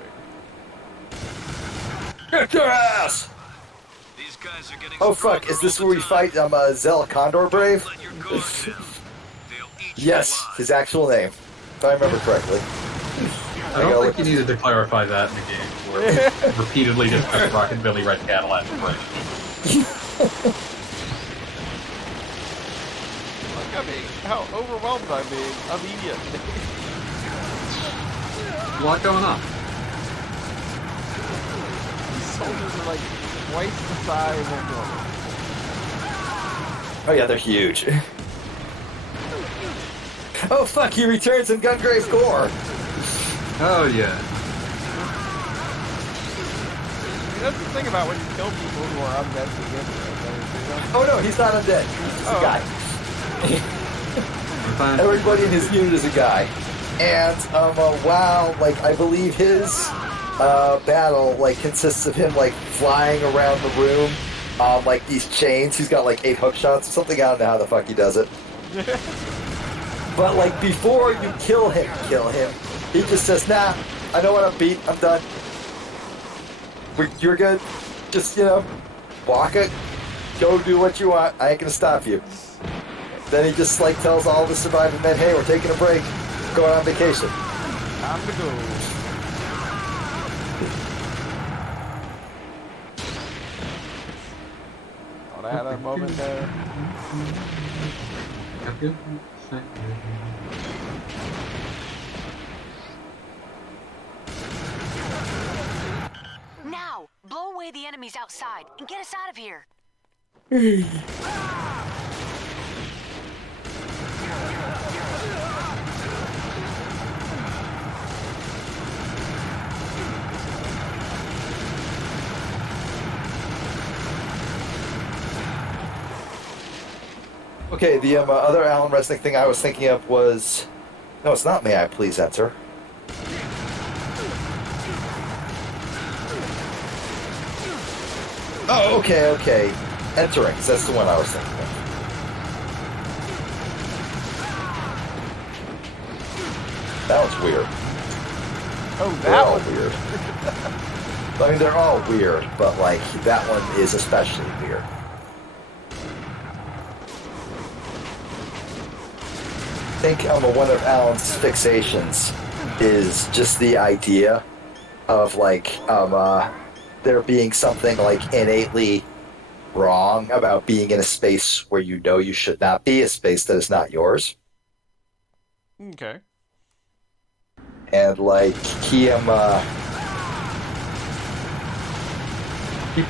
Get your ass! These guys are getting Oh fuck, is this where we fight Zell Condor Brave? Yes, his actual name. If I remember correctly. I don't think you needed to clarify that in the game, where we repeatedly discuss Rockabilly Red Cadillac. Look at me, how overwhelmed I'm being immediately. A lot going on. These soldiers are like twice the size of normal. Oh yeah, they're huge. Oh fuck, he returns in Gungrave Gore! Oh yeah. That's the thing about when you kill people who are undead to begin with. Oh no, he's not undead. He's a guy. Everybody in his unit is a guy. And wow, like I believe his battle like consists of him like flying around the room on like these chains. He's got like 8 hook shots or something. I don't know how the fuck he does it. But like before you kill him, he just says, "Nah, I know what I'm beat. I'm done. You're good. Just walk it. Go do what you want. I ain't gonna stop you." Then he just like tells all the surviving men, "Hey, we're taking a break. Going on vacation." Time to go. Thought I had a moment there. Now, blow away the enemies outside and get us out of here. Okay, the other Alan Resnick thing I was thinking of was... No, it's not May I Please Enter. Oh, okay. Entering, that's the one I was thinking of. That one's weird. Oh, They're all weird. I mean, they're all weird, but like, that one is especially weird. I think one of Alan's fixations is just the idea of like there being something like innately wrong about being in a space where you know you should not be, a space that is not yours. Okay. And like he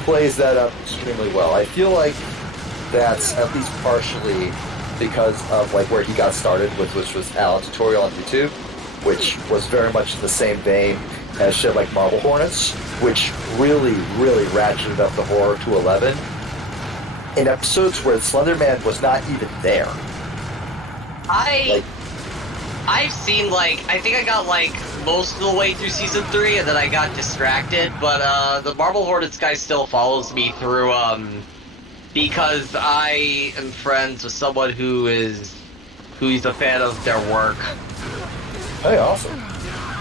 plays that up extremely well. I feel like that's at least partially because of like where he got started with, which was Alan's tutorial on YouTube, which was very much in the same vein as shit like Marble Hornets, which really ratcheted up the horror to 11 in episodes where Slender Man was not even there. I've seen I think I got most of the way through season 3 and then I got distracted, but the Marble Hornets guy still follows me through because I am friends with someone who's a fan of their work. Hey, awesome.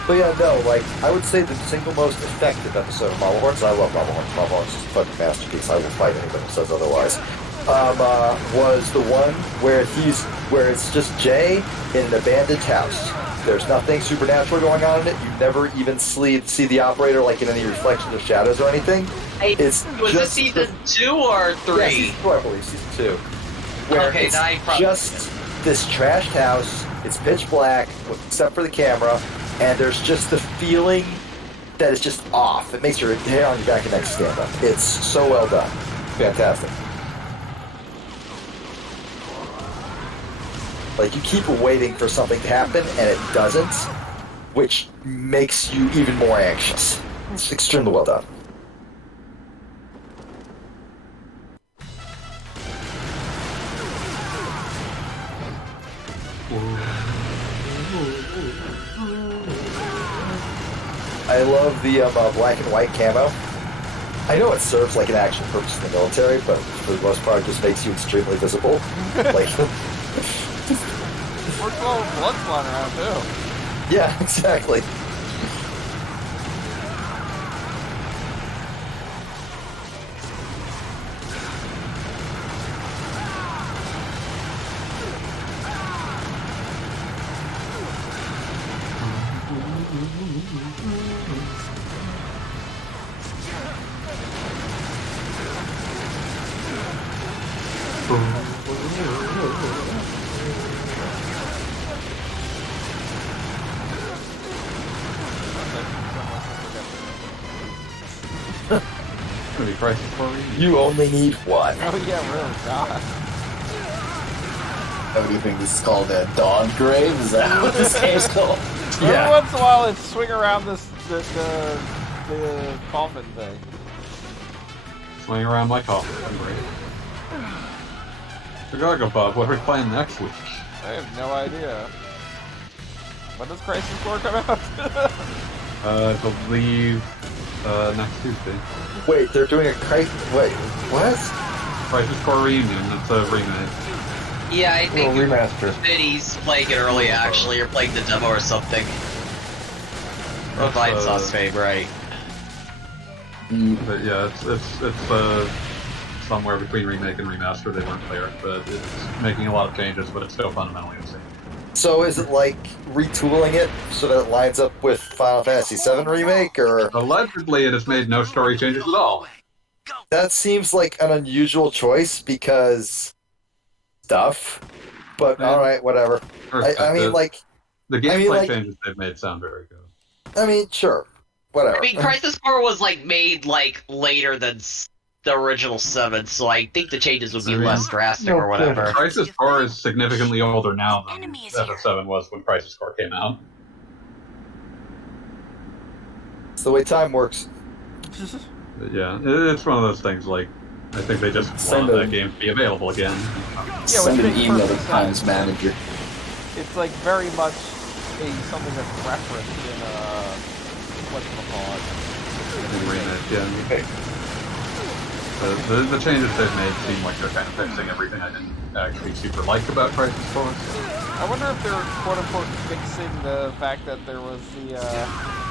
But yeah, no, I would say the single most effective episode of Marble Hornets, I love Marble Hornets. Marble Hornets is a fucking masterpiece. I will fight anybody who says otherwise. Was the one where it's just Jay in an abandoned house. There's nothing supernatural going on in it. You never even see the operator in any reflections or shadows or anything. Was this season 2 or 3? Yeah, season 2, I believe, season 2. Where it's just this trashed house. It's pitch black, except for the camera, and there's just the feeling that it's just off. It makes your hair on your back and neck stand up. It's so well done. Fantastic. You keep waiting for something to happen, and it doesn't, which makes you even more anxious. It's extremely well done. I love the black and white camo. I know it serves like an action purpose in the military, but for the most part, it just makes you extremely visible. Like, we're throwing blood flying around too. Yeah, exactly. You only need one. Oh yeah, really, God. What do you think this is called? Gungrave? Is that what this game's called? Every once in a while, it's swing around the coffin thing. Swing around my coffin. I'm great. Chicago Bob, what are we playing next week? I have no idea. When does Crisis Core come out? I believe next Tuesday. Wait, they're doing a Wait, what? Crisis Core Reunion. It's a remake. Yeah, I think remaster. City's playing it early, actually, or playing the demo or something. If I saw Fame right. But yeah, it's somewhere between remake and remaster. They weren't clear, but it's making a lot of changes, but it's still fundamentally the same. So is it like retooling it so that it lines up with Final Fantasy VII Remake, or...? Allegedly, it has made no story changes at all. That seems like an unusual choice, because... stuff. But, alright, whatever. I mean, like... The gameplay changes they've made sound very good. I mean, sure. Whatever. I mean, Crisis Core was, like, made, like, later than the original 7, so I think the changes would be less drastic or whatever. Crisis Core is significantly older now than FF7 was when Crisis Core came out. It's the way time works. But yeah, it's one of those things, like, I think they just want that game to be available again. Yeah, send an email to Times Manager. It's like very much something that's referenced in whatchamacallit. Yeah. The changes they've made seem like they're kind of fixing everything I didn't actually super like about Crisis Core. I wonder if they're quote-unquote fixing the fact that there was the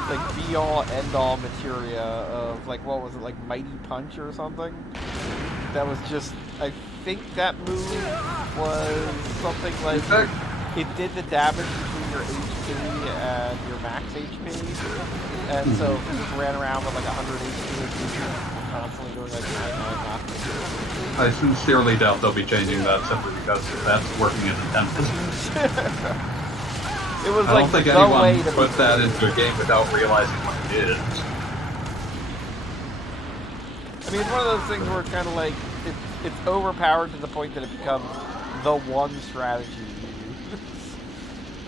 like be-all, end-all materia of like, what was it, like Mighty Punch or something? That was just, I think that move was something like it did the damage between your HP and your max HP, and so if you just ran around with like 100 HP constantly doing like 99 knockback. I sincerely doubt they'll be changing that simply because that's working as intended. It was I like don't think the anyone way to put that into a game without realizing what it is. I mean, it's one of those things where it's kind of like it's overpowered to the point that it becomes the one strategy you use.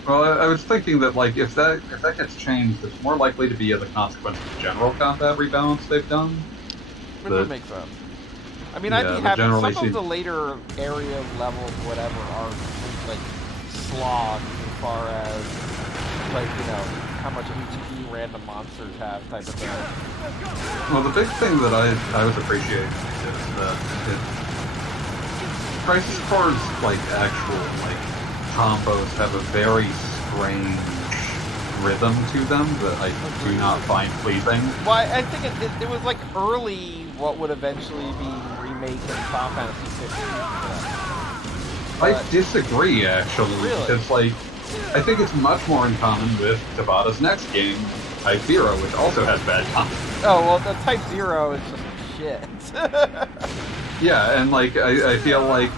Well, I was thinking that like if that gets changed, it's more likely to be as a consequence of the general combat rebalance they've done. Which would make sense. I mean, I'd be happy. Some of the later areas, levels, whatever, are like slogs as far as like, you know, how much HP random monsters have type of thing. Well, the big thing that I was appreciating is that Crisis Core's like actual like combos have a very strange rhythm to them that I do not find pleasing. Well, I think it was like early what would eventually be remake in Final Fantasy 15. I disagree, actually, because like I think it's much more in common with Tabata's next game, Type 0, which also has bad combat. Oh well, the Type 0 is just shit. Yeah, and like I feel like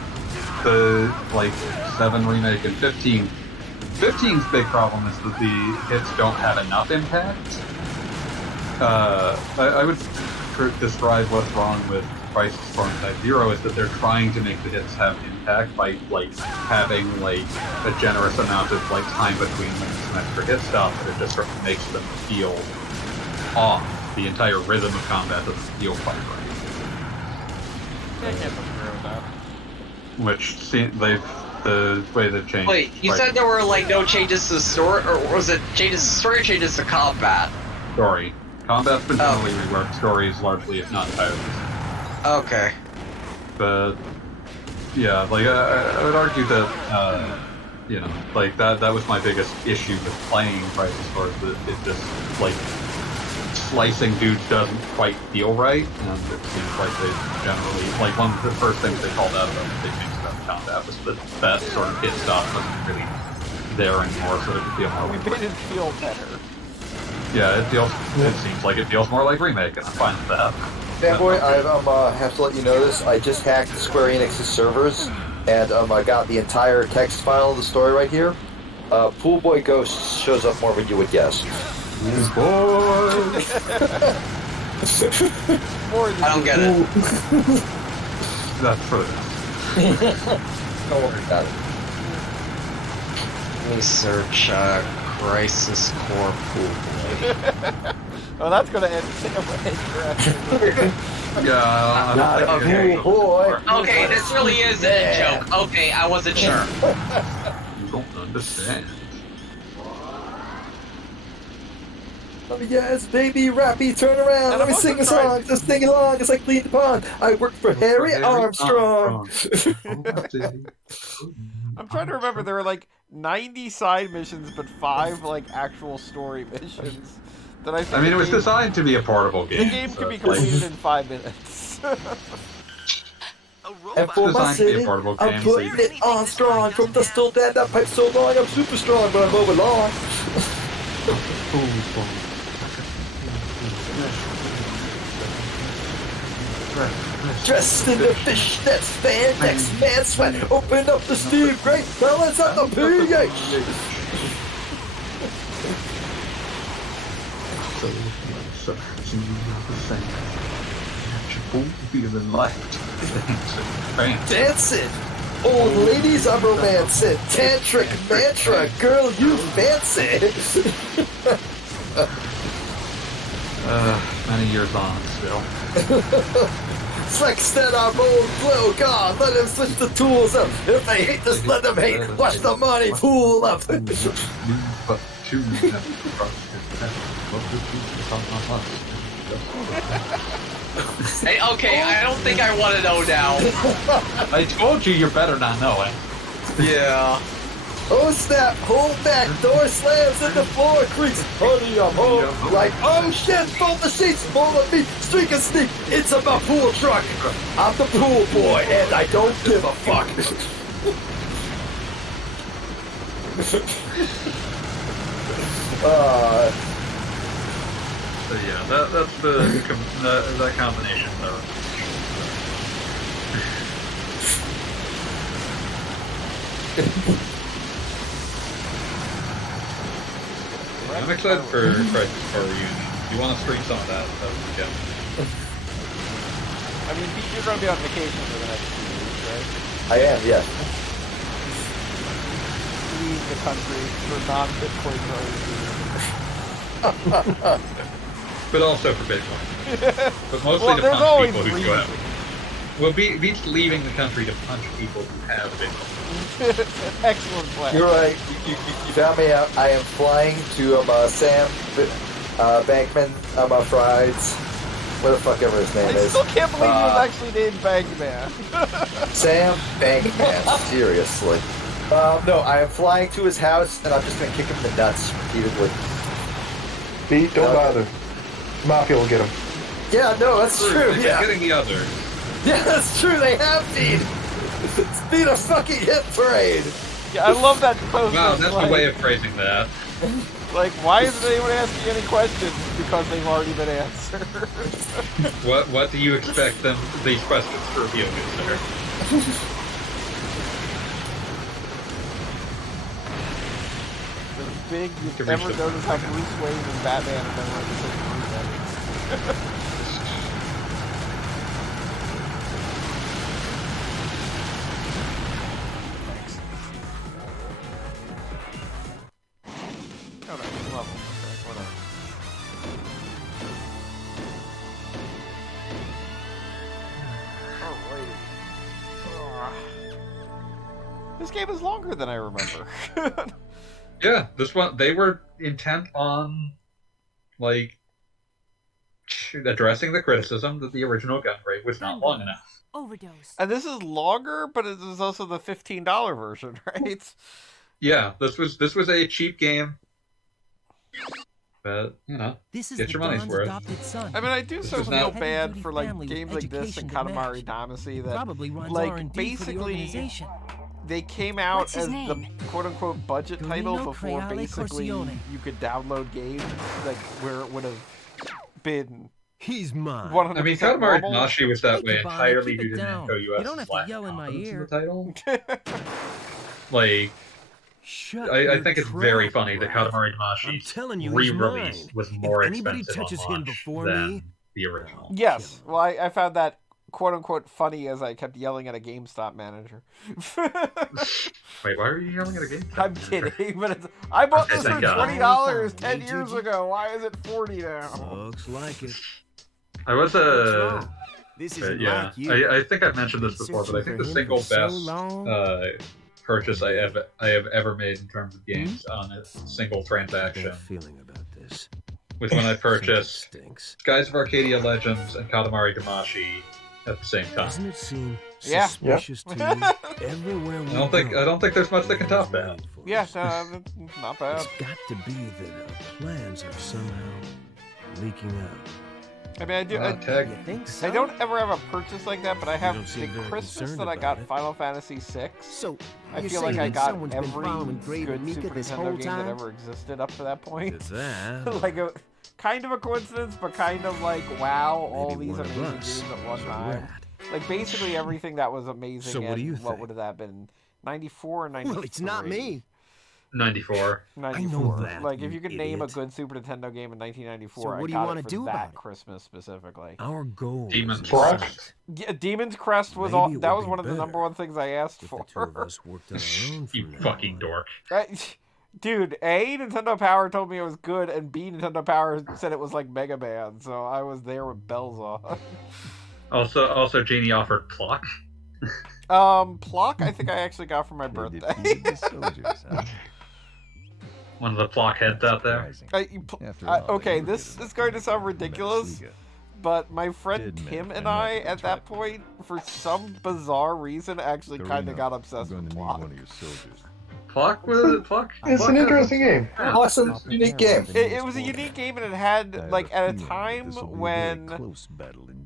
the 7 remake and 15. 15's big problem is that the hits don't have enough impact. I would describe what's wrong with Crisis Core and Type 0 is that they're trying to make the hits have impact by having a generous amount of time between some extra hit stuff, but it just sort of makes them feel off. The entire rhythm of combat doesn't feel quite right. I can't agree with that. Which the way they've changed. Wait, you said there were no changes to story, or was it changes to story or changes to combat? Story. Combat's been totally reworked. Stories largely, if not entirely. Okay. But yeah, like I would argue that you know, like that was my biggest issue with playing Crisis Core. That it just like slicing dudes doesn't quite feel right, and it seems like they generally like one of the first things they called out about they changed about combat was that sort of hit stop wasn't really there anymore, so it would feel more. We made it feel better. Yeah, it seems like it feels more like remake, and I'm fine with that. Fanboy, I have to let you know this. I just hacked Square Enix's servers, and I got the entire text file of the story right here. Pool Boy Ghost shows up more than you would guess. Pool Boy! I don't get it. That's for this. Don't worry about it. Let me search Crisis Core Pool Boy. Oh, that's gonna end Yeah. Not a pool boy. Okay, this really is a joke. Okay, I wasn't sure. You don't understand. Oh yes, baby, rappy, turn around, let me sing a song, just sing along, it's like Clean the Pond. I work for Harry Armstrong. I'm trying to remember, there were like 90 side missions, but 5 like actual story missions. That I mean, it was designed to be a portable game. The game could be completed in 5 minutes. And for my city, I'm putting it on strong. From dust till dead, that pipe so long, I'm super strong, but I'm over long. Dressed in the fishnets, spandex, man sweat. Open up the Steve Great, fellas at the PH. Dancing! Old ladies, I'm romancing. Tantric mantra, girl, you fancy. Many years on still. Flex that our bold glow, God, let him switch the tools up. If they hate, just let them hate. Watch the money pool up. Hey, okay, I don't think I want to know now. I told you you're better not knowing. Yeah. Oh snap, hold back, door slams and the floor creaks. Honey, I'm home. Like, oh shit, fold the sheets, full of me, streak and sneak. It's a pool truck. I'm the pool boy, and I don't give a fuck. So yeah, that's that combination though. I'm excited for Crisis Core Reunion. You want to stream some of that? That would be good. I mean, you're going to be on vacation for the next 2 weeks, right? I am, yes. Leave the country for non-Bitcoin reasons. But also for Bitcoin. But mostly Well, to there's punch always people who reasons. go out. Well, Beats leaving the country to punch people who have Bitcoin. Excellent plan. You're right. You found me out. I am flying to Sam Bankman Frieds. What the fuck ever his name I is. still can't believe he was actually named Bankman. Sam Bankman. Seriously. No, I am flying to his house, and I'm just going to kick him in the nuts repeatedly. Pete, don't bother. Mafia will get him. Yeah, no, that's true. Yeah. Getting the other. Yeah, that's true. They have been. It's been a fucking hit parade. Yeah, I love that post. Wow, that's the way of phrasing that. Like, why isn't anyone asking any questions? Because they've already been answered. What do you expect these questions to reveal, good sir? Big, you've ever noticed how Bruce Wayne and Batman have been like the same movie? Oh, no, he's level. Okay, whatever. Alrighty. This game is longer than I remember. Yeah, this one, they were intent on, like, addressing the criticism that the original Gungrave was not long enough. Overdose. And this is longer, but it is also the $15 version, right? Yeah, this was a cheap game. But, This is get your money's worth. adopted son. I mean, I do so is feel not- bad for like family with games like this and education to Katamari match. Damacy that Probably runs like R&D for the basically organization. they came out What's his as name? the quote-unquote budget title Torino before Creale basically Corsione. you could download games like where it would have been He's mine. 100% I mean, Katamari normal. Damacy was that Hey, way Cabana, entirely keep due it to down. Namco You US's don't have to lack yell of in my confidence ear. in the title. Like, Shut I your think it's trap, very funny that Ralph. Katamari I'm Damashi's telling you, he's re-release mine. was more If anybody expensive touches on him launch before than me, the original. Yes, well, I found that quote-unquote funny as I kept yelling at a GameStop manager. Wait, why are you yelling at a game? I'm kidding, but I bought this for Thank God. $20 10 years ago. Why is it $40 now? looks like it. I was a... This isn't yeah, like you. I think I've mentioned this before, but I think the single best purchase I have ever made in terms of games on a single transaction Feeling about this. was when I purchased Stinks. Skies of Arcadia Legends and Katamari Damacy at the same time. Doesn't it seem Yeah. suspicious to you? Everywhere we I don't think there's much that can top that. Yeah, not bad. It's got to be that our plans are somehow leaking out. I mean, I do. Tag. You think so? I don't ever have a purchase like that, but I have don't seem the very Christmas concerned that I about got it. Final Fantasy VI. So I you're feel like I saying got someone's been every following Grave good and Mika Super this Nintendo whole game that time? ever existed up to that point. Is that? Like a kind of a coincidence, but kind of like wow, all Maybe these one of amazing us games at one is a time. rat. Like basically everything that was amazing. So what do and you what think? would have that been? 94 or 93? Well, it's not me. 94. 94. that, Like you if you could name a idiot. good Super Nintendo game in 1994, So what I do you got wanna it for do that about it? Christmas specifically. Our goal Demon's is Crest. Yeah, Demon's Crest was Maybe all. it That would was be one of the better number one things I asked if for. the two of us worked on our own You from now fucking on. dork. Dude, A, Nintendo Power told me it was good, and B, Nintendo Power said it was like Mega Man, so I was there with bells on. Also, Jeannie offered Plock. Plock, I think I actually got for my birthday. One of the Plock heads out there. Okay, this is going to sound ridiculous, but my friend Tim and I, at that point, for some bizarre reason, actually kind of got obsessed with Plock. Plock was Plock. It's an interesting game. It's a unique game. It was a unique game, and it had, like, at a time when,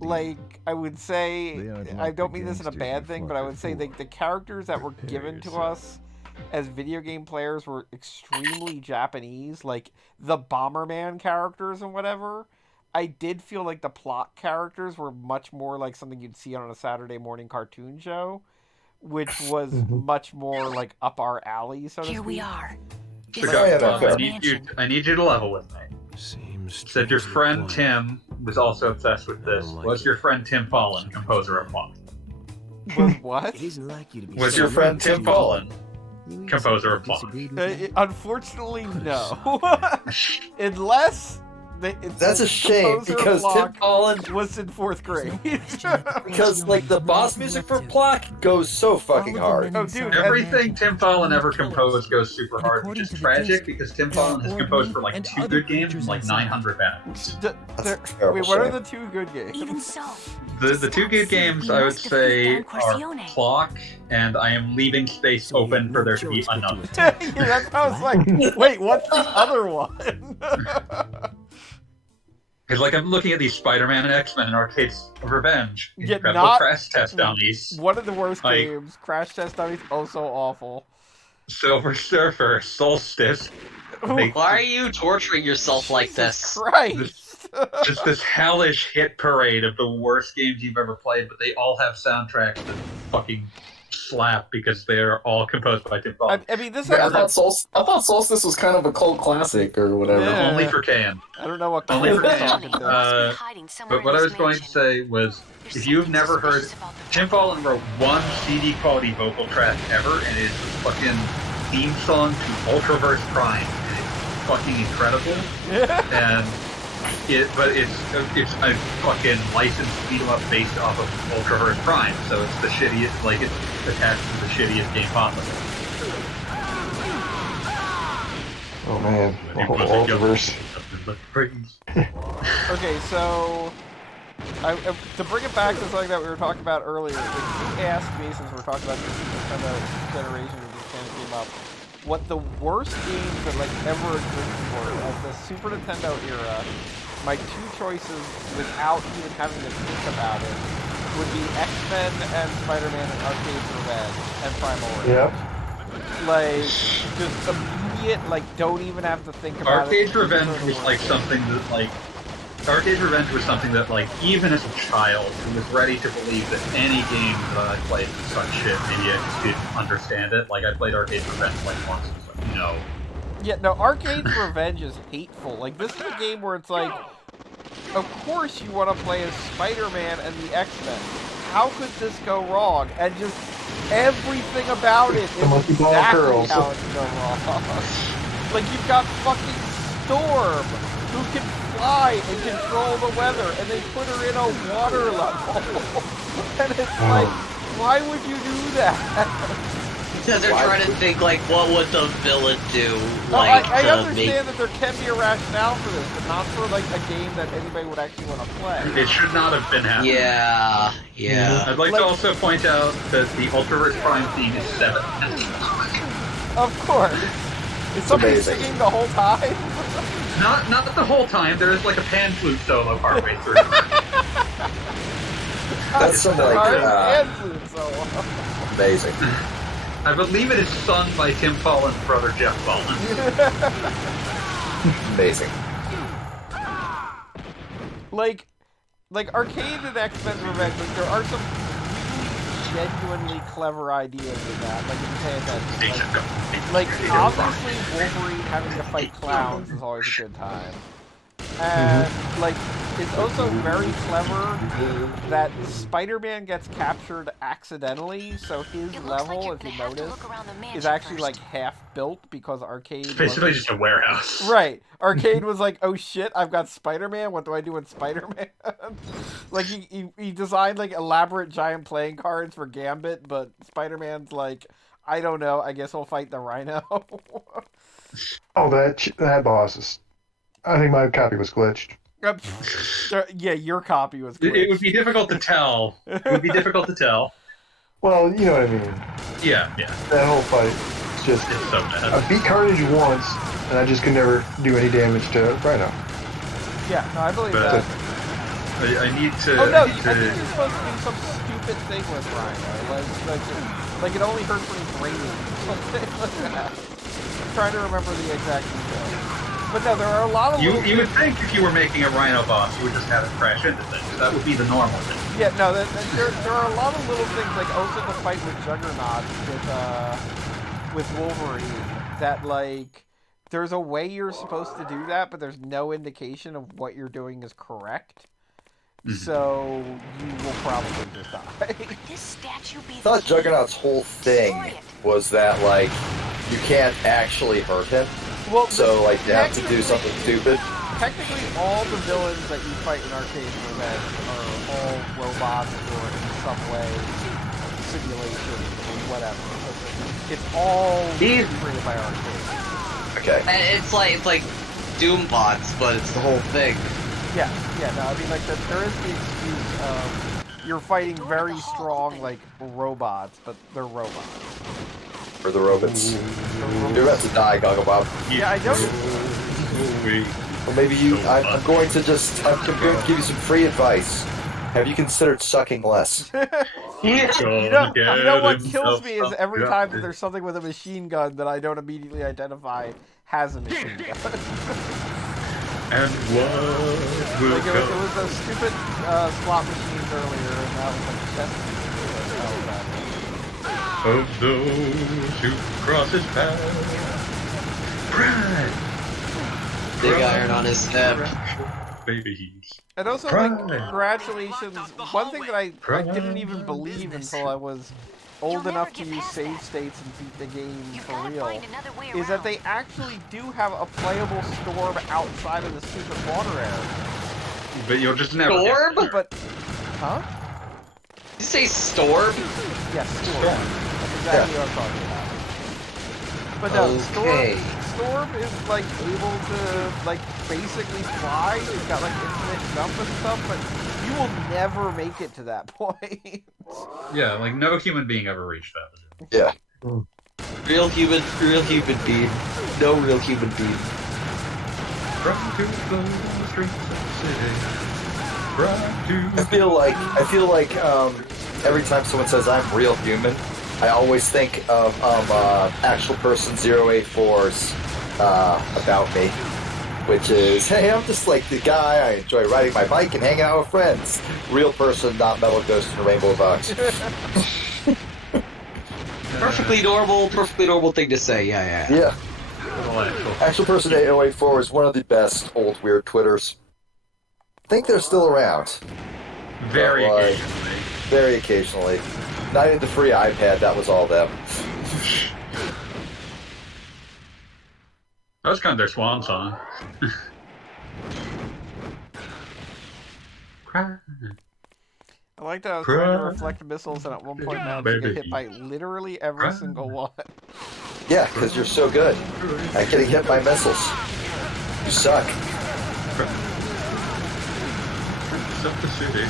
like, I would say, I don't mean this in a bad thing, but I would say the characters that were given to us as video game players were extremely Japanese, like, the Bomberman characters and whatever. I did feel like the plot characters were much more like something you'd see on a Saturday morning cartoon show, which was much more like up our alley, so to speak. Here we are. I need you to level with me. Said your friend Tim was also obsessed with this. Was your friend Tim Fallon, composer of Plock? Was what? It isn't like you to be Was so your friend rude. Tim Fallon, composer of Plock? Unfortunately, no. Unless That's a shame because Tim Fallon was in 4th grade. Because like the boss music for Plock goes so fucking hard. Oh, dude, Everything Tim Fallon ever composed goes super hard, which is tragic because Tim Fallon has composed for like 2 good games and like 900 bad ones. Wait, what are the 2 good games? Even so, The 2 good games I would say are Clock and I Am Leaving Space Open for there to be another. Yeah, that's how I was like, wait, what's the other one? Because like I'm looking at these Spider-Man and X-Men and Arcades of Revenge, Yeah, incredible not- crash test dummies, One of the worst Like- games. Crash Test Dummies, oh so awful. Silver Surfer, Solstice. Why are you torturing yourself like this? Christ! Just this hellish hit parade of the worst games you've ever played, but they all have soundtracks that fucking slap because they're all composed by Tim Fallon. I mean, this Yeah, I has thought Solstice was kind of a cult classic or whatever. Yeah. Only for KN. I don't know what Only for we're KN. talking about. But what I was going to say was, if you've never heard, Tim Fallon wrote one CD quality vocal track ever, and it is the fucking theme song to Ultraverse Prime. And it's fucking incredible. And it's a fucking licensed beat 'em up based off of Ultraverse Prime, so it's the shittiest, like it's attached to the shittiest game possible. Oh man, Ultraverse. Okay, so to bring it back to something that we were talking about earlier, if you asked me, since we're talking about the Super Nintendo generation and this kind of came up, what the worst games that like ever existed were of the Super Nintendo era, my two choices without even having to think about it would be X-Men and Spider-Man and Arcade's Revenge and Primal Rage. Yep. Like, just immediate, like, don't even have to think about Arcade's Revenge was like something that, like, Arcade's Revenge was something that, like, even as a child, I was ready to believe that any game that I played was such shit. Maybe I just didn't understand it. Like, I played Arcade's Revenge like once, and was like, no. Yeah, no, Arcade's Revenge is hateful. Like, this is a game where it's like, of course you want to play as Spider-Man and the X-Men. How could this go wrong? And just everything about it is exactly how it can go wrong. Like, you've got fucking Storm, who can fly and control the weather, and they put her in a water level. And it's like, why would you do that? Because they're trying to think, like, what would the villain do? Like, I understand that there can be a rationale for this, but not for, like, a game that anybody would actually want to play. It should not have been happening. Yeah, yeah. I'd like to also point out that the Ultraverse Prime theme is 7 minutes long. Of course. Is somebody singing the whole time? Not the whole time. There is, like, a pan flute solo partway through. That's some, like, pan flute solo. Amazing. I believe it is sung by Tim Follin's brother, Jeff Follin. Amazing. Like Arcade and X-Men Revenge, like, there are some really genuinely clever ideas in that. Like, if you pay attention. Like obviously Wolverine having to fight clowns is always a good time. And, like, it's also very clever that Spider-Man gets captured accidentally, so his level, if you notice, is actually, like, half built because Arcade It's basically just a warehouse. Right. Arcade was like, oh shit, I've got Spider-Man, what do I do with Spider-Man? Like, he designed, like, elaborate giant playing cards for Gambit, but Spider-Man's like, I don't know, I guess we'll fight the Rhino. Oh, that boss is... I think my copy was glitched. Yeah, your copy was glitched. It would be difficult to tell. Well, you know what I mean. Yeah. That whole fight, it's just... It's so bad. I beat Carnage once, and I just could never do any damage to Rhino. Yeah, no, I believe that. I need to... Oh no, I think you're supposed to do some stupid thing with Rhino. Like it only hurts when he's raining. Something like that. I'm trying to remember the exact details. But no, there are a lot of You would think if you were making a Rhino boss, you would just have it crash into things. That would be the normal thing. Yeah, no, there are a lot of little things, like also the fight with Juggernaut with Wolverine, that, like, there's a way you're supposed to do that, but there's no indication of what you're doing is correct. So you will probably just die. This statue be I thought Juggernaut's whole thing was that, like, you can't actually hurt him. Well, so, like, you have to do something stupid. Technically, all the villains that you fight in Arcade Revenge are all robots or in some way simulation or whatever. It's all created by Arcade. Okay. And it's like Doom bots, but it's the whole thing. Yeah, no, I mean, like, there is the excuse of you're fighting very strong, like, robots, but they're robots. For the robots. You're about to die, Gogglebob. Yeah, I know. Well, maybe I'm going to give you some free advice. Have you considered sucking less? You know what kills me is every time that there's something with a machine gun that I don't immediately identify has a machine gun. And what will like it was those stupid slot machines earlier, and that was like chess. Of those who cross his path, pride. Big iron on his step. Babies. And also, like, congratulations. One thing that I didn't even believe until I was old enough to use save states and beat the game for real, is that they actually do have a playable storm outside of the stupid water area. But you'll just never Storm? get But, huh? Did you say storm? Yes, storm. That's exactly what I'm talking about. But no, Orb is like able to like basically fly. He's got like infinite jump and stuff, but you will never make it to that point. Yeah, like no human being ever reached that. Yeah. Real human being. No real human being. I feel like every time someone says I'm real human, I always think of Actual Person 084's About Me, which is, hey, I'm just like the guy, I enjoy riding my bike and hanging out with friends. Real person, not Metal Ghost and Rainbow Box. Perfectly normal thing to say, yeah. Actual Person 8084 is one of the best old weird Twitters. I think they're still around. Very occasionally. Very occasionally. Not even the free iPad, that was all them. That was kind of their swan song. I liked how I was trying to reflect missiles, and at one point managed to get hit by literally every single one. Yeah, because you're so good at getting hit by missiles. You suck. Up the city.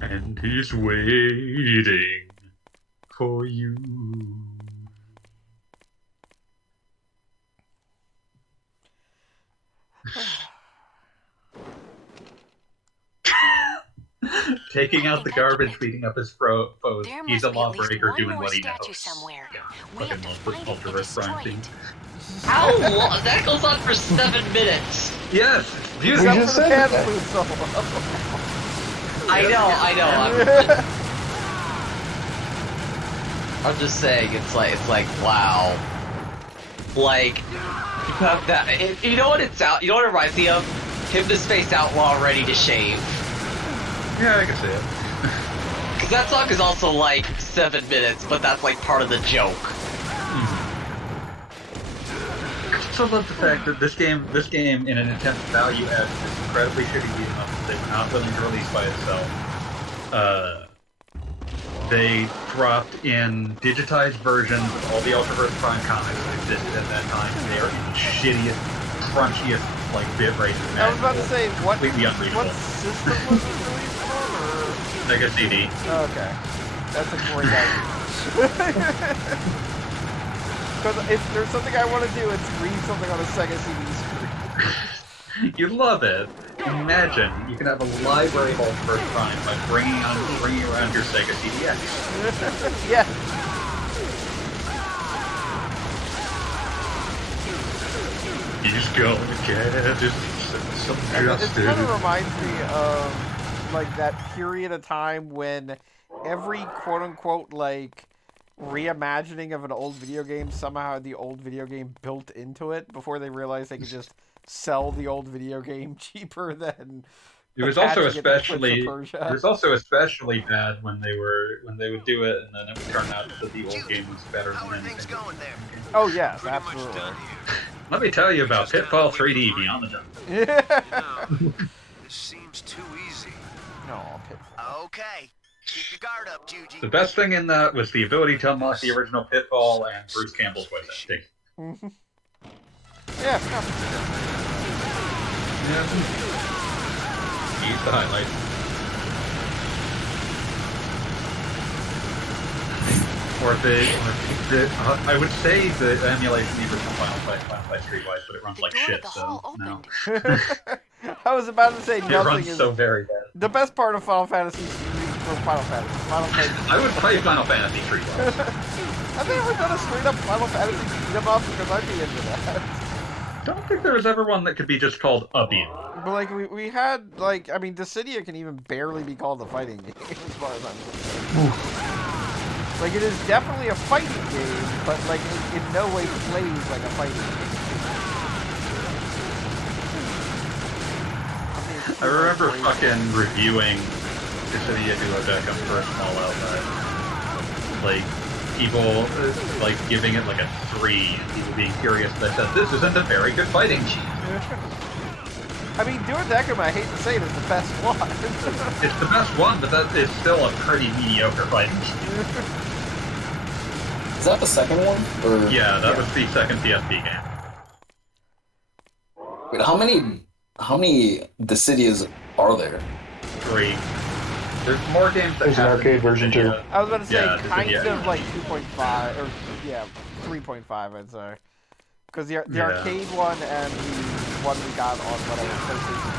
And he's waiting for you. Taking out the garbage, beating up his foes. He's a lawbreaker doing what he knows. Somewhere. Fucking love the Ultraverse crime scene. How long? That goes on for 7 minutes. Yes! We just said that. I know. I'm just saying, it's like wow. Like, you have that. You know what it's out? You know what it reminds me of? Hypnospace Outlaw Ready to Shave. Yeah, I can see it. Because that song is also like 7 minutes, but that's like part of the joke. I also love the fact that this game, in an attempt to value add this incredibly shitty beat 'em up that they were not willing to release by itself, they dropped in digitized versions of all the Ultraverse Prime comics that existed at that time. They are in the shittiest, crunchiest, like, bit rates. I was about to say, what unreadable. system was it released on? Or... Sega CD. Okay. That's a great idea. Because if there's something I want to do, it's read something on a Sega CD screen. You love it. Imagine you can have a library of Ultraverse Prime by bringing around your Sega CDX. Yeah. You just go and get some justice. It kind of reminds me of like that period of time when every quote-unquote like reimagining of an old video game somehow had the old video game built into it before they realized they could just sell the old video game cheaper than. It was also especially bad when they would do it and then it would turn out that the old game was better than anything. Oh yes, absolutely. Let me tell you about Pitfall 3D Beyond the Jungle. Yeah. This seems too easy. No, Pitfall. Okay. Keep your guard up, Juji. The best thing in that was the ability to unlock the original Pitfall and Bruce Campbell's voice acting. Mm-hmm. Yeah. He's the highlight. I would say the emulation of the original Final Fight Streetwise, but it runs like shit, so no. I was about to say nothing. It runs so very bad. The best part of Final Fantasy Final Fantasy. I would play Final Fantasy Streetwise. Have they ever done a straight up Final Fantasy beat 'em up? Because I'd be into that. I don't think there was ever one that could be just called a beat 'em up. But like we had like I mean Dissidia can even barely be called a fighting game as far as I'm concerned. Like it is definitely a fighting game, but like it in no way plays like a fighting game. I remember fucking reviewing Dissidia Duodecim on first Small Outside. Like people like giving it like a 3 and people being curious, but I said this isn't a very good fighting game. I mean, Duodecim, I hate to say it, is the best one. It's the best one, but that is still a pretty mediocre fight. Is that the second one? Or... Yeah, that was the second PSP game. Wait, how many Dissidias are there? 3. There's more games that There's an arcade version too. I was about to say, kind yeah. of like 2.5, or 3.5, I'd say. Because the arcade one and the one we got on whatever PlayStation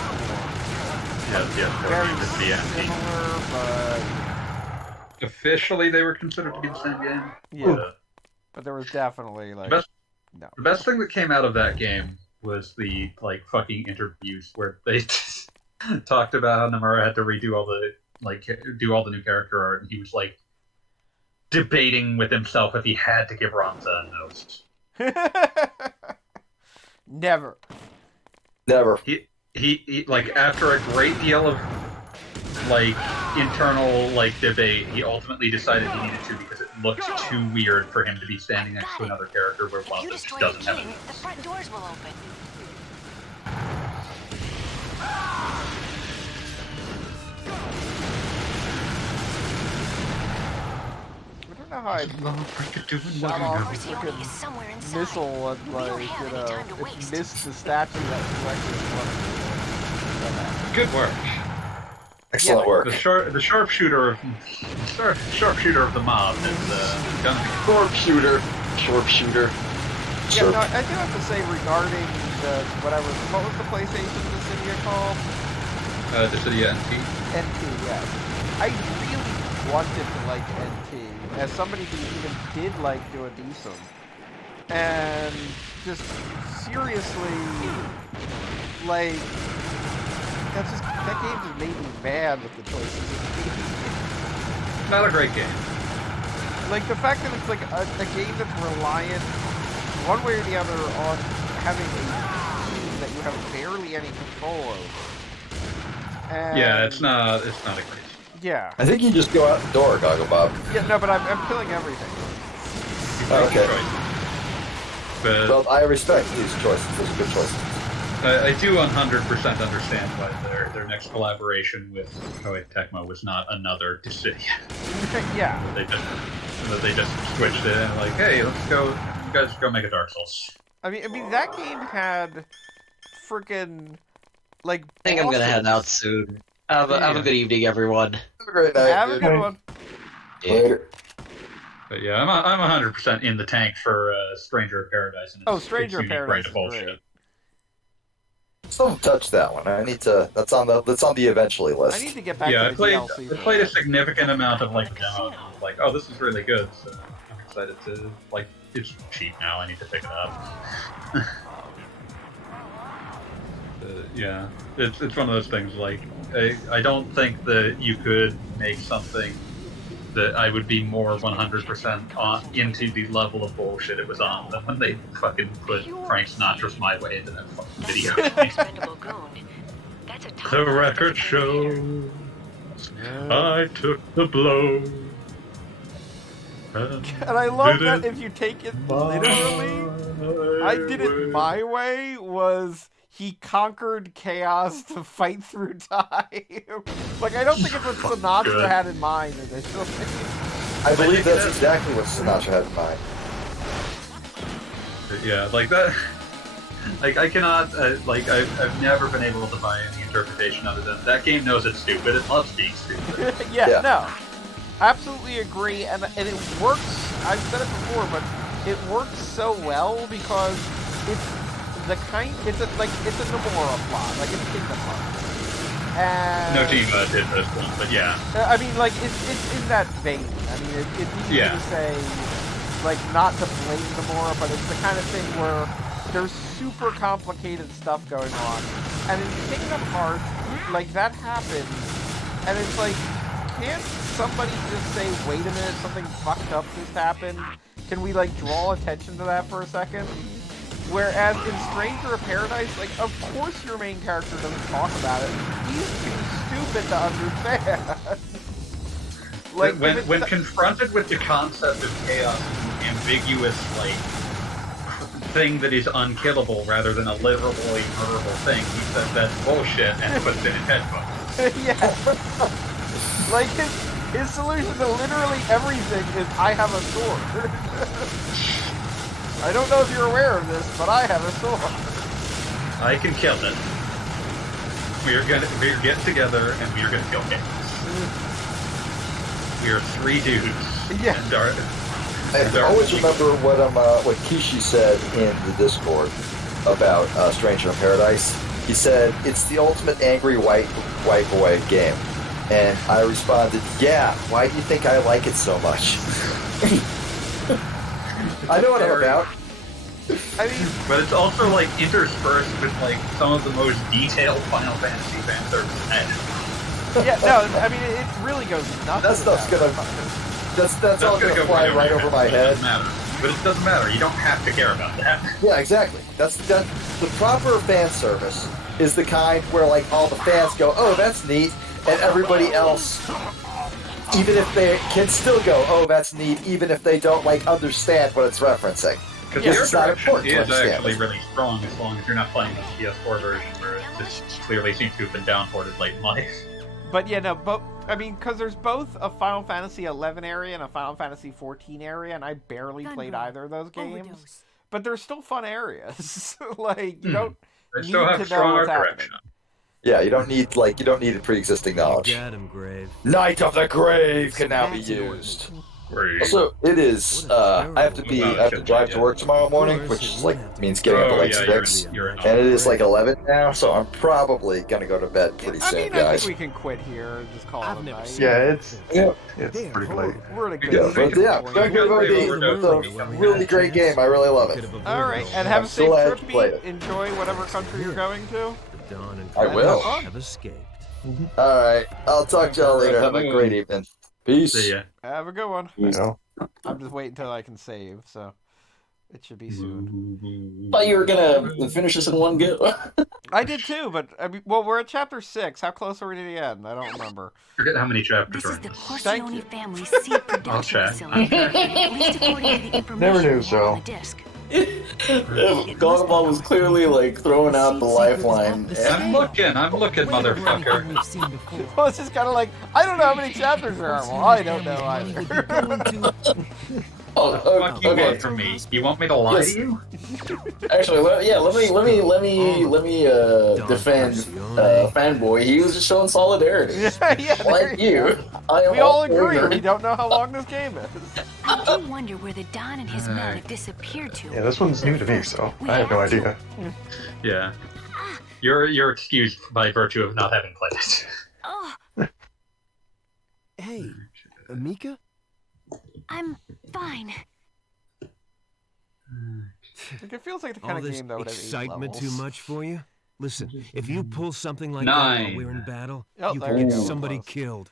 4. Very similar, but officially they were considered to be the same game. Yeah, but there was definitely like the best thing that came out of that game was the like fucking interviews where they talked about how Nomura had to redo all the do all the new character art, and he was like debating with himself if he had to give Ramza a nose. Never. He like after a great deal of like internal like debate, he ultimately decided he needed to because it looked too weird for him to be standing next to another character where Ramza just doesn't have a nose. The front doors will open. I don't know how I shot off a freaking missile and like, it missed the statue that directly in front of me. Good work. Excellent work. The sharpshooter of the mob is Sharpshooter. Yeah, no, I do have to say regarding what was the PlayStation Dissidia called? Dissidia NT. NT, yeah. I really wanted to like NT as somebody who even did like Duodecim, and just seriously, like that game just made me mad with the choices. Not a great game. Like the fact that it's like a game that's reliant one way or the other on having a team that you have barely any control over. And yeah, it's not a great. Yeah. I think you just go out the door, Goggle Bob. Yeah, no, but I'm killing everything. Okay. But well, I respect these choices. Those are good choices. I do 100% understand why their next collaboration with Koei Tecmo was not another Dissidia. Yeah. They just switched it and like, hey, let's go. You guys go make a Dark Souls. I mean that game had freaking like. I think I'm gonna head out soon. Have a good evening, everyone. Have a great night. Have a good one. Later. But yeah, I'm 100% in the tank for Stranger of Paradise. And Stranger of Paradise is bullshit. Still haven't touched that one. I need to. That's on the eventually list. I need to get back Yeah, to the DLC. I played a significant amount of like demos. Like, oh, this is really good. So I'm excited to like. It's cheap now. I need to pick it up. Yeah, it's one of those things. Like, I don't think that you could make something that I would be more 100% on into the level of bullshit it was on than when they fucking put Frank Sinatra's My Way into that fucking video. The record shows I took the blow. And I love that if you take it literally, I did it my way was he conquered chaos to fight through time. Like, I don't think it's what Sinatra had in mind initially. I believe that's exactly what Sinatra had in mind. Yeah, like that. Like, I cannot, I've never been able to buy any interpretation other than that game knows it's stupid, it loves being stupid. Yeah, no. Absolutely agree, and it works, I've said it before, but it works so well because it's the kind, it's a Nomura plot, like it's Kingdom Hearts. And Nojima did this one, but yeah. I mean, like, it's in that vein. I mean, it's easy to say, like, not to blame Nomura, but it's the kind of thing where there's super complicated stuff going on. And in Kingdom Hearts, like, that happens, and it's like, can't somebody just say, wait a minute, something fucked up just happened? Can we, like, draw attention to that for a second? Whereas in Stranger of Paradise, like, of course your main character doesn't talk about it. He's too stupid to understand. Like, when confronted with the concept of chaos, ambiguous, like, thing that is unkillable rather than a literally murderable thing. He says that's bullshit and puts it in headphones. Yeah. Like, his solution to literally everything is, I have a sword. I don't know if you're aware of this, but I have a sword. I can kill it. We're getting together and we're gonna kill him. We are 3 dudes. Yeah. I always remember what Kishi said in the Discord about Stranger in Paradise. He said, it's the ultimate angry white boy game. And I responded, yeah, why do you think I like it so much? I know what I'm about. I mean, but it's also like interspersed with like some of the most detailed Final Fantasy fan service ever. Yeah, no, I mean it really goes nuts. That stuff's that's all gonna fly right over my head. But it doesn't matter. You don't have to care about that. Yeah, exactly. The proper fan service is the kind where like all the fans go, oh, that's neat, and everybody else, even if they can still go, oh, that's neat, even if they don't like understand what it's referencing. Because it's not important to is understand. actually really strong as long as you're not playing the PS4 version where it just clearly seems to have been downported late in life. But yeah, no, but I mean, because there's both a Final Fantasy 11 area and a Final Fantasy 14 area, and I barely played either of those games. Overdose. But they're still fun areas. Like, you don't They need still have to know strong what's art happening. direction. Yeah, you don't need pre-existing knowledge. Got him, Grave. Knight of the Grave can now be used. Also, it is. I have to drive to work tomorrow morning, which is like means getting up at like 6, and it is like 11 now. So I'm probably gonna go to bed pretty soon, I mean, I guys. think we can quit here and just call it a night. Yeah, it's pretty late. We're in a good Yeah, but yeah, it's a really great game. I really love it. All right, and have I'm a so safe glad trip, to play Pete. Enjoy whatever country you're going to. I will. Have escaped. All right, I'll talk to y'all later. Have a great evening. Peace. See ya. Have a good one. You know. I'm just waiting until I can save, so it should be soon. Thought you were gonna finish this in one go. I did too, but I mean, well, we're at chapter 6. How close are we to the end? I don't remember. Forget how many chapters This are is in the this. Corsione family's seed production check. facility. At least according to the information Never knew on so. the disc. Godball was clearly like throwing out the lifeline. I'm looking, motherfucker. Well, it's just kind of like, I don't know how many chapters there are. Well, I don't know either. What you want from me? You want me to lie to you? Actually, let me defend fanboy. He was just showing solidarity. Yeah, like you. We all agree. We don't know how long this game is. I do wonder where the Don and his men have disappeared to. Yeah, this one's new to me, so I have no idea. Yeah. You're excused by virtue of not having played it. Oh, Hey, Mika? I'm fine. Like, it feels like the kind All of this game that would have 8 excitement levels. too much for you? Listen, if you pull something like 9. that while we're in battle, Oh, you there can you get go. somebody Close. killed.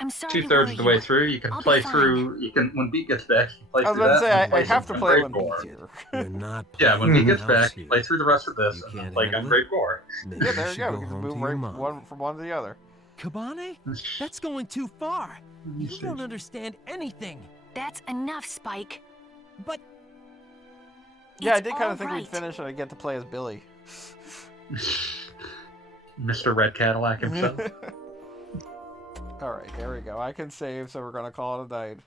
I'm sorry. 2/3 of the way through, you can I'll be play fine. through. You can when Beat gets back, you play I was through about to that. say, and I have to some play when Great Gore. Beat's here. You're not Yeah, when playing Beat gets house back, here. play through the rest of this, You and then can't play handle Gungrave Gore. Maybe Yeah, you there you should go. go We can home move to your right mom. from one to the other. Kabane? That's going too far. You don't understand anything. That's enough, Spike. But Yeah, I It's did kind all of think we'd right. finish and I get to play as Billy. Mr. Red Cadillac himself. Alright, there we go. I can save, so we're gonna call it a night.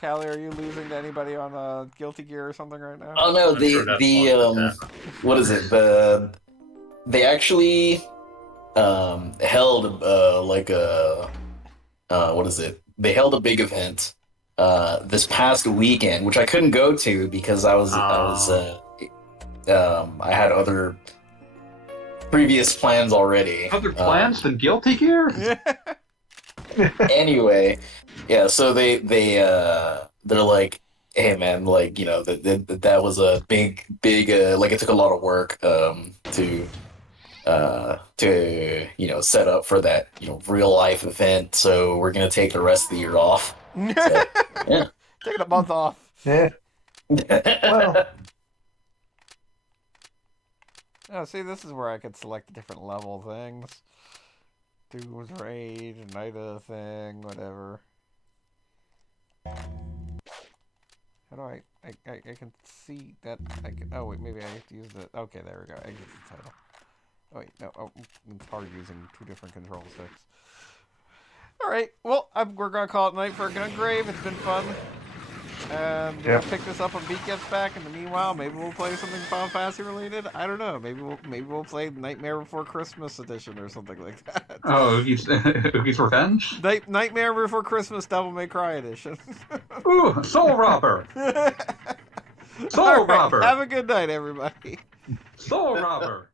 Callie, are you losing to anybody on Guilty Gear or something right now? Oh no, what is it? They actually held like a what is it? They held a big event this past weekend, which I couldn't go to because I had other previous plans already. Other plans than Guilty Gear? Anyway, yeah. So they're like, hey man, like, you know, that was a big like, it took a lot of work to you know, set up for that, you know, real life event. So we're gonna take the rest of the year off. So, yeah. Taking a month off. Yeah. Well. Oh, see, this is where I could select different level things. Doom's Raid, Night of the Thing, whatever. How do I can see that I can. Oh wait, maybe I have to use the. Okay, there we go. Exit the title. Oh wait, no. Oh, it's hard using 2 different control sticks. All right. Well, we're gonna call it night for Gungrave. It's been fun. And we'll pick this up when Beat gets back. In the meanwhile, maybe we'll play something Final Fantasy related. I don't know. Maybe we'll play Nightmare Before Christmas edition or something like that. Oh, Oogie's Revenge? Nightmare Before Christmas Devil May Cry edition. Ooh, Soul Robber! Soul Robber! Have a good night, everybody. Soul Robber!